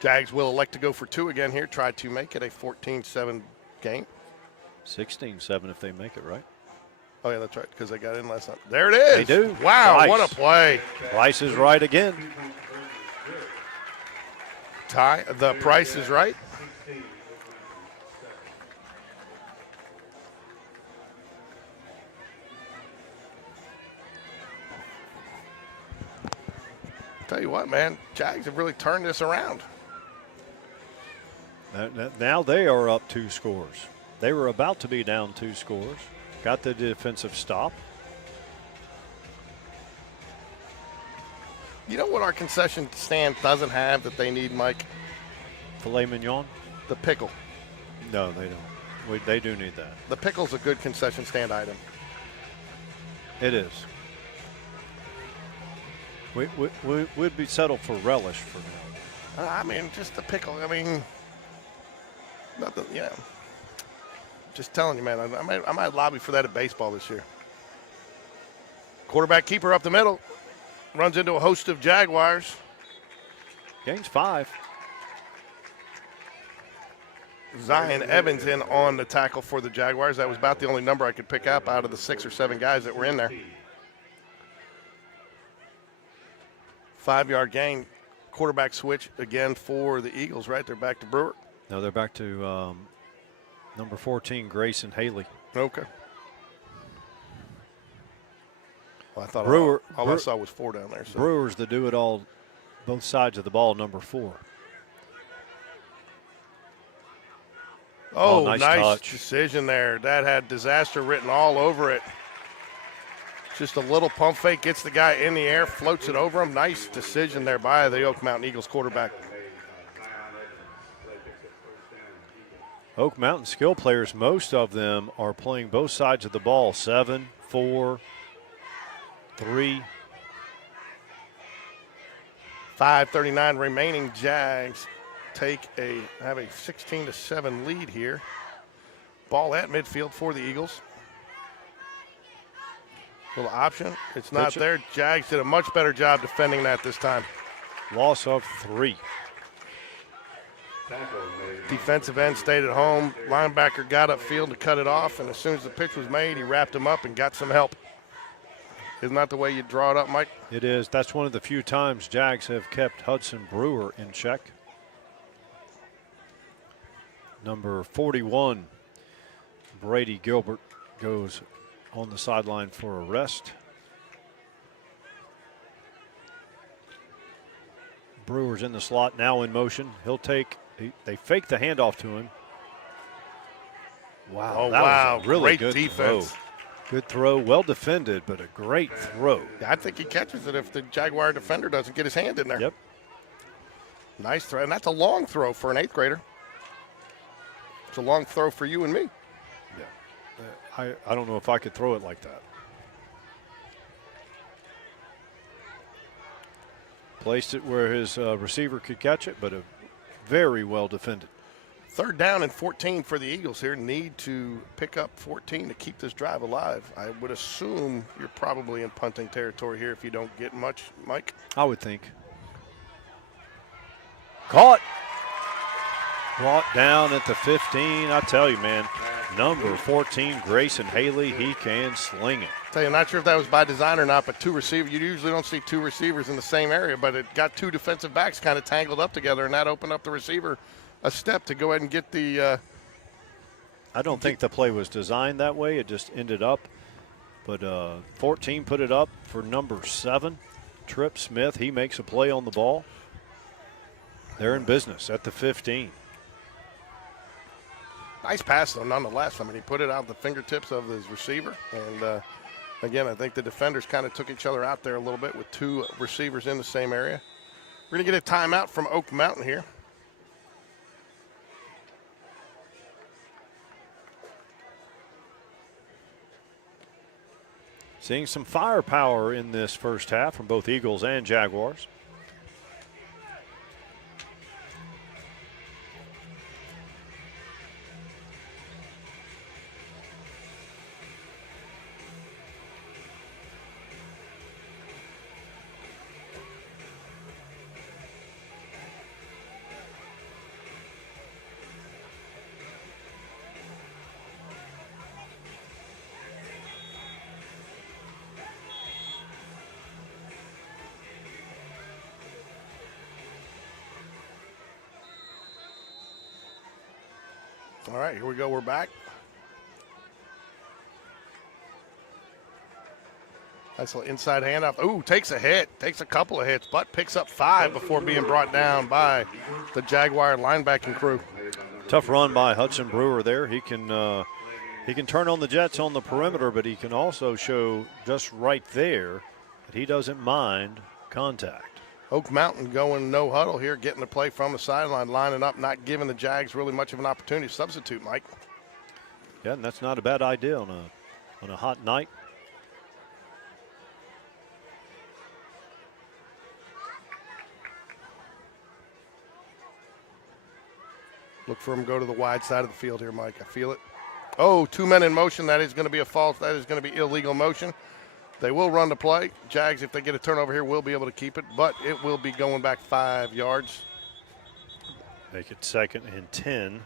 Jags will elect to go for 2 again here, try to make it a 14-7 game. 16-7 if they make it, right? Oh, yeah, that's right, because they got in last night. There it is. They do. Wow, Price. what a play. Price is right again. Ty, the price is right. Tell you what, man, Jags have really turned this around. Now they are up 2 scores. They were about to be down 2 scores. Got the defensive stop. You know what our concession stand doesn't have that they need, Mike? Filet mignon? The pickle. No, they don't. They do need that. The pickle's a good concession stand item. It is. We'd be settled for relish for now. I mean, just the pickle. I mean, nothing, yeah. Just telling you, man, I might lobby for that at baseball this year. Quarterback keeper up the middle. Runs into a host of Jaguars. Gains 5. Zion Evans in on the tackle for the Jaguars. That was about the only number I could pick up out of the 6 or 7 guys that were in there. 5-yard gain. Quarterback switch again for the Eagles, right? They're back to Brewer. No, they're back to number 14, Grayson Haley. Okay. Well, I thought Brewer, all I saw was 4 down there. So. Brewer's the do-it-all, both sides of the ball, number 4. Oh, nice nice touch. decision there. That had disaster written all over it. Just a little pump fake, gets the guy in the air, floats it over him. Nice decision there by the Oak Mountain Eagles quarterback. Oak Mountain skill players, most of them are playing both sides of the ball. 7, 4, 3. 5:39 remaining. Jags have a 16-7 lead here. Ball at midfield for the Eagles. Little option. It's not there. Jags did a much better job defending that this time. Loss of 3. Defensive end stayed at home. Linebacker got upfield to cut it off, and as soon as the pitch was made, he wrapped him up and got some help. Isn't that the way you draw it up, Mike? It is. That's one of the few times Jags have kept Hudson Brewer in check. Number 41, Brady Gilbert, goes on the sideline for a rest. Brewer's in the slot, now in motion. He'll take, they fake the handoff to him. Wow, Oh, that wow. was a really Great good defense. throw. Good throw, well defended, but a great throw. I think he catches it if the Jaguar defender doesn't get his hand in there. Yep. Nice throw, and that's a long throw for an 8th grader. It's a long throw for you and me. Yeah. I don't know if I could throw it like that. Placed it where his receiver could catch it, but a very well defended. 3rd down and 14 for the Eagles here. Need to pick up 14 to keep this drive alive. I would assume you're probably in punting territory here if you don't get much, Mike. I would think. Caught. Brought down at the 15. I tell you, man, number 14, Grayson Haley, he can sling it. Tell you, I'm not sure if that was by design or not, but 2 receivers. You usually don't see 2 receivers in the same area, but it got 2 defensive backs kind of tangled up together, and that opened up the receiver a step to go ahead and get the I don't think the play was designed that way. It just ended up. But 14 put it up for number 7, Trip Smith. He makes a play on the ball. They're in business at the 15. nice pass, though, nonetheless. I mean, he put it out the fingertips of his receiver. And, again, I think the defenders kind of took each other out there a little bit with 2 receivers in the same area. We're going to get a timeout from Oak Mountain here. Seeing some firepower in this first half from both Eagles and Jaguars. All right, here we go. We're back. Nice little inside handoff. Ooh, takes a hit. Takes a couple of hits, but picks up 5 before being brought down by the Jaguar linebacking crew. Tough run by Hudson Brewer there. He can turn on the Jets on the perimeter, but he can also show just right there that he doesn't mind contact. Oak Mountain going no huddle here, getting the play from the sideline, lining up, not giving the Jags really much of an opportunity to substitute, Mike. Yeah, and that's not a bad idea on a hot night. Look for him to go to the wide side of the field here, Mike. I feel it. Oh, 2 men in motion. That is going to be a false. That is going to be illegal motion. They will run the play. Jags, if they get a turnover here, will be able to keep it, but it will be going back 5 yards. Make it 2nd and 10.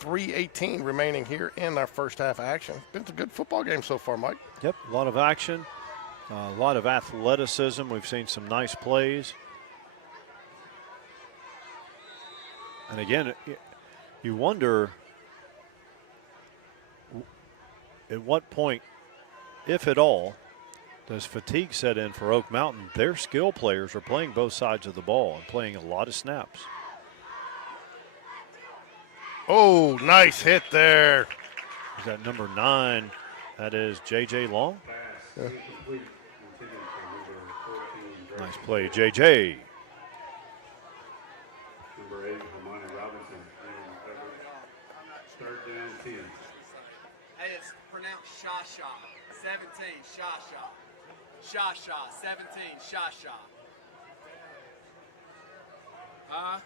.318 remaining here in our first half action. Been a good football game so far, Mike. Yep, a lot of action. A lot of athleticism. We've seen some nice plays. And again, you wonder at what point, if at all, does fatigue set in for Oak Mountain. Their skill players are playing both sides of the ball and playing a lot of snaps. Oh, nice hit there. Is that number 9? That is J.J. Long. Yeah. Nice play, J.J. Number 8, Ramani Robinson. Start down 10. Hey, it's pronounced Shasha. 17, Shasha. Shasha, 17, Shasha. Huh?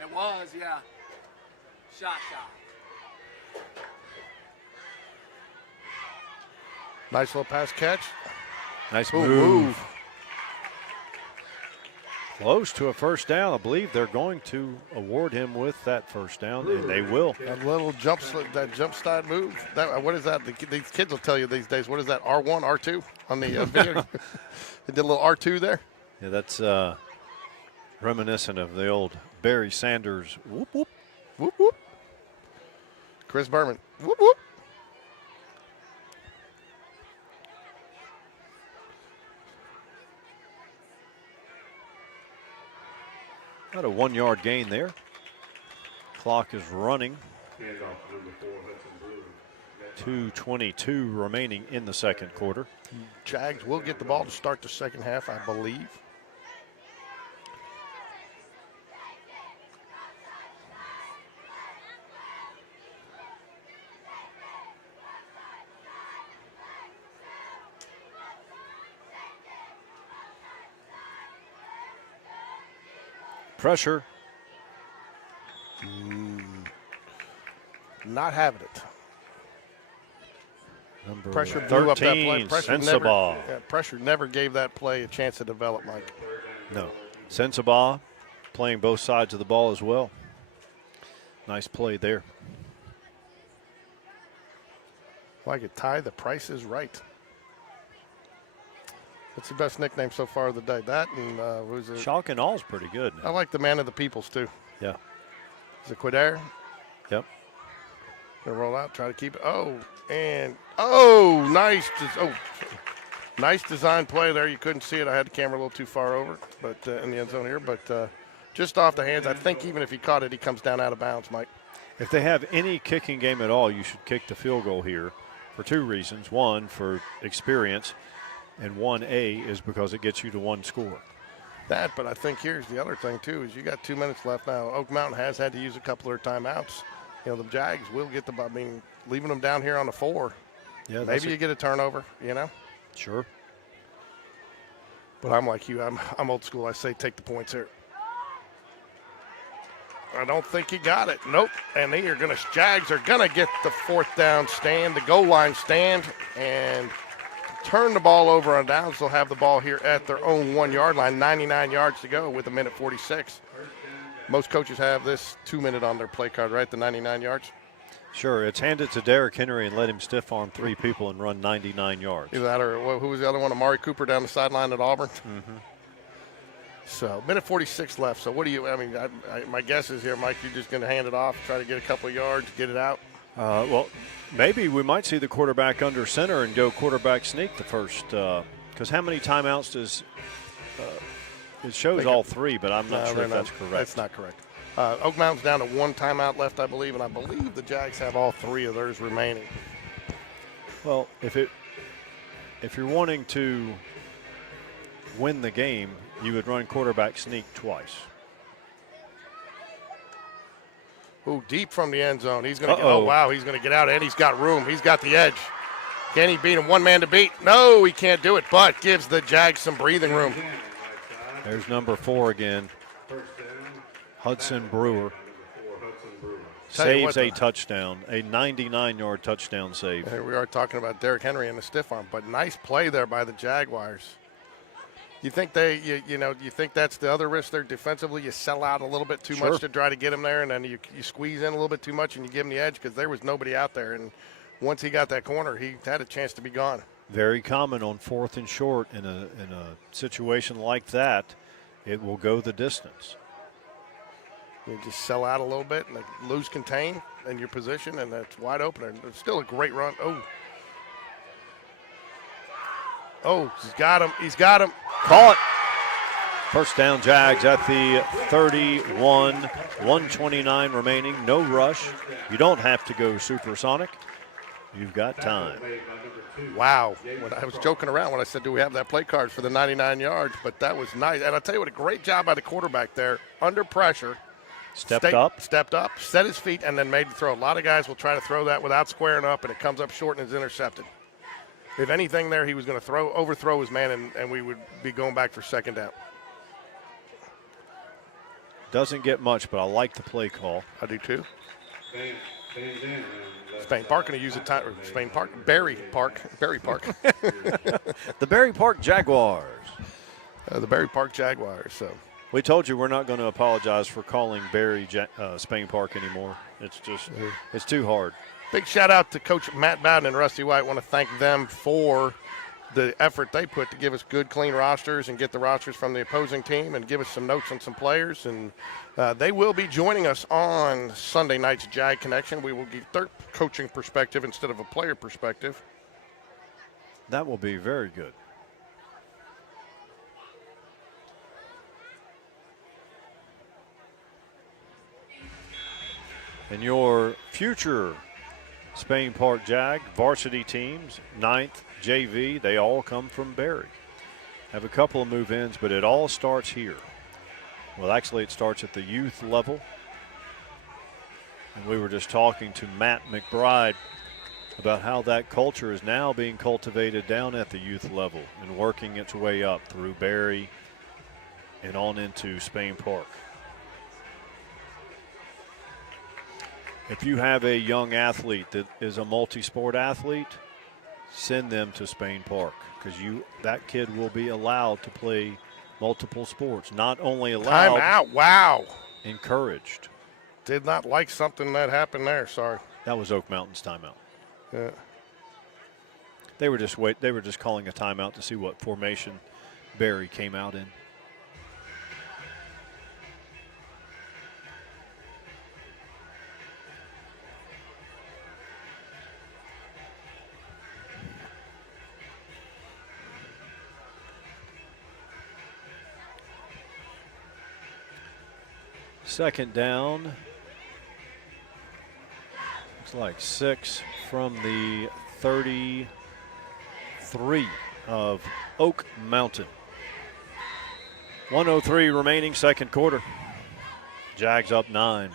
It was, yeah. Shasha. Nice little pass catch. Nice Ooh, move. Close to a first down. I believe they're going to award him with that first down, and they will. That little jump start move. What is that? These kids will tell you these days. What is that? R1, R2 on the video. They did a little R2 there. Yeah, that's reminiscent of the old Barry Sanders. Whoop whoop. Whoop whoop. Chris Berman. Whoop whoop. Got a 1-yard gain there. Clock is running. Handoff number 4, Hudson Brewer. 2:22 remaining in the second quarter. Jags will get the ball to start the second half, I believe. Pressure. Not having it. Number Pressure blew up that play. 13, Sensabaugh. Pressure never gave that play a chance to develop, Mike. No. Sensabaugh playing both sides of the ball as well. Nice play there. Like it, Ty, the price is right. That's the best nickname so far of the day. That and who's it? Chalk and all's pretty good. I like the man of the peoples too. Yeah. Is it Quidare? Yep. Gonna roll out, try to keep it. Nice. Nice design play there. You couldn't see it. I had the camera a little too far over, but in the end zone here. But just off the hands. I think even if he caught it, he comes down out of bounds, Mike. If they have any kicking game at all, you should kick the field goal here for 2 reasons. One, for experience, and 1A is because it gets you to one score. That, but I think here's the other thing too: is you got 2 minutes left now. Oak Mountain has had to use a couple of their timeouts. You know, the Jags will get the. I mean, leaving them down here on the 4. Yeah, maybe you get a turnover. You know. Sure. But I'm like you. I'm old school. I say take the points here. I don't think he got it. Nope. And Jags are gonna get the 4th down stand, the goal line stand, and turn the ball over on downs. They'll have the ball here at their own 1-yard line. 99 yards to go with 1:46. Most coaches have this 2 minute on their play card, right? The 99 yards. Sure. It's hand it to Derrick Henry and let him stiff arm 3 people and run 99 yards. Either that or who was the other one? Amari Cooper down the sideline at Auburn. Mm-hmm. So 1:46 left. So what do you? I mean, my guess is here, Mike. You're just going to hand it off, try to get a couple of yards, get it out. Well, maybe we might see the quarterback under center and go quarterback sneak the first. Because how many timeouts does it shows all 3, but I'm not sure if that's correct. That's not correct. Oak Mountain's down to 1 timeout left, I believe, and I believe the Jags have all 3 of theirs remaining. Well, if you're wanting to win the game, you would run quarterback sneak twice. Ooh, deep from the end zone. He's going to get, oh, wow, he's going to get out, and he's got room. He's got the edge. Can he beat him? 1 man to beat. No, he can't do it, but gives the Jags some breathing room. There's number 4 again. Hudson Brewer. Saves a touchdown, a 99-yard touchdown save. Here we are talking about Derrick Henry and the stiff arm, but nice play there by the Jaguars. You think you think that's the other risk there defensively? You sell out a little bit too much to try to get him there, and then you squeeze in a little bit too much and you give him the edge because there was nobody out there. And once he got that corner, he had a chance to be gone. Very common on 4th and short in a situation like that. It will go the distance. You just sell out a little bit and lose contain in your position, and that's wide open. And it's still a great run. Oh, he's got him. He's got him. Call it. First down, Jags at the 31. 1:29 remaining. No rush. You don't have to go supersonic. You've got time. Wow. When I was joking around when I said, do we have that play card for the 99 yards? But that was nice. And I'll tell you what, a great job by the quarterback there. Under pressure. Stepped up, set his feet, and then made the throw. A lot of guys will try to throw that without squaring up, and it comes up short and is intercepted. If anything there, he was going to overthrow his man, and we would be going back for 2nd down. Doesn't get much, but I like the play call. I do too. Spain Park going to use a time. Spain Park, Berry Park. The Berry Park Jaguars. The Berry Park Jaguars. So we told you we're not going to apologize for calling Berry Spain Park anymore. It's just it's too hard. Big shout out to Coach Matt Bowden and Rusty White. Want to thank them for the effort they put to give us good, clean rosters and get the rosters from the opposing team and give us some notes on some players. And they will be joining us on Sunday night's Jag Connection. We will get their coaching perspective instead of a player perspective. That will be very good. And your future Spain Park Jag varsity teams, 9th, JV, they all come from Berry. Have a couple of move-ins, but it all starts here. Well, actually, it starts at the youth level. And we were just talking to Matt McBride about how that culture is now being cultivated down at the youth level and working its way up through Berry and on into Spain Park. If you have a young athlete that is a multi-sport athlete, send them to Spain Park because that kid will be allowed to play multiple sports. Not only allowed, time out. Wow. Encouraged. Did not like something that happened there. Sorry. That was Oak Mountain's timeout. Yeah. They were just calling a timeout to see what formation Berry came out in. Second down. Looks like 6 from the 33. of Oak Mountain. 1:03 remaining, second quarter. Jags up 9.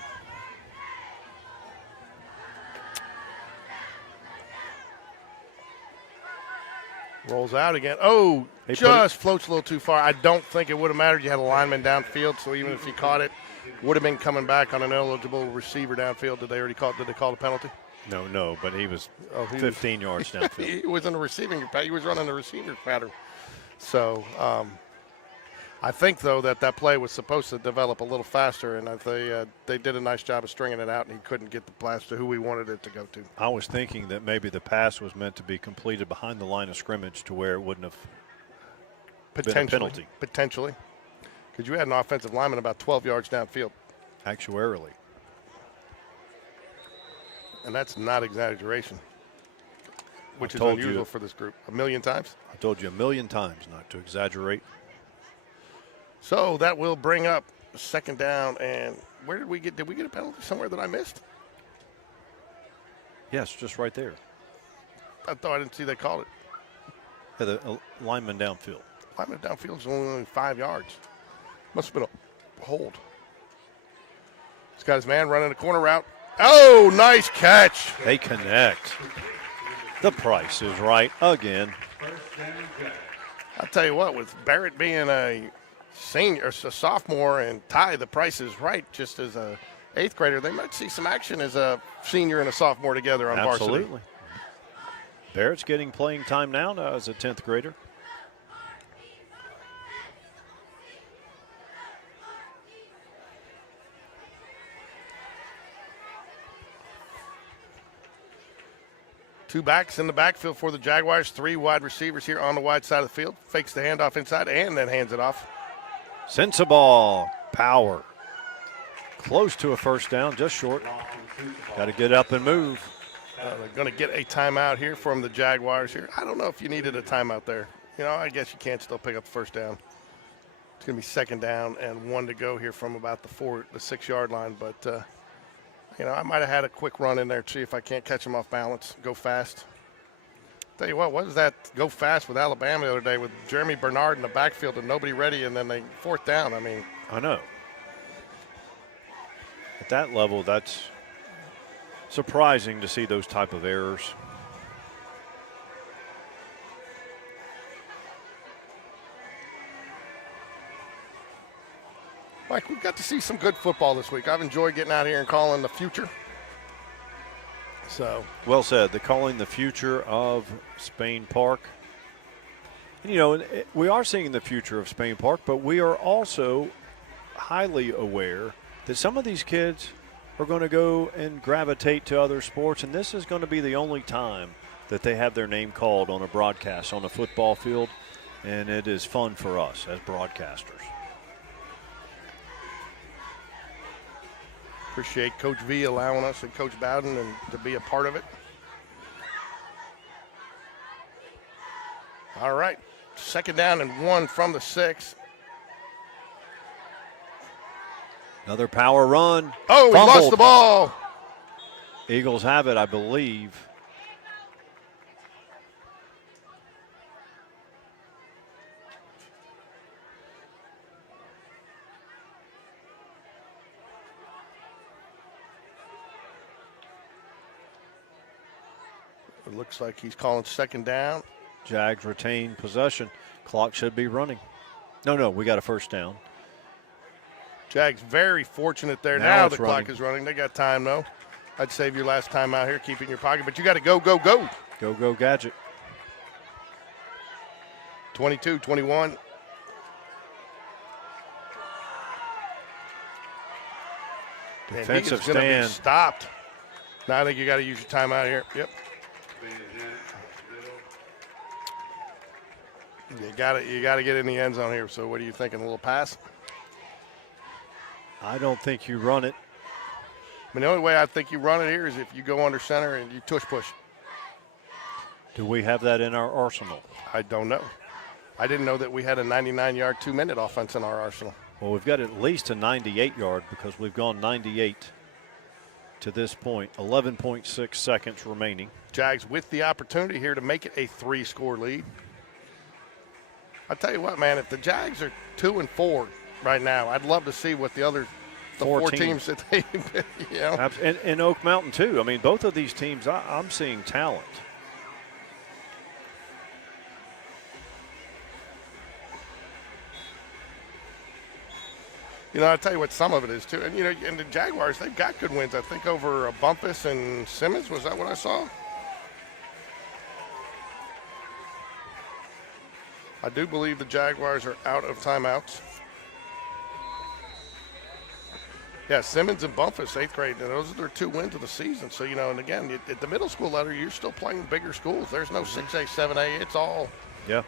Rolls out again. Oh, He just floats a little too far. I don't think it would have mattered. You had a lineman downfield, so even if he caught it, would have been coming back on an eligible receiver downfield. Did they call the penalty? No, but he was he 15 yards downfield. He was in the receiving. He was running the receiver pattern. So I think though that play was supposed to develop a little faster, and they did a nice job of stringing it out, and he couldn't get the pass to who we wanted it to go to. I was thinking that maybe the pass was meant to be completed behind the line of scrimmage to where it wouldn't have been a penalty. Potentially, because you had an offensive lineman about 12 yards downfield. Actuarially. And that's not exaggeration, which is told unusual you. for this group. A million times? I told you a million times not to exaggerate. So that will bring up second down. And where did we get a penalty somewhere that I missed? Yes, just right there. I thought I didn't see they called it. Yeah, the lineman downfield. Lineman downfield is only 5 yards. Must have been a hold. He's got his man running a corner route. Oh, nice catch. They connect. The price is right again. I'll tell you what, with Barrett being a senior, or a sophomore, and Ty, the price is right just as a 8th grader, they might see some action as a senior and a sophomore together on varsity. Absolutely. Barrett's getting playing time now as a 10th grader. Two backs in the backfield for the Jaguars. 3 wide receivers here on the wide side of the field. Fakes the handoff inside and then hands it off. Sensabaugh, power. Close to a first down, just short. Got to get up and move. They're going to get a timeout here from the Jaguars here. I don't know if you needed a timeout there. You know, I guess you can't still pick up the first down. It's going to be second down and 1 to go here from about the 6 yard line. But, you know, I might have had a quick run in there to see if I can't catch him off balance, go fast. Tell you what was that go fast with Alabama the other day with Jeremy Bernard in the backfield and nobody ready, and then they fourth down. I mean, I know. At that level, that's surprising to see those type of errors. Mike, we've got to see some good football this week. I've enjoyed getting out here and calling the future. So well said. They're calling the future of Spain Park. And, you know, we are seeing the future of Spain Park, but we are also highly aware that some of these kids are going to go and gravitate to other sports, and this is going to be the only time that they have their name called on a broadcast on a football field, and it is fun for us as broadcasters. appreciate Coach V allowing us and Coach Bowden and to be a part of it. All right, second down and 1 from the 6. Another power run. Oh, we Fumbled. lost the ball. Eagles have it, I believe. It looks like he's calling second down. Jags retain possession. Clock should be running. No, we got a first down. Jags very fortunate there. Now Now it's the clock running. is running. They got time, though. I'd save your last time out here, keep it in your pocket, but you got to go, go, go. Go, Gadget. 22, 21. Defensive And he is gonna be stand. stopped. Now I think you got to use your timeout here. Yep. You got to get in the end zone here. So what are you thinking? A little pass? I don't think you run it. I mean, the only way I think you run it here is if you go under center and you tush push. Do we have that in our arsenal? I don't know. I didn't know that we had a 99-yard 2-minute offense in our arsenal. Well, we've got at least a 98-yard because we've gone 98 to this point. 11.6 seconds remaining. Jags with the opportunity here to make it a 3-score lead. I tell you what, man, if the Jags are 2-4 right now, I'd love to see what the four teams that they, you know. And Oak Mountain too. I mean, both of these teams, I'm seeing talent. You know, I'll tell you what some of it is, too. And, you know, and the Jaguars, they've got good wins, I think, over Bumpus and Simmons. Was that what I saw? I do believe the Jaguars are out of timeouts. Yeah, Simmons and Bumpus, 8th grade. And those are their 2 wins of the season. So, you know, and again, at the middle school level, you're still playing bigger schools. There's no 6A, 7A. It's all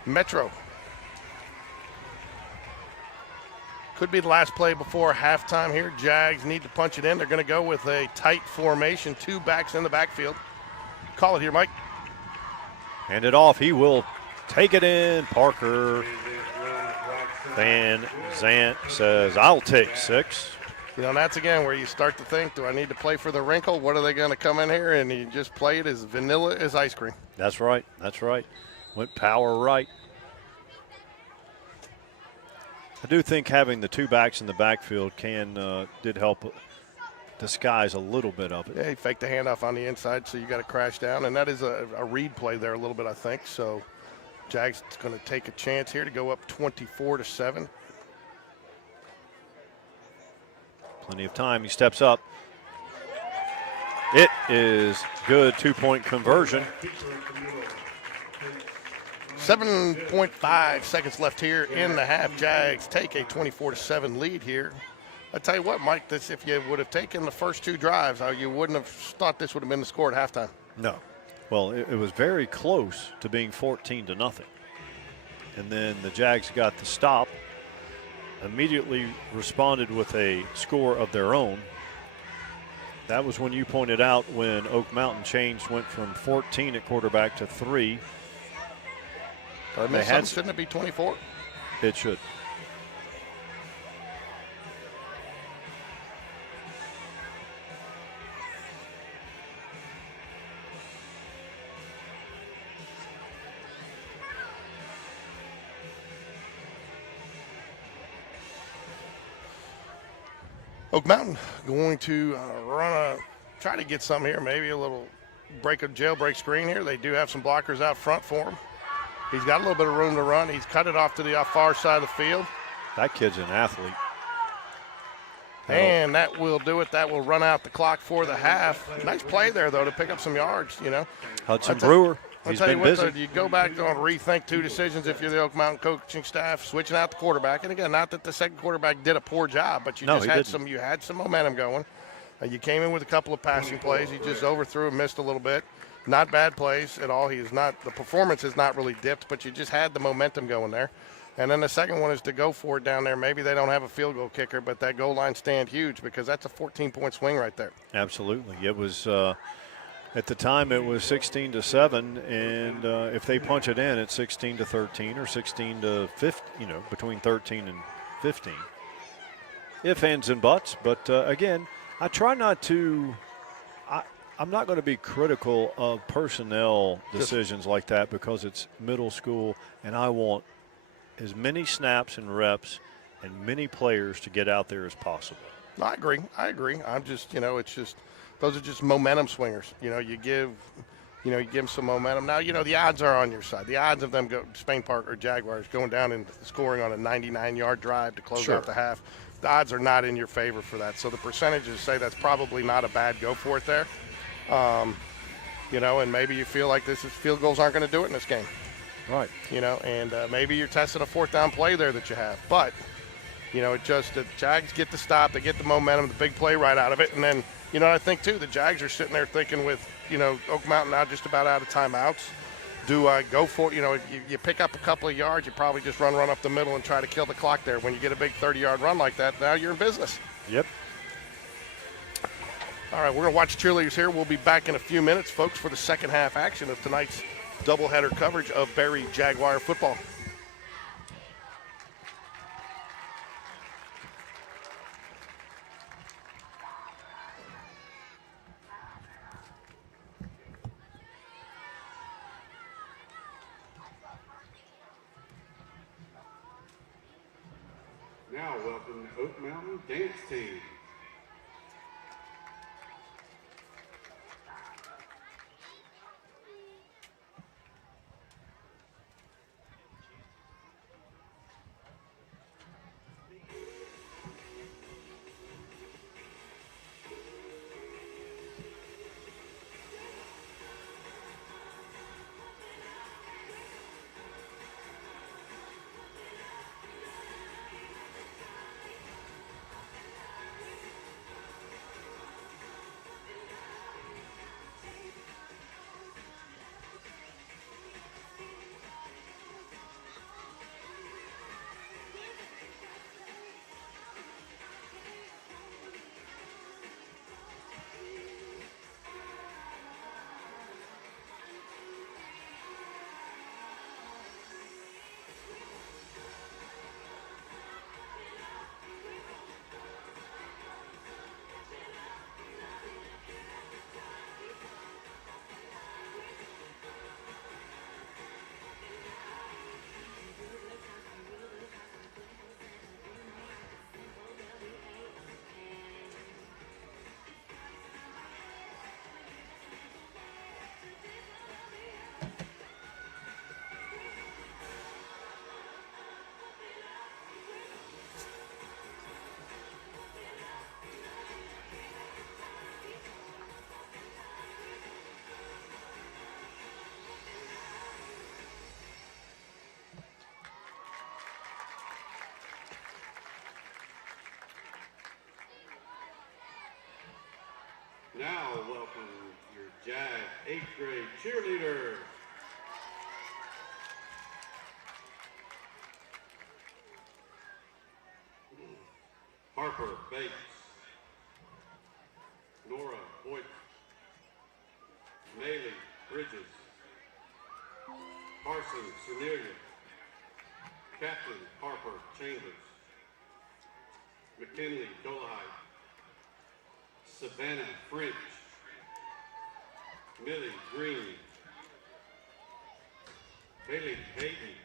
Metro. Could be the last play before halftime here. Jags need to punch it in. They're going to go with a tight formation, 2 backs in the backfield. Call it here, Mike. Hand it off. He will take it in. Parker Van Zant says, I'll take 6. You know, and that's again where you start to think, do I need to play for the wrinkle? What are they going to come in here? And you just play it as vanilla as ice cream. That's right. That's right. Went power right. I do think having the 2 backs in the backfield did help disguise a little bit of it. Yeah, he faked the handoff on the inside, so you got to crash down. And that is a read play there a little bit, I think. So Jags going to take a chance here to go up 24-7. Plenty of time. He steps up. It is good 2-point conversion. 7.5 seconds left here in the half. Jags take a 24-7 lead here. I tell you what, Mike, this if you would have taken the first 2 drives, you wouldn't have thought this would have been the score at halftime. No. Well, it was very close to being 14-0. And then the Jags got the stop, immediately responded with a score of their own. That was when you pointed out when Oak Mountain went from 14 at quarterback to 3. Shouldn't it be 24? It should. Oak Mountain going to try to get some here, maybe a little jailbreak screen here. They do have some blockers out front for him. He's got a little bit of room to run. He's cut it off to the far side of the field. That kid's an athlete. And that will do it. That will run out the clock for the half. Nice play there, though, to pick up some yards, you know. Hudson Brewer, he's been busy. You go back and rethink 2 decisions if you're the Oak Mountain coaching staff, switching out the quarterback. And, again, not that the second quarterback did a poor job, but you had some momentum going. You came in with a couple of passing plays. You just overthrew and missed a little bit. Not bad plays at all. The performance has not really dipped, but you just had the momentum going there. And then the second one is to go for it down there. Maybe they don't have a field goal kicker, but that goal line stand huge because that's a 14-point swing right there. Absolutely. It was at the time it was 16-7, and if they punch it in, it's 16-13 or 16-15. You know, between 13 and 15. If ands and buts, but again, I try not to. I'm not going to be critical of personnel decisions like that because it's middle school, and I want as many snaps and reps and many players to get out there as possible. I agree. I'm just, it's just those are just momentum swingers. You give them some momentum. Now, the odds are on your side. The odds of them Spain Park or Jaguars going down and scoring on a 99-yard drive to close out the half, the odds are not in your favor for that. So the percentages say that's probably not a bad go for it there. And maybe you feel like field goals aren't going to do it in this game. Right. And maybe you're testing a 4th down play there that you have. But, the Jags get the stop. They get the momentum, the big play right out of it. And then, I think, too, the Jags are sitting there thinking with, Oak Mountain now just about out of timeouts. Do I go for it? If you pick up a couple of yards, you probably just run up the middle and try to kill the clock there. When you get a big 30-yard run like that, now you're in business. Yep. All right, we're going to watch cheerleaders here. We'll be back in a few minutes, folks, for the second half action of tonight's doubleheader coverage of Berry Jaguar football. Oak Mountain Dance Team. Now welcome your JAG 8th grade cheerleaders. Harper Bates, Nora Boyd, Maylee Bridges, Carson Cernelia, Captain Harper Chambers, McKinley Dolahide, Savannah French, Millie Green, Haley Hayden,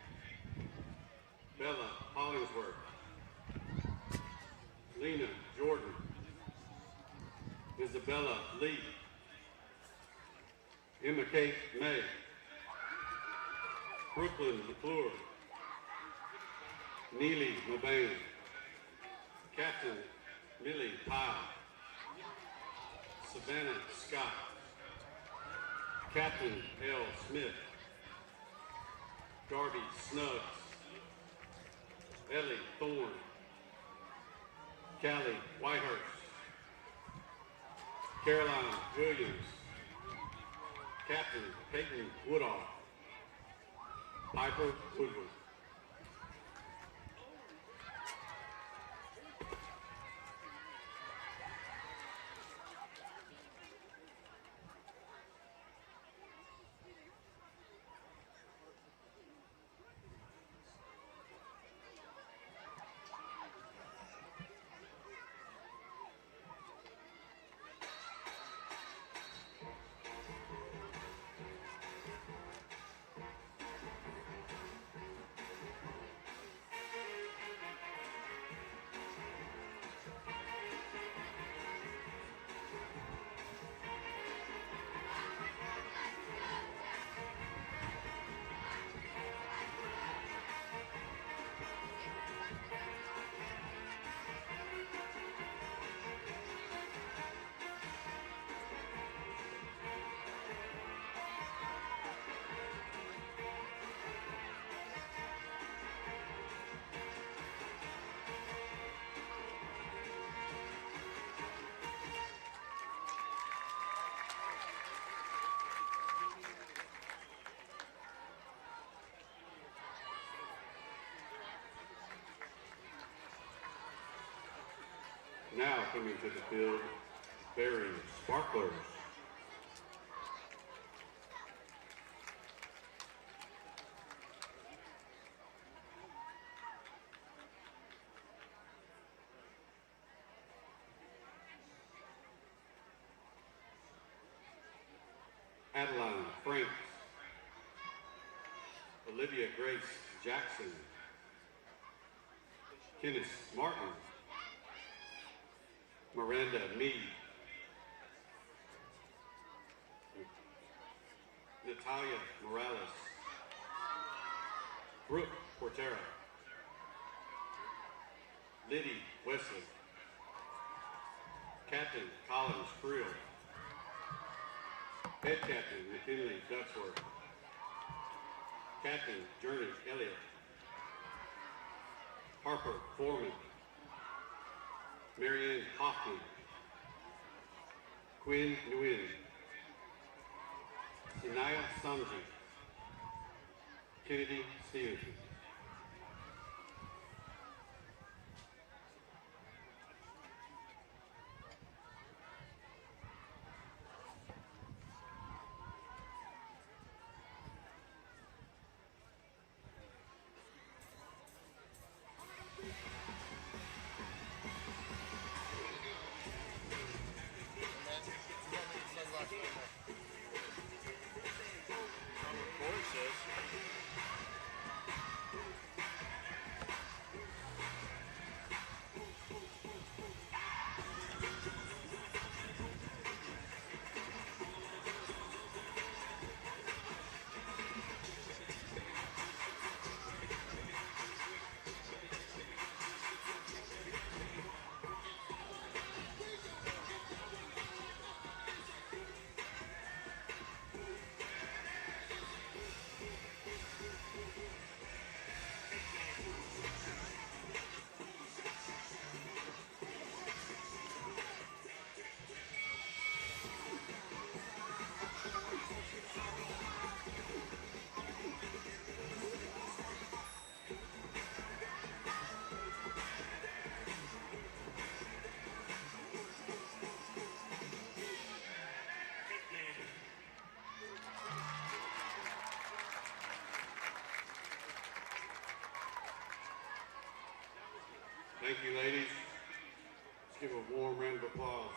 Bella Hollingsworth, Lena Jordan, Isabella Lee, Emma Kate May, Brooklyn McClure, Neely Mabane, Captain Millie Pyle, Savannah Scott, Captain L. Smith, Darby Snuggs, Ellie Thorne, Callie Whitehurst, Caroline Williams, Captain Peyton Woodall, Piper Woodward. Now coming to the field, Barry Sparklers. Adeline Franks, Olivia Grace Jackson, Kenneth Martin, Miranda Mead, Natalia Morales, Brooke Portera, Liddy Wesley, Captain Collins Creel, Head Captain McKinley Ducksworth, Captain Journey Elliott, Harper Foreman, Marianne Hoffman, Quinn Nguyen, Inaya Samji, Kennedy Stevenson. Thank you, ladies. Let's give a warm round of applause.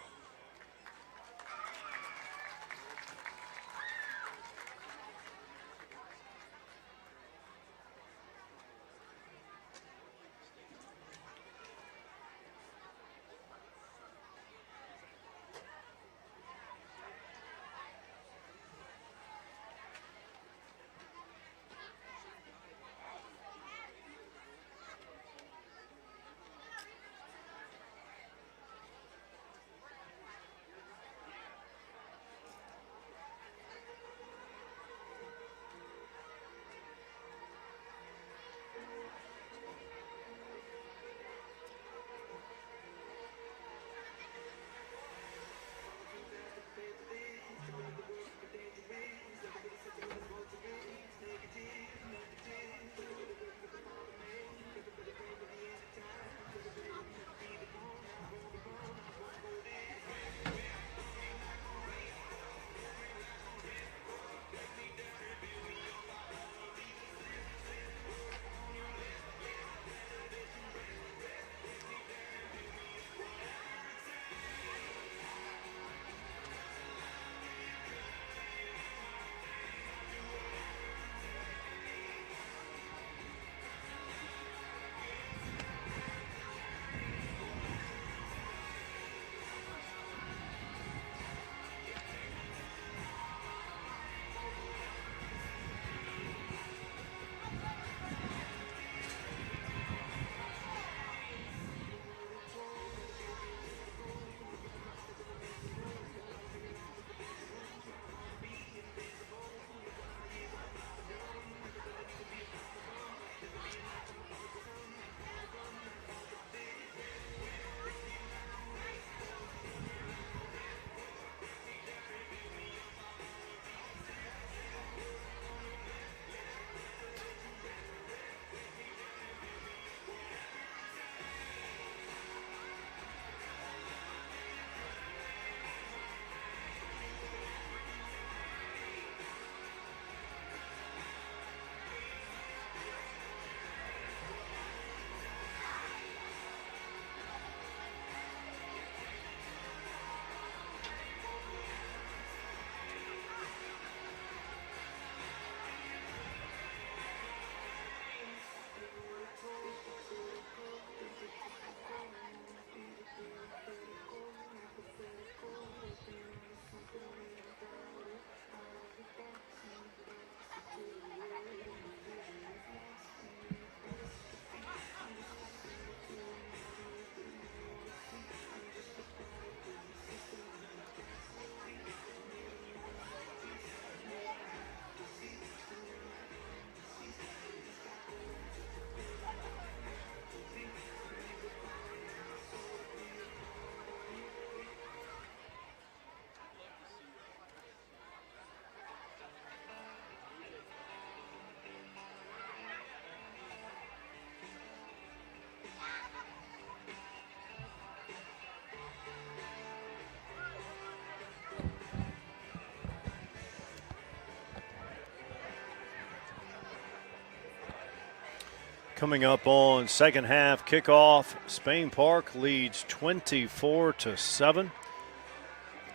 Coming up on second half kickoff, Spain Park leads 24-7.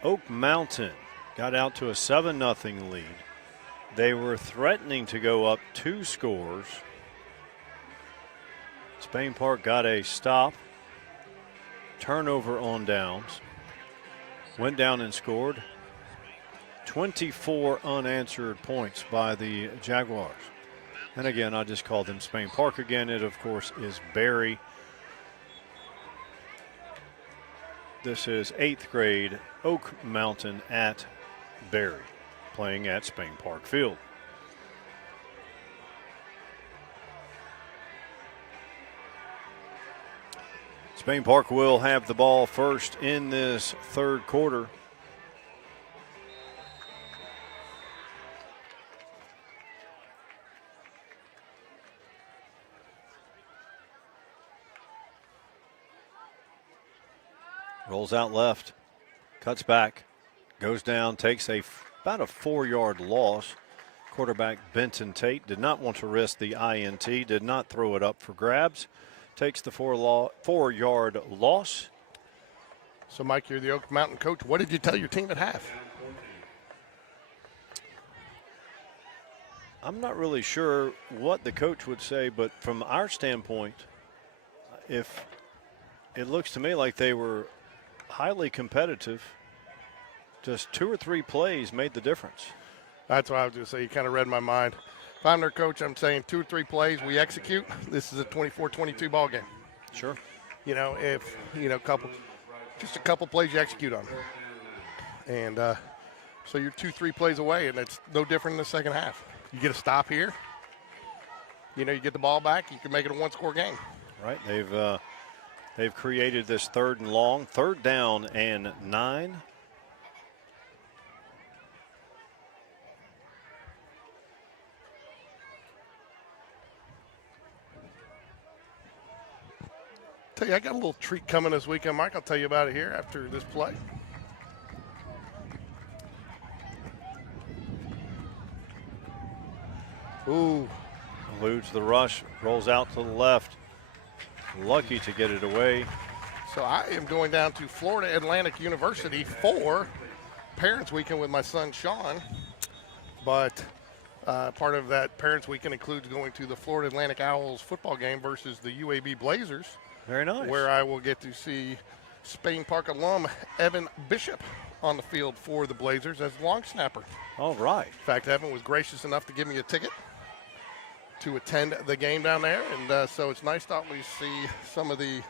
Oak Mountain got out to a 7-0 lead. They were threatening to go up 2 scores. Spain Park got a stop, turnover on downs, went down and scored. 24 unanswered points by the Jaguars. And again, I just called them Spain Park again. It, of course, is Barry. This is 8th grade Oak Mountain at Barry, playing at Spain Park Field. Spain Park will have the ball first in this third quarter. Rolls out left, cuts back, goes down, takes about a 4-yard loss. Quarterback Benton Tate did not want to risk the INT, did not throw it up for grabs. Takes the 4-yard loss. So, Mike, you're the Oak Mountain coach. What did you tell your team at half? I'm not really sure what the coach would say, but from our standpoint, if it looks to me like they were highly competitive, just 2 or 3 plays made the difference. That's what I was going to say. You kind of read my mind. If I'm their coach, I'm saying 2 or 3 plays, we execute. This is a 24-22 ball game. Sure. You know, if, you know, just a couple plays you execute on. And so you're 2-3 plays away, and it's no different in the second half. You get a stop here. You know, you get the ball back, you can make it a 1-score game. Right. They've created this 3rd and long, 3rd down and 9. Tell you, I got a little treat coming this weekend, Mike. I'll tell you about it here after this play. Ooh. Eludes the rush, rolls out to the left. Lucky to get it away. So I am going down to Florida Atlantic University for Parents Weekend with my son, Sean. But part of that Parents Weekend includes going to the Florida Atlantic Owls football game versus the UAB Blazers. Very nice. Where I will get to see Spain Park alum Evan Bishop on the field for the Blazers as long snapper. All right. In fact, Evan was gracious enough to give me a ticket to attend the game down there, and so it's nice that we see some of the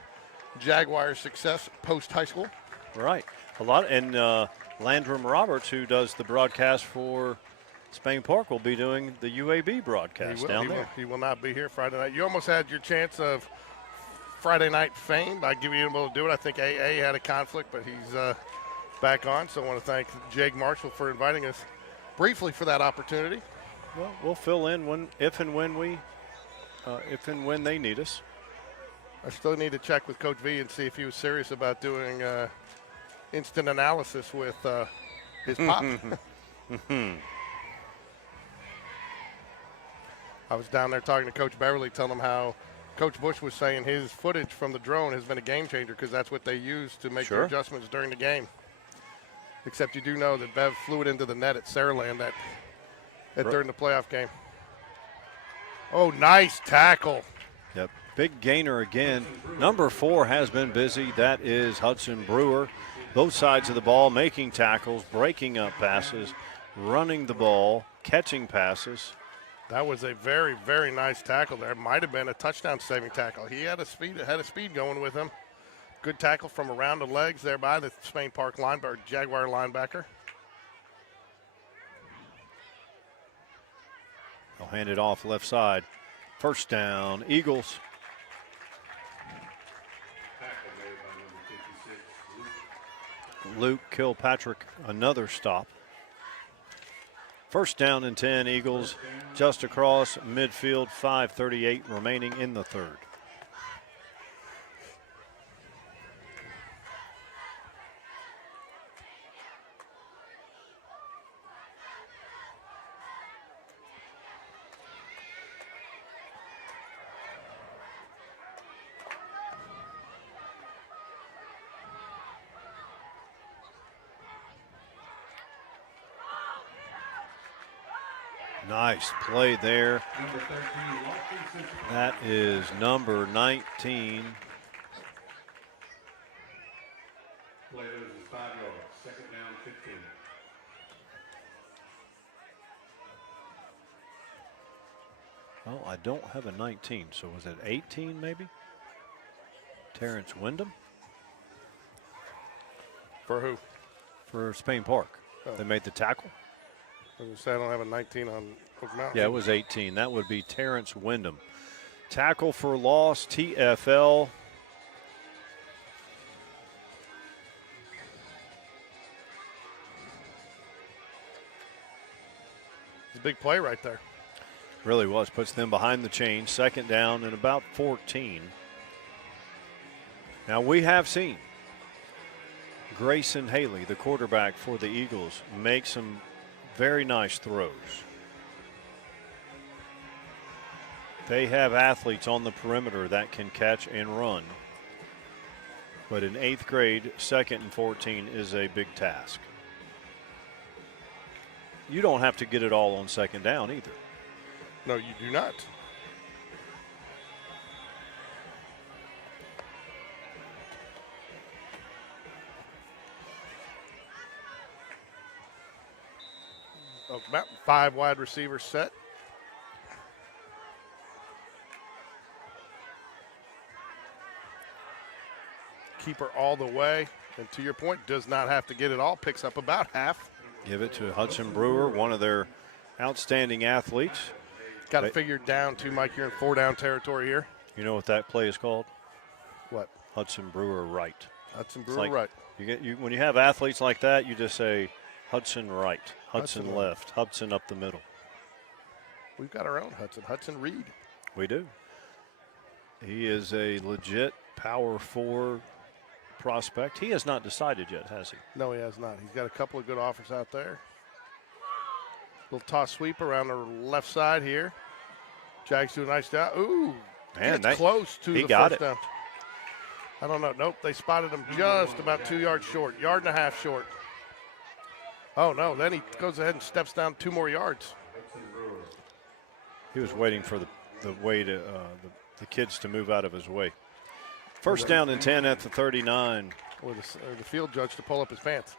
Jaguars' success post-high school. Right. A lot, and Landrum Roberts, who does the broadcast for Spain Park, will be doing the UAB broadcast down there. He will not be here Friday night. You almost had your chance of Friday night fame by giving him able to do it. I think AA had a conflict, but he's back on. So I want to thank Jake Marshall for inviting us briefly for that opportunity. Well, we'll fill in if and when they need us. I still need to check with Coach V and see if he was serious about doing instant analysis with his pop. I was down there talking to Coach Beverly, telling him how Coach Bush was saying his footage from the drone has been a game changer because that's what they use to make their adjustments during the game. Except you do know that Bev flew it into the net at Saraland during the playoff game. Oh, nice tackle. Yep. Big gainer again. Number 4 has been busy. That is Hudson Brewer. Both sides of the ball, making tackles, breaking up passes, running the ball, catching passes. That was a very, very nice tackle there. Might have been a touchdown-saving tackle. He had a speed going with him. Good tackle from around the legs there by the Spain Park linebacker, Jaguar linebacker. They'll hand it off left side. First down, Eagles. Luke Kilpatrick, another stop. First down and 10, Eagles just across midfield, 5:38 remaining in the third. Nice play there. Number 13, Lofton Central. That is number 19. Play loses 5 yards. Second down, 15. Well, I don't have a 19, so was it 18 maybe? Terrence Wyndham For who? for Spain Park. Oh. They made the tackle. I was gonna say I don't have a 19 on Oak Mountain. Yeah, it was 18. That would be Terrence Wyndham. Tackle for loss, TFL. It's a big play right there. Really was. Puts them behind the chain. Second down and about 14. Now we have seen Grayson Haley, the quarterback for the Eagles, make some very nice throws. They have athletes on the perimeter that can catch and run. But in 8th grade, 2nd and 14 is a big task. You don't have to get it all on second down either. No, you do not. Oak Mountain, 5 wide receivers set. Keeper all the way, and to your point, does not have to get it all, picks up about half. Give it to Hudson Brewer, one of their outstanding athletes. Got to figure down too, Mike. You're in 4-down territory here. You know what that play is called? What? Hudson Brewer right. Hudson It's Brewer like right. when you have athletes like that, you just say Hudson right, Hudson Hudson left, Hudson up the middle. We've got our own Hudson Reed. We do. He is a legit power 4 prospect. He has not decided yet, has he? No, he has not. He's got a couple of good offers out there. Little toss sweep around the left side here. Jags do a nice job. Ooh, Man, gets close to he the got first it. down. I don't know. Nope, they spotted him just about 2 yards short, 1.5 yards short. Oh, no, then he goes ahead and steps down 2 more yards. He was waiting for the way to the kids to move out of his way. First down and 10 at the 39. Or the field judge to pull up his pants.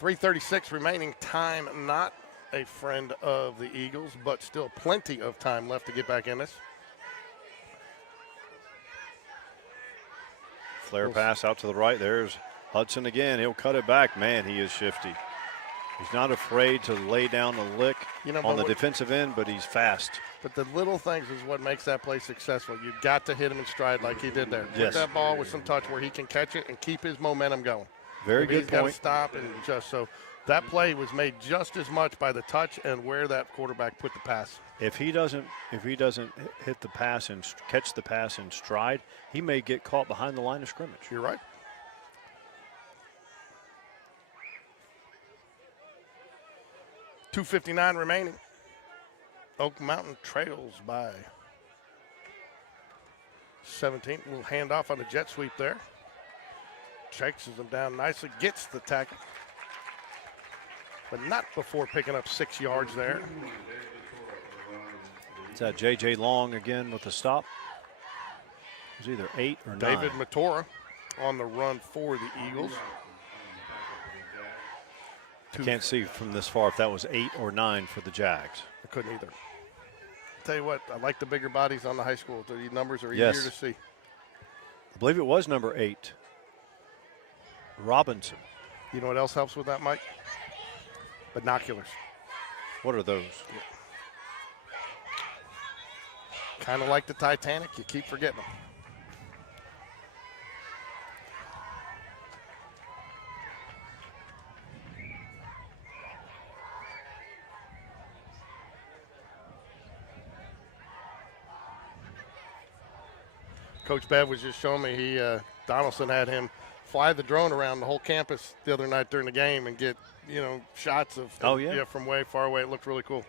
3:36 remaining. Time not a friend of the Eagles, but still plenty of time left to get back in this. Flare pass out to the right. There's Hudson again. He'll cut it back. Man, he is shifty. He's not afraid to lay down a lick on the defensive end, but he's fast. But the little things is what makes that play successful. You've got to hit him in stride like he did there. Yes. Put that ball with some touch where he can catch it and keep his momentum going. Very Maybe good he's got to point. stop and just so that play was made just as much by the touch and where that quarterback put the pass. If he doesn't hit the pass and catch the pass in stride, he may get caught behind the line of scrimmage. You're right. .259 remaining. Oak Mountain trails by 17. Little handoff on the jet sweep there. Chases them down nicely, gets the tackle, but not before picking up 6 yards there. Is that J.J. Long again with the stop? It was either 8 or 9. David Matora on the run for the Eagles. I can't see from this far if that was 8 or 9 for the Jags. I couldn't either. Tell you what, I like the bigger bodies on the high school. The numbers are Yes. easier to see. I believe it was number 8. Robinson. You know what else helps with that, Mike? Binoculars. What are those? Kind of like the Titanic, you keep forgetting them. Coach Bev was just showing me Donaldson had him fly the drone around the whole campus the other night during the game and get, shots of from way far away. It looked really cool.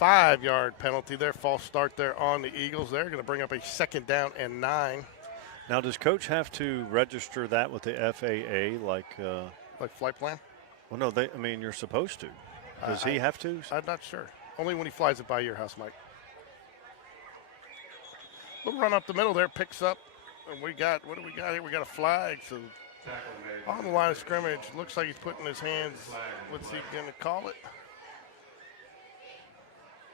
5-yard penalty there, false start there on the Eagles. They're going to bring up a 2nd down and 9. Now, does Coach have to register that with the FAA? Like flight plan? well, no, I mean, you're supposed to. Does he have to? I'm not sure. Only when he flies it by your house, Mike. Little run up the middle there, picks up, and what do we got here? We got a flag. So on the line of scrimmage, looks like he's putting his hands. What's he going to call it?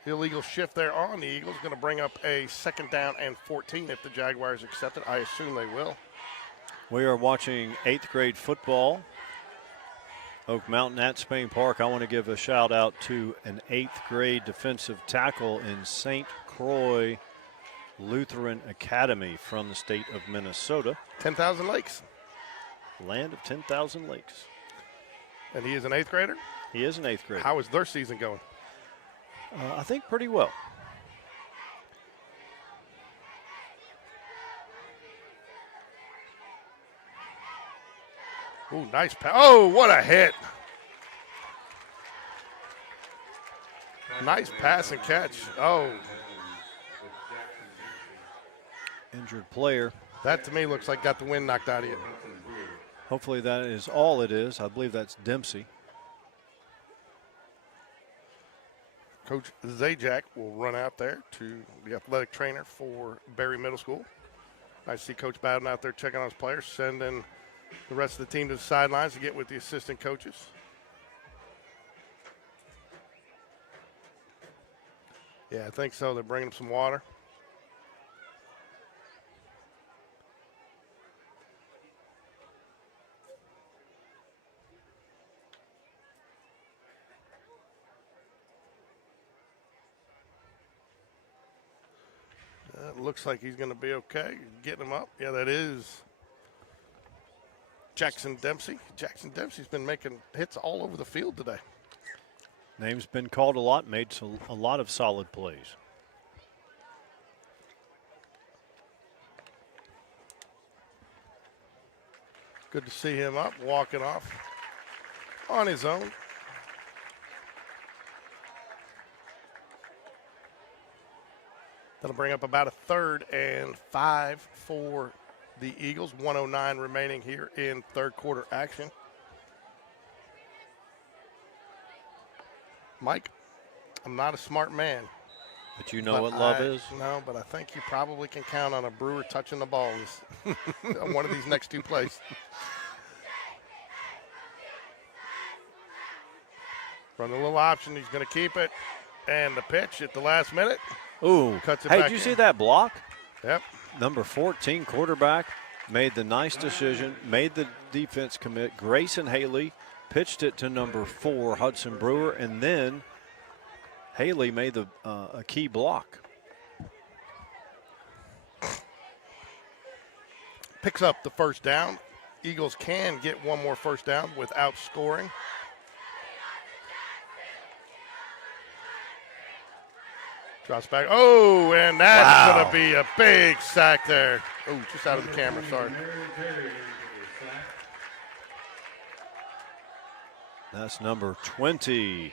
Illegal shift there on the Eagles. Going to bring up a 2nd down and 14 if the Jaguars accept it. I assume they will. We are watching 8th grade football. Oak Mountain at Spain Park. I want to give a shout out to an 8th grade defensive tackle in St. Croix Lutheran Academy from the state of Minnesota. 10,000 Lakes. Land of 10,000 lakes. And he is an 8th grader? He is an 8th grader. How is their season going? I think pretty well. Ooh, nice pass. Oh, what a hit. Nice pass and catch. Oh. Injured player. That to me looks like got the wind knocked out of you. Hopefully that is all it is. I believe that's Dempsey. Coach Zajac will run out there to the athletic trainer for Berry Middle School. I see Coach Bowden out there checking on his players, sending the rest of the team to the sidelines to get with the assistant coaches. Yeah, I think so. They're bringing them some water. Looks like he's going to be okay. Getting him up. Yeah, that is Jackson Dempsey. Jackson Dempsey's been making hits all over the field today. Name's been called a lot, made a lot of solid plays. Good to see him up, walking off on his own. That'll bring up about a 3rd and 5 for the Eagles. 1:09 remaining here in 3rd quarter action. Mike, I'm not a smart man. But you know what love is? No, but I think you probably can count on a Brewer touching the ball on one of these next 2 plays. Run a little option. He's going to keep it. And the pitch at the last minute. Ooh. Cuts it hey, back did you in. see that block? Yep. Number 14 quarterback made the nice decision, made the defense commit. Grayson Haley pitched it to number 4, Hudson Brewer, and then Haley made a key block. Picks up the 1st down. Eagles can get one more 1st down without scoring. Drops back. Oh, and that's going to be a big sack there. Oh, just out of the camera, sorry. That's number 20,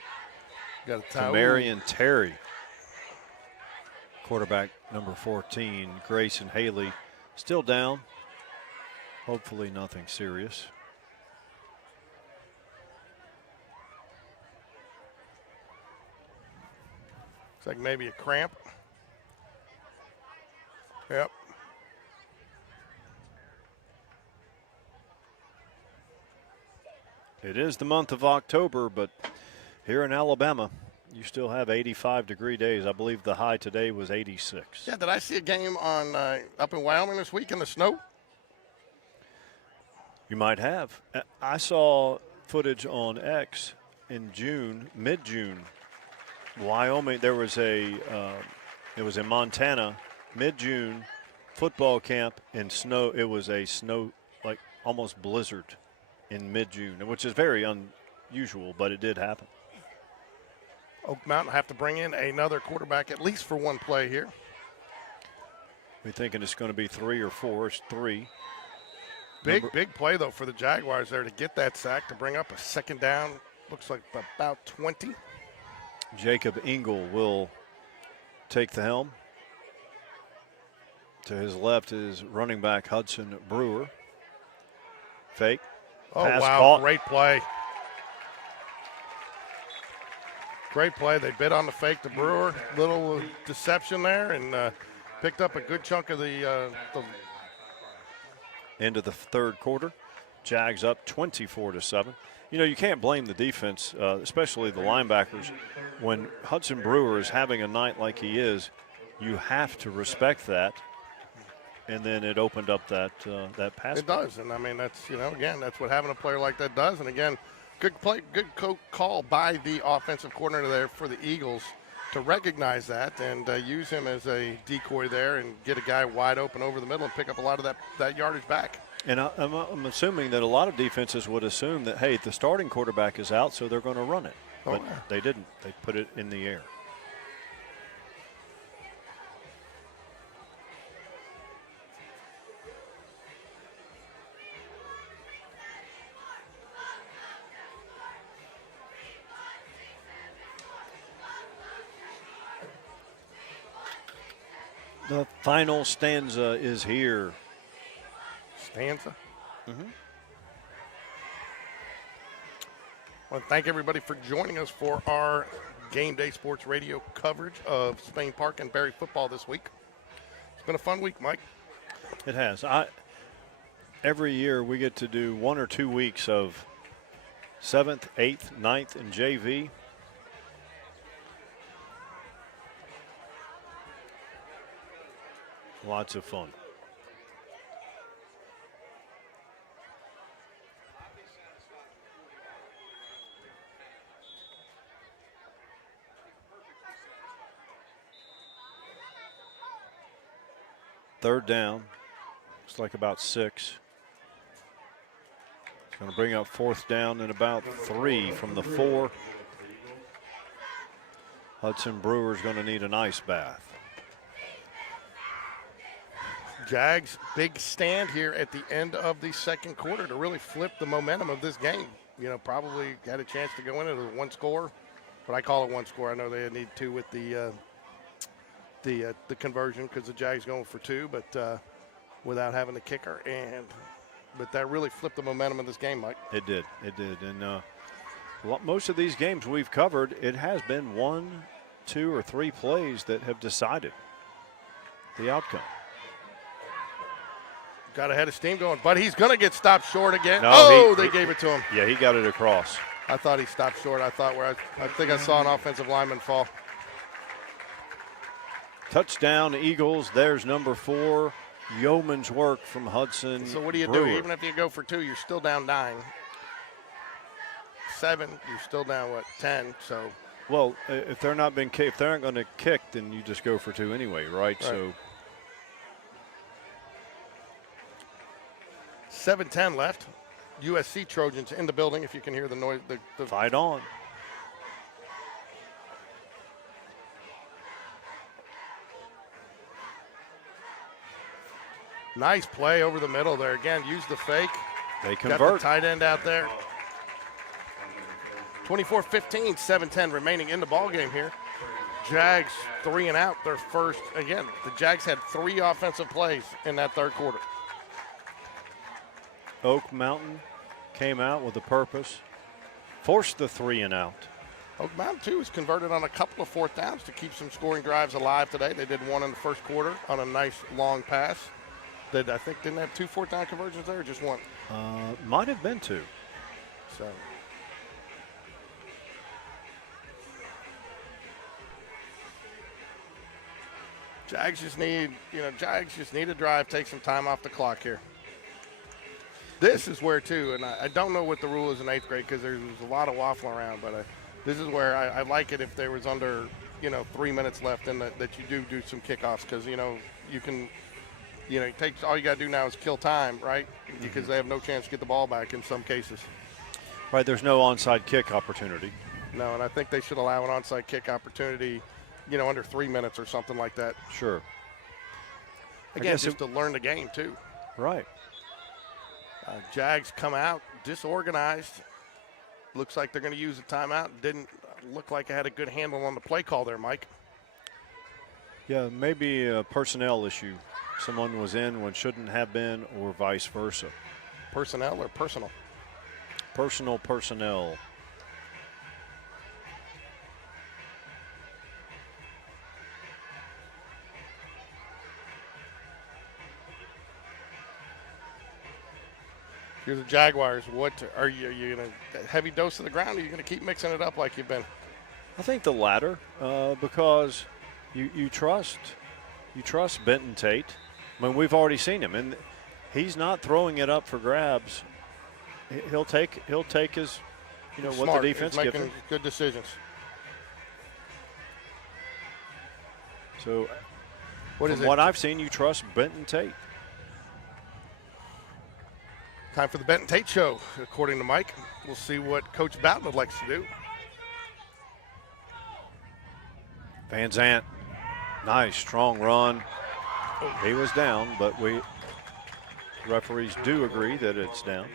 Got a tie. Marion Terry. Quarterback number 14, Grayson Haley, still down. Hopefully nothing serious. Looks like maybe a cramp. Yep. It is the month of October, but here in Alabama, you still have 85-degree days. I believe the high today was 86. Yeah, did I see a game on up in Wyoming this week in the snow? You might have. I saw footage on X in June, mid-June. Wyoming, there was it was in Montana, mid-June, football camp in snow. It was a snow, like almost blizzard in mid-June, which is very unusual, but it did happen. Oak Mountain have to bring in another quarterback at least for one play here. We're thinking it's going to be 3 or 4. It's 3. Big play, though, for the Jaguars there to get that sack, to bring up a 2nd down. Looks like about 20. Jacob Engel will take the helm. To his left is running back Hudson Brewer. Fake. Oh, Pass wow. caught. Great play. Great play. They bid on the fake to Brewer. Little deception there, and picked up a good chunk of the Into the third quarter. Jags up 24-7. You know, you can't blame the defense, especially the linebackers. When Hudson Brewer is having a night like he is, you have to respect that. And then it opened up that pass. It does, and I mean that's again that's what having a player like that does. And again, good play, good call by the offensive coordinator there for the Eagles to recognize that and use him as a decoy there and get a guy wide open over the middle and pick up a lot of that yardage back. And I'm assuming that a lot of defenses would assume that, hey, the starting quarterback is out, so they're going to run it. But they didn't. They put it in the air. The final stanza is here. Stanza? Mm-hmm. I want to thank everybody for joining us for our Game Day Sports Radio coverage of Spain Park and Barry football this week. It's been a fun week, Mike. It has. Every year we get to do 1 or 2 weeks of 7th, 8th, 9th, and JV. Lots of fun. Third down. Looks like about 6. It's going to bring up fourth down and about 3 from the 4. Hudson Brewer's going to need an ice bath. Jags, big stand here at the end of the second quarter to really flip the momentum of this game. Probably had a chance to go in it as a one score, but I call it one score. I know they need 2 with the conversion because the Jags going for 2, but without having the kicker. But that really flipped the momentum of this game, Mike. It did. And most of these games we've covered, it has been 1, 2, or 3 plays that have decided the outcome. Got a head of steam going, but he's going to get stopped short again. No, they gave it to him. Yeah, he got it across. I thought he stopped short. I think I saw an offensive lineman fall. Touchdown, Eagles. There's number 4. Yeoman's work from Hudson. So what do you Brewer. do? Even if you go for 2, you're still down 9. 7, you're still down 10. So. Well, if they're not going to kick, then you just go for 2 anyway, right? So. 7:10 left. USC Trojans in the building. If you can hear the noise, the fight on. Nice play over the middle there. Again, use the fake. They convert. Got the tight end out there. 24-15, 7:10 remaining in the ball game here. Jags 3 and out. Their first. Again, the Jags had 3 offensive plays in that third quarter. Oak Mountain came out with a purpose, forced the 3 and out. Oak Mountain, too, was converted on a couple of fourth downs to keep some scoring drives alive today. They did 1 in the first quarter on a nice long pass. I think didn't have 2 fourth down conversions there, or just 1? Might have been 2. So. Jags just need a drive, take some time off the clock here. This is where, too, and I don't know what the rule is in 8th grade because there's a lot of waffling around, but this is where I like it if there was under, 3 minutes left and that you do some kickoffs because, you can, it takes all you got to do now is kill time, right? Because they have no chance to get the ball back in some cases. Right, there's no onside kick opportunity. No, and I think they should allow an onside kick opportunity, under 3 minutes or something like that. Sure. Again, just to learn the game, too. Right. Jags come out disorganized. Looks like they're going to use a timeout. Didn't look like I had a good handle on the play call there, Mike. Yeah, maybe a personnel issue. someone was in when shouldn't have been, or vice versa. Personnel or personal? Personnel. You're the Jaguars. What are you? Are you going to heavy dose of the ground, or are you going to keep mixing it up like you've been? I think the latter, because you trust Benton Tate. I mean, we've already seen him, and he's not throwing it up for grabs. He'll take his, what Smart. the defense He's gives making him. good decisions. So, What is from it? what I've seen, you trust Benton Tate. Time for the Benton Tate Show, according to Mike. We'll see what Coach Bowden likes to do. Van Zant, nice, strong run. He was down, but referees do agree that it's down.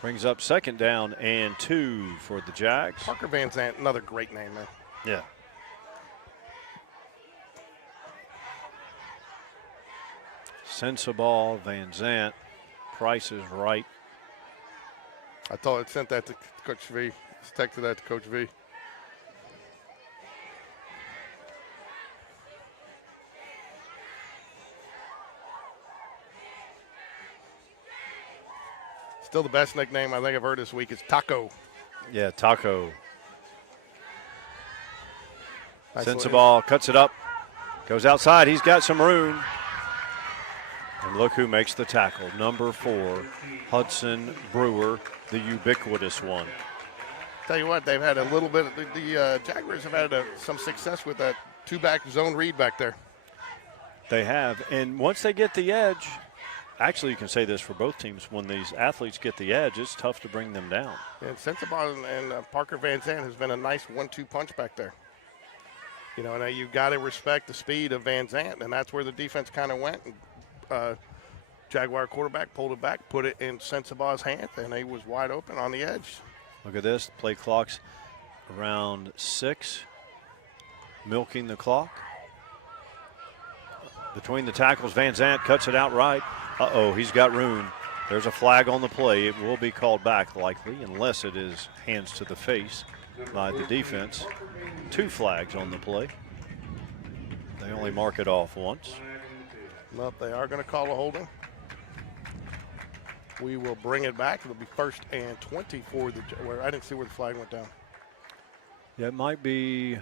Brings up 2nd down and 2 for the Jags. Parker Van Zant, another great name, man. Yeah. Sensabaugh, Van Zant, Price is right. I sent that to Coach V. Texted that to Coach V. Still the best nickname I think I've heard this week is Taco. Yeah, Taco. Nice Sensabaugh cuts it up, goes outside. He's got some room. And look who makes the tackle. Number 4, Hudson Brewer, the ubiquitous one. Tell you what, they've had a little bit. The Jaguars have had some success with that 2-back zone read back there. They have. And once they get the edge, actually you can say this for both teams, when these athletes get the edge, it's tough to bring them down. And Sensabaugh and Parker Van Zandt has been a nice 1-2 punch back there. Now you've got to respect the speed of Van Zandt, and that's where the defense kind of went. Jaguar quarterback pulled it back, put it in Sensabaugh's hand, and he was wide open on the edge. Look at this. Play clock's around 6, milking the clock. Between the tackles, Van Zandt cuts it out right. Uh-oh, he's got room. There's a flag on the play. It will be called back likely, unless it is hands to the face by the defense. 2 flags on the play. They only mark it off once. Well, they are going to call a holding. We will bring it back. It'll be 1st and 20 for the – I didn't see where the flag went down. Yeah, it might be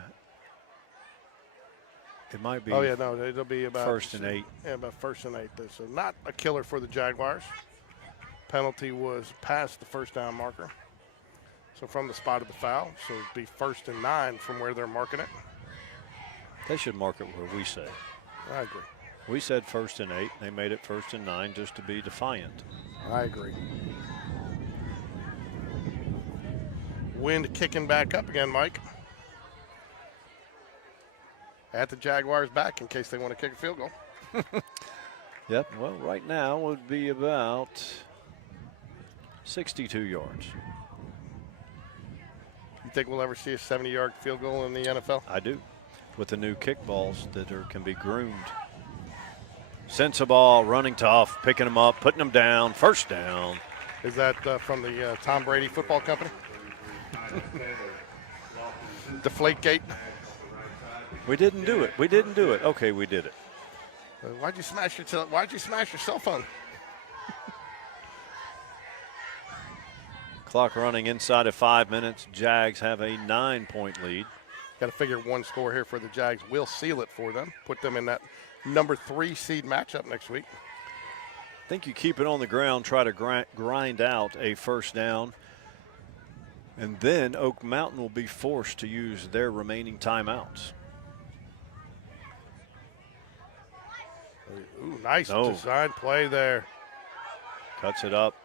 Oh, yeah, no, it'll be about – 1st and 8. Yeah, about 1st and 8. So not a killer for the Jaguars. Penalty was past the 1st down marker. So from the spot of the foul. So it'll be 1st and 9 from where they're marking it. They should mark it where we say. I agree. We said 1st and 8. They made it 1st and 9 just to be defiant. I agree. Wind kicking back up again, Mike. At the Jaguars back in case they want to kick a field goal. Yep, well, right now would be about 62 yards. You think we'll ever see a 70-yard field goal in the NFL? I do, with the new kickballs that can be groomed. Sensabaugh running tough, picking them up, putting them down, 1st down. Is that from the Tom Brady Football Company? Deflategate. We didn't do it. We didn't do it. Okay, we did it. Why'd you smash your cell phone? Clock running inside of 5 minutes. Jags have a 9-point lead. Got to figure one score here for the Jags. We'll seal it for them. Put them in that number 3 seed matchup next week. I think you keep it on the ground, try to grind out a 1st down, and then Oak Mountain will be forced to use their remaining timeouts. Ooh, nice design play there. Cuts it up.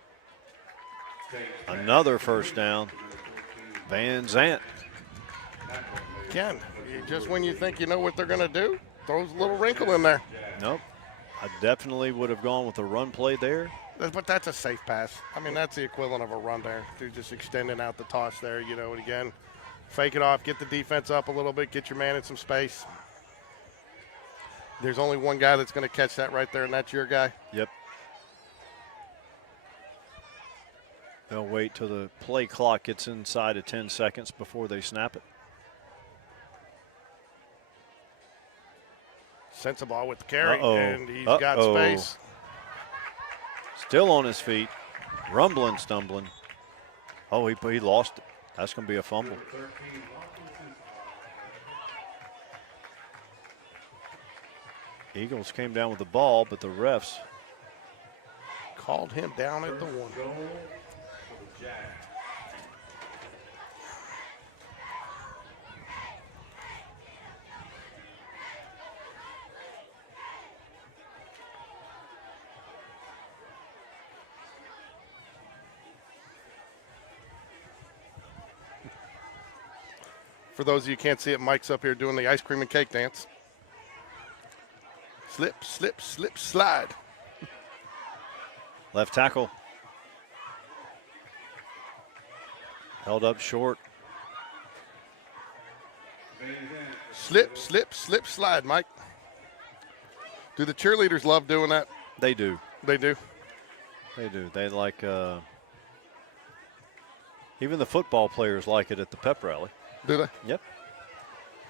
Another 1st down. Van Zandt. Again, just when you think you know what they're going to do, throws a little wrinkle in there. Nope. I definitely would have gone with a run play there. But that's a safe pass. I mean, that's the equivalent of a run there. They're just extending out the toss there, and again, fake it off, get the defense up a little bit, get your man in some space. There's only one guy that's going to catch that right there, and that's your guy. Yep. They'll wait till the play clock gets inside of 10 seconds before they snap it. Sensabaugh with the carry, Uh-oh. and he's got space. Still on his feet, rumbling, stumbling. Oh, he lost it. That's going to be a fumble. Eagles came down with the ball, but the refs Called him down at the 1. For those of you who can't see it, Mike's up here doing the ice cream and cake dance. Slip, slip, slip, slide. left tackle held up short. Slip, slip, slip, slide, Mike. Do the cheerleaders love doing that? They do. They do. They do. They like. Even the football players like it at the pep rally. Do they? Yep.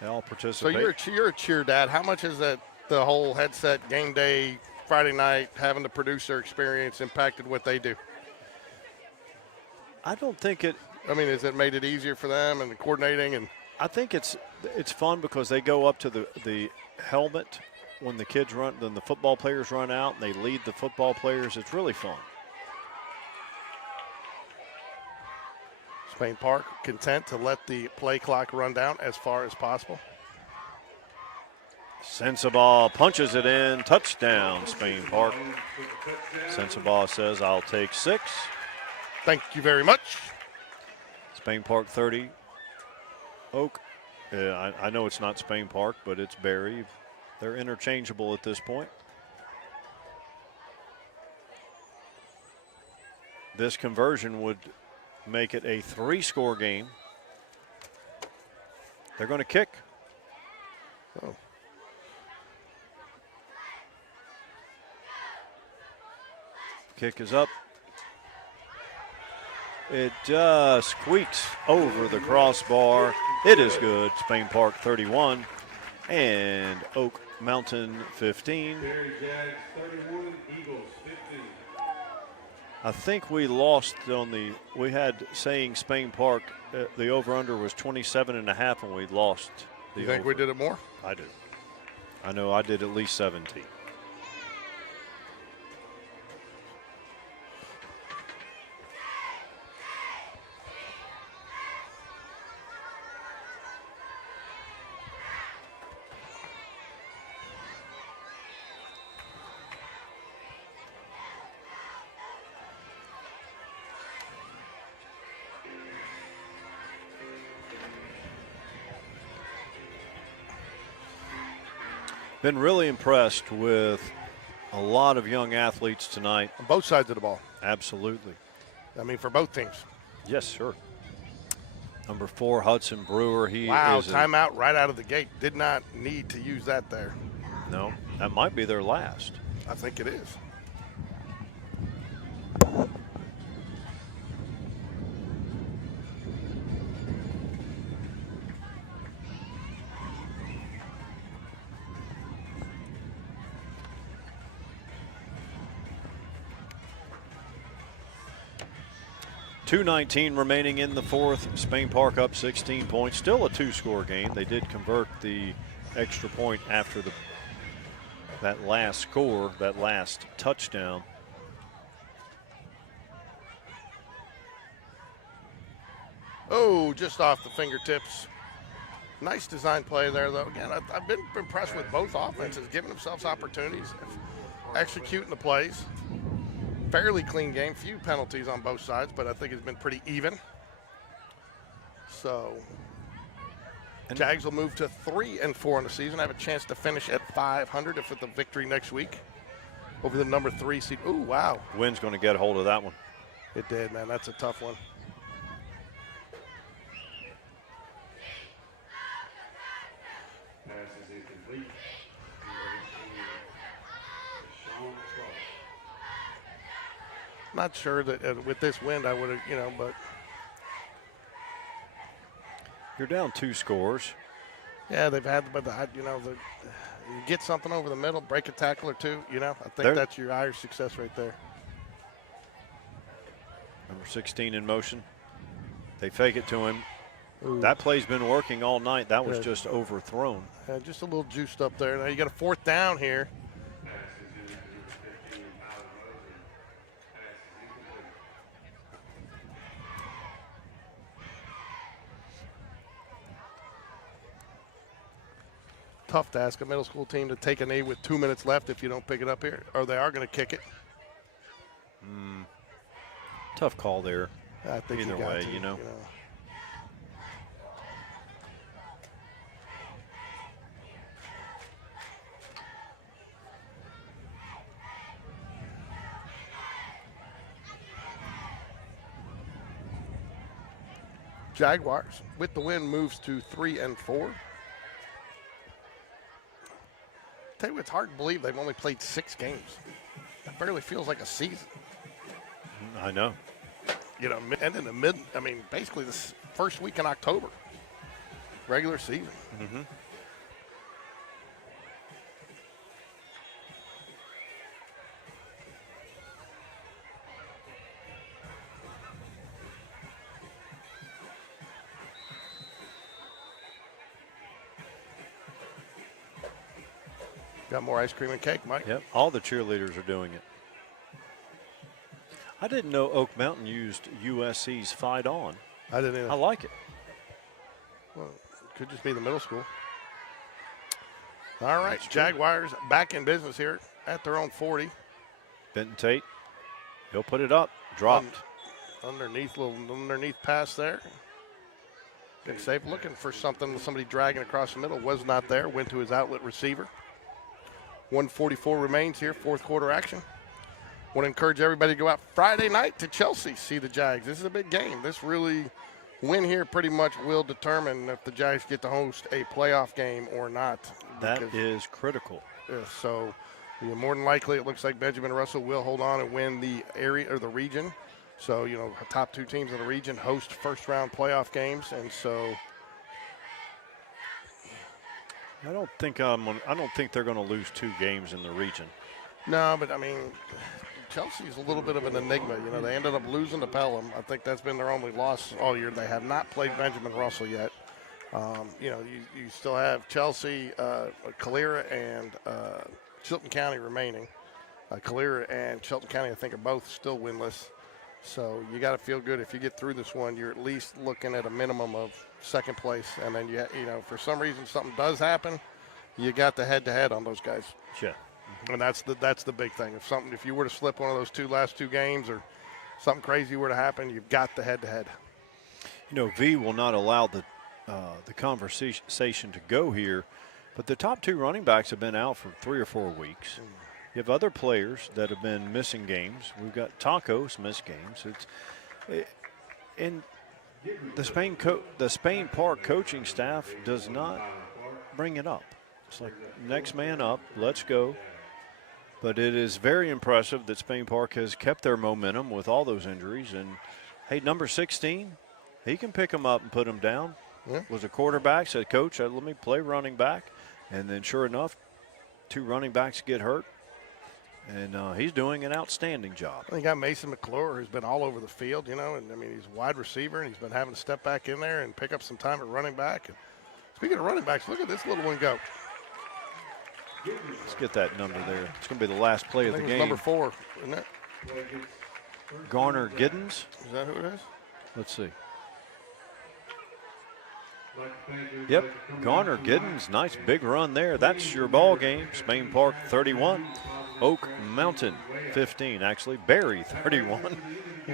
They all So participate. you're a cheer dad. How much has that the whole headset game day Friday night having the producer experience impacted what they do? I don't think it. I mean, has it made it easier for them and the coordinating and? I think it's fun because they go up to the helmet when the kids run, then the football players run out and they lead the football players. It's really fun. Spain Park content to let the play clock run down as far as possible. Sensabaugh punches it in. Touchdown, Spain Park. Sensabaugh says, I'll take 6. Thank you very much. Spain Park 30. Oak. I know it's not Spain Park, but it's Barry. They're interchangeable at this point. This conversion would make it a 3-score game. They're going to kick. Oh. Kick is up. It just squeaks over the crossbar. It is good. Spain Park 31 and Oak Mountain 15. I think we lost on the, we had saying Spain Park, the over-under was 27.5 and we lost the You think we over. did it more? I do. I know I did at least 17. Been really impressed with a lot of young athletes tonight. On both sides of the ball. Absolutely. I mean, for both teams. Yes, sir. Number 4, Hudson Brewer. He Wow, is timeout right out of the gate. Did not need to use that there. no, that might be their last. I think it is. .219 remaining in the 4th. Spain Park up 16 points. Still a 2-score game. They did convert the extra point after that last score, that last touchdown. Oh, just off the fingertips. Nice design play there, though. Again, I've been impressed with both offenses, giving themselves opportunities, executing the plays. Fairly clean game, few penalties on both sides, but I think it's been pretty even. So, Jags will move to 3-4 in the season. Have a chance to finish at 500 if with a victory next week over the number 3 seed. Ooh, wow. Wynn's going to get a hold of that one. It did, man. That's a tough one. Not sure that with this wind I would have, but You're down 2 scores. yeah, they've had, but you get something over the middle, break a tackle or two. I think They're- that's your Irish success right there. Number 16 in motion. They fake it to him. Ooh. That play's been working all night. That was Good. just overthrown. Just a little juiced up there. Now you got a 4th down here. Tough to ask a middle school team to take a knee with 2 minutes left if you don't pick it up here, or they are going to kick it. Tough call there. I think Either you got way, to, you know. Jaguars with the win moves to 3-4. Tell you what, it's hard to believe they've only played 6 games. That barely feels like a season. I know. And in the basically this first week in October, regular season. Mm-hmm. Got more ice cream and cake, Mike. Yep, all the cheerleaders are doing it. I didn't know Oak Mountain used USC's Fight On. I didn't either. I like it. Well, it could just be the middle school. All right, Jaguars back in business here at their own 40. Benton Tate, he'll put it up. Dropped. Underneath pass there. Good save. Looking for somebody dragging across the middle. Was not there. Went to his outlet receiver. 1:44 remains here, 4th quarter action. Want to encourage everybody to go out Friday night to Chelsea, see the Jags. This is a big game. This really, win here pretty much will determine if the Jags get to host a playoff game or not. That is critical. So more than likely it looks like Benjamin Russell will hold on and win the area or the region. So, top 2 teams in the region host first-round playoff games, and so I don't think they're going to lose 2 games in the region. no, but Chelsea's a little bit of an enigma. They ended up losing to Pelham. I think that's been their only loss all year. They have not played Benjamin Russell yet. You still have Chelsea, Calera, and Chilton County remaining. Calera and Chilton County, I think, are both still winless. So you got to feel good if you get through this one. You're at least looking at a minimum of 2nd place, and then for some reason something does happen, you got the head-to-head on those guys. Yeah. And that's the big thing. If you were to slip one of those last two games, or something crazy were to happen, you've got the head-to-head. V will not allow the conversation to go here, but the top 2 running backs have been out for 3 or 4 weeks. You have other players that have been missing games. We've got Tacos missed games. And the Spain Park coaching staff does not bring it up. It's like next man up, let's go. But it is very impressive that Spain Park has kept their momentum with all those injuries. And hey, number 16, he can pick them up and put them down. Yeah. Was a quarterback, said, Coach, let me play running back. And then sure enough, 2 running backs get hurt. And he's doing an outstanding job. You got Mason McClure, who's been all over the field, he's a wide receiver, and he's been having to step back in there and pick up some time at running back. And speaking of running backs, look at this little one go. Let's get that number there. It's going to be the last play of the game. Number 4, isn't it? Garner Giddens. Is that who it is? Let's see. Yep, Garner Giddens, nice big run there. That's your ball game. Spain Park 31, Oak Mountain 15. Actually, Barry 31,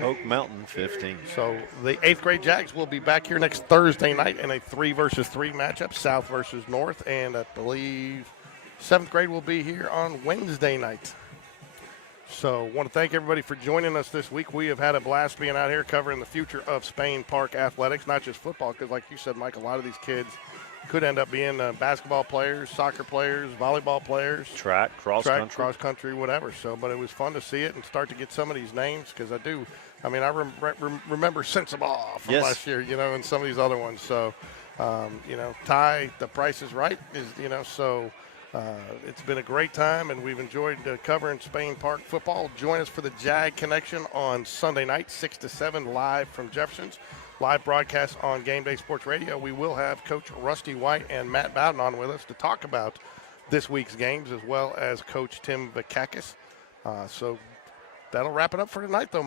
Oak Mountain 15. So the 8th grade Jags will be back here next Thursday night in a 3 versus 3 matchup, South versus North, and I believe 7th grade will be here on Wednesday night. So want to thank everybody for joining us this week. We have had a blast being out here covering the future of Spain Park athletics, not just football, because like you said, Mike, a lot of these kids could end up being basketball players, soccer players, volleyball players, Track, cross country. cross country, whatever. So, but it was fun to see it and start to get some of these names because I do. I mean, I remember Sensabaugh from Yes. last year, and some of these other ones. So, Ty, The Price is Right is, so. It's been a great time, and we've enjoyed covering Spain Park football. Join us for the Jag Connection on Sunday night, 6 to 7, live from Jefferson's. Live broadcast on Game Day Sports Radio. We will have Coach Rusty White and Matt Bowden on with us to talk about this week's games, as well as Coach Tim Vakakis. So that'll wrap it up for tonight, though.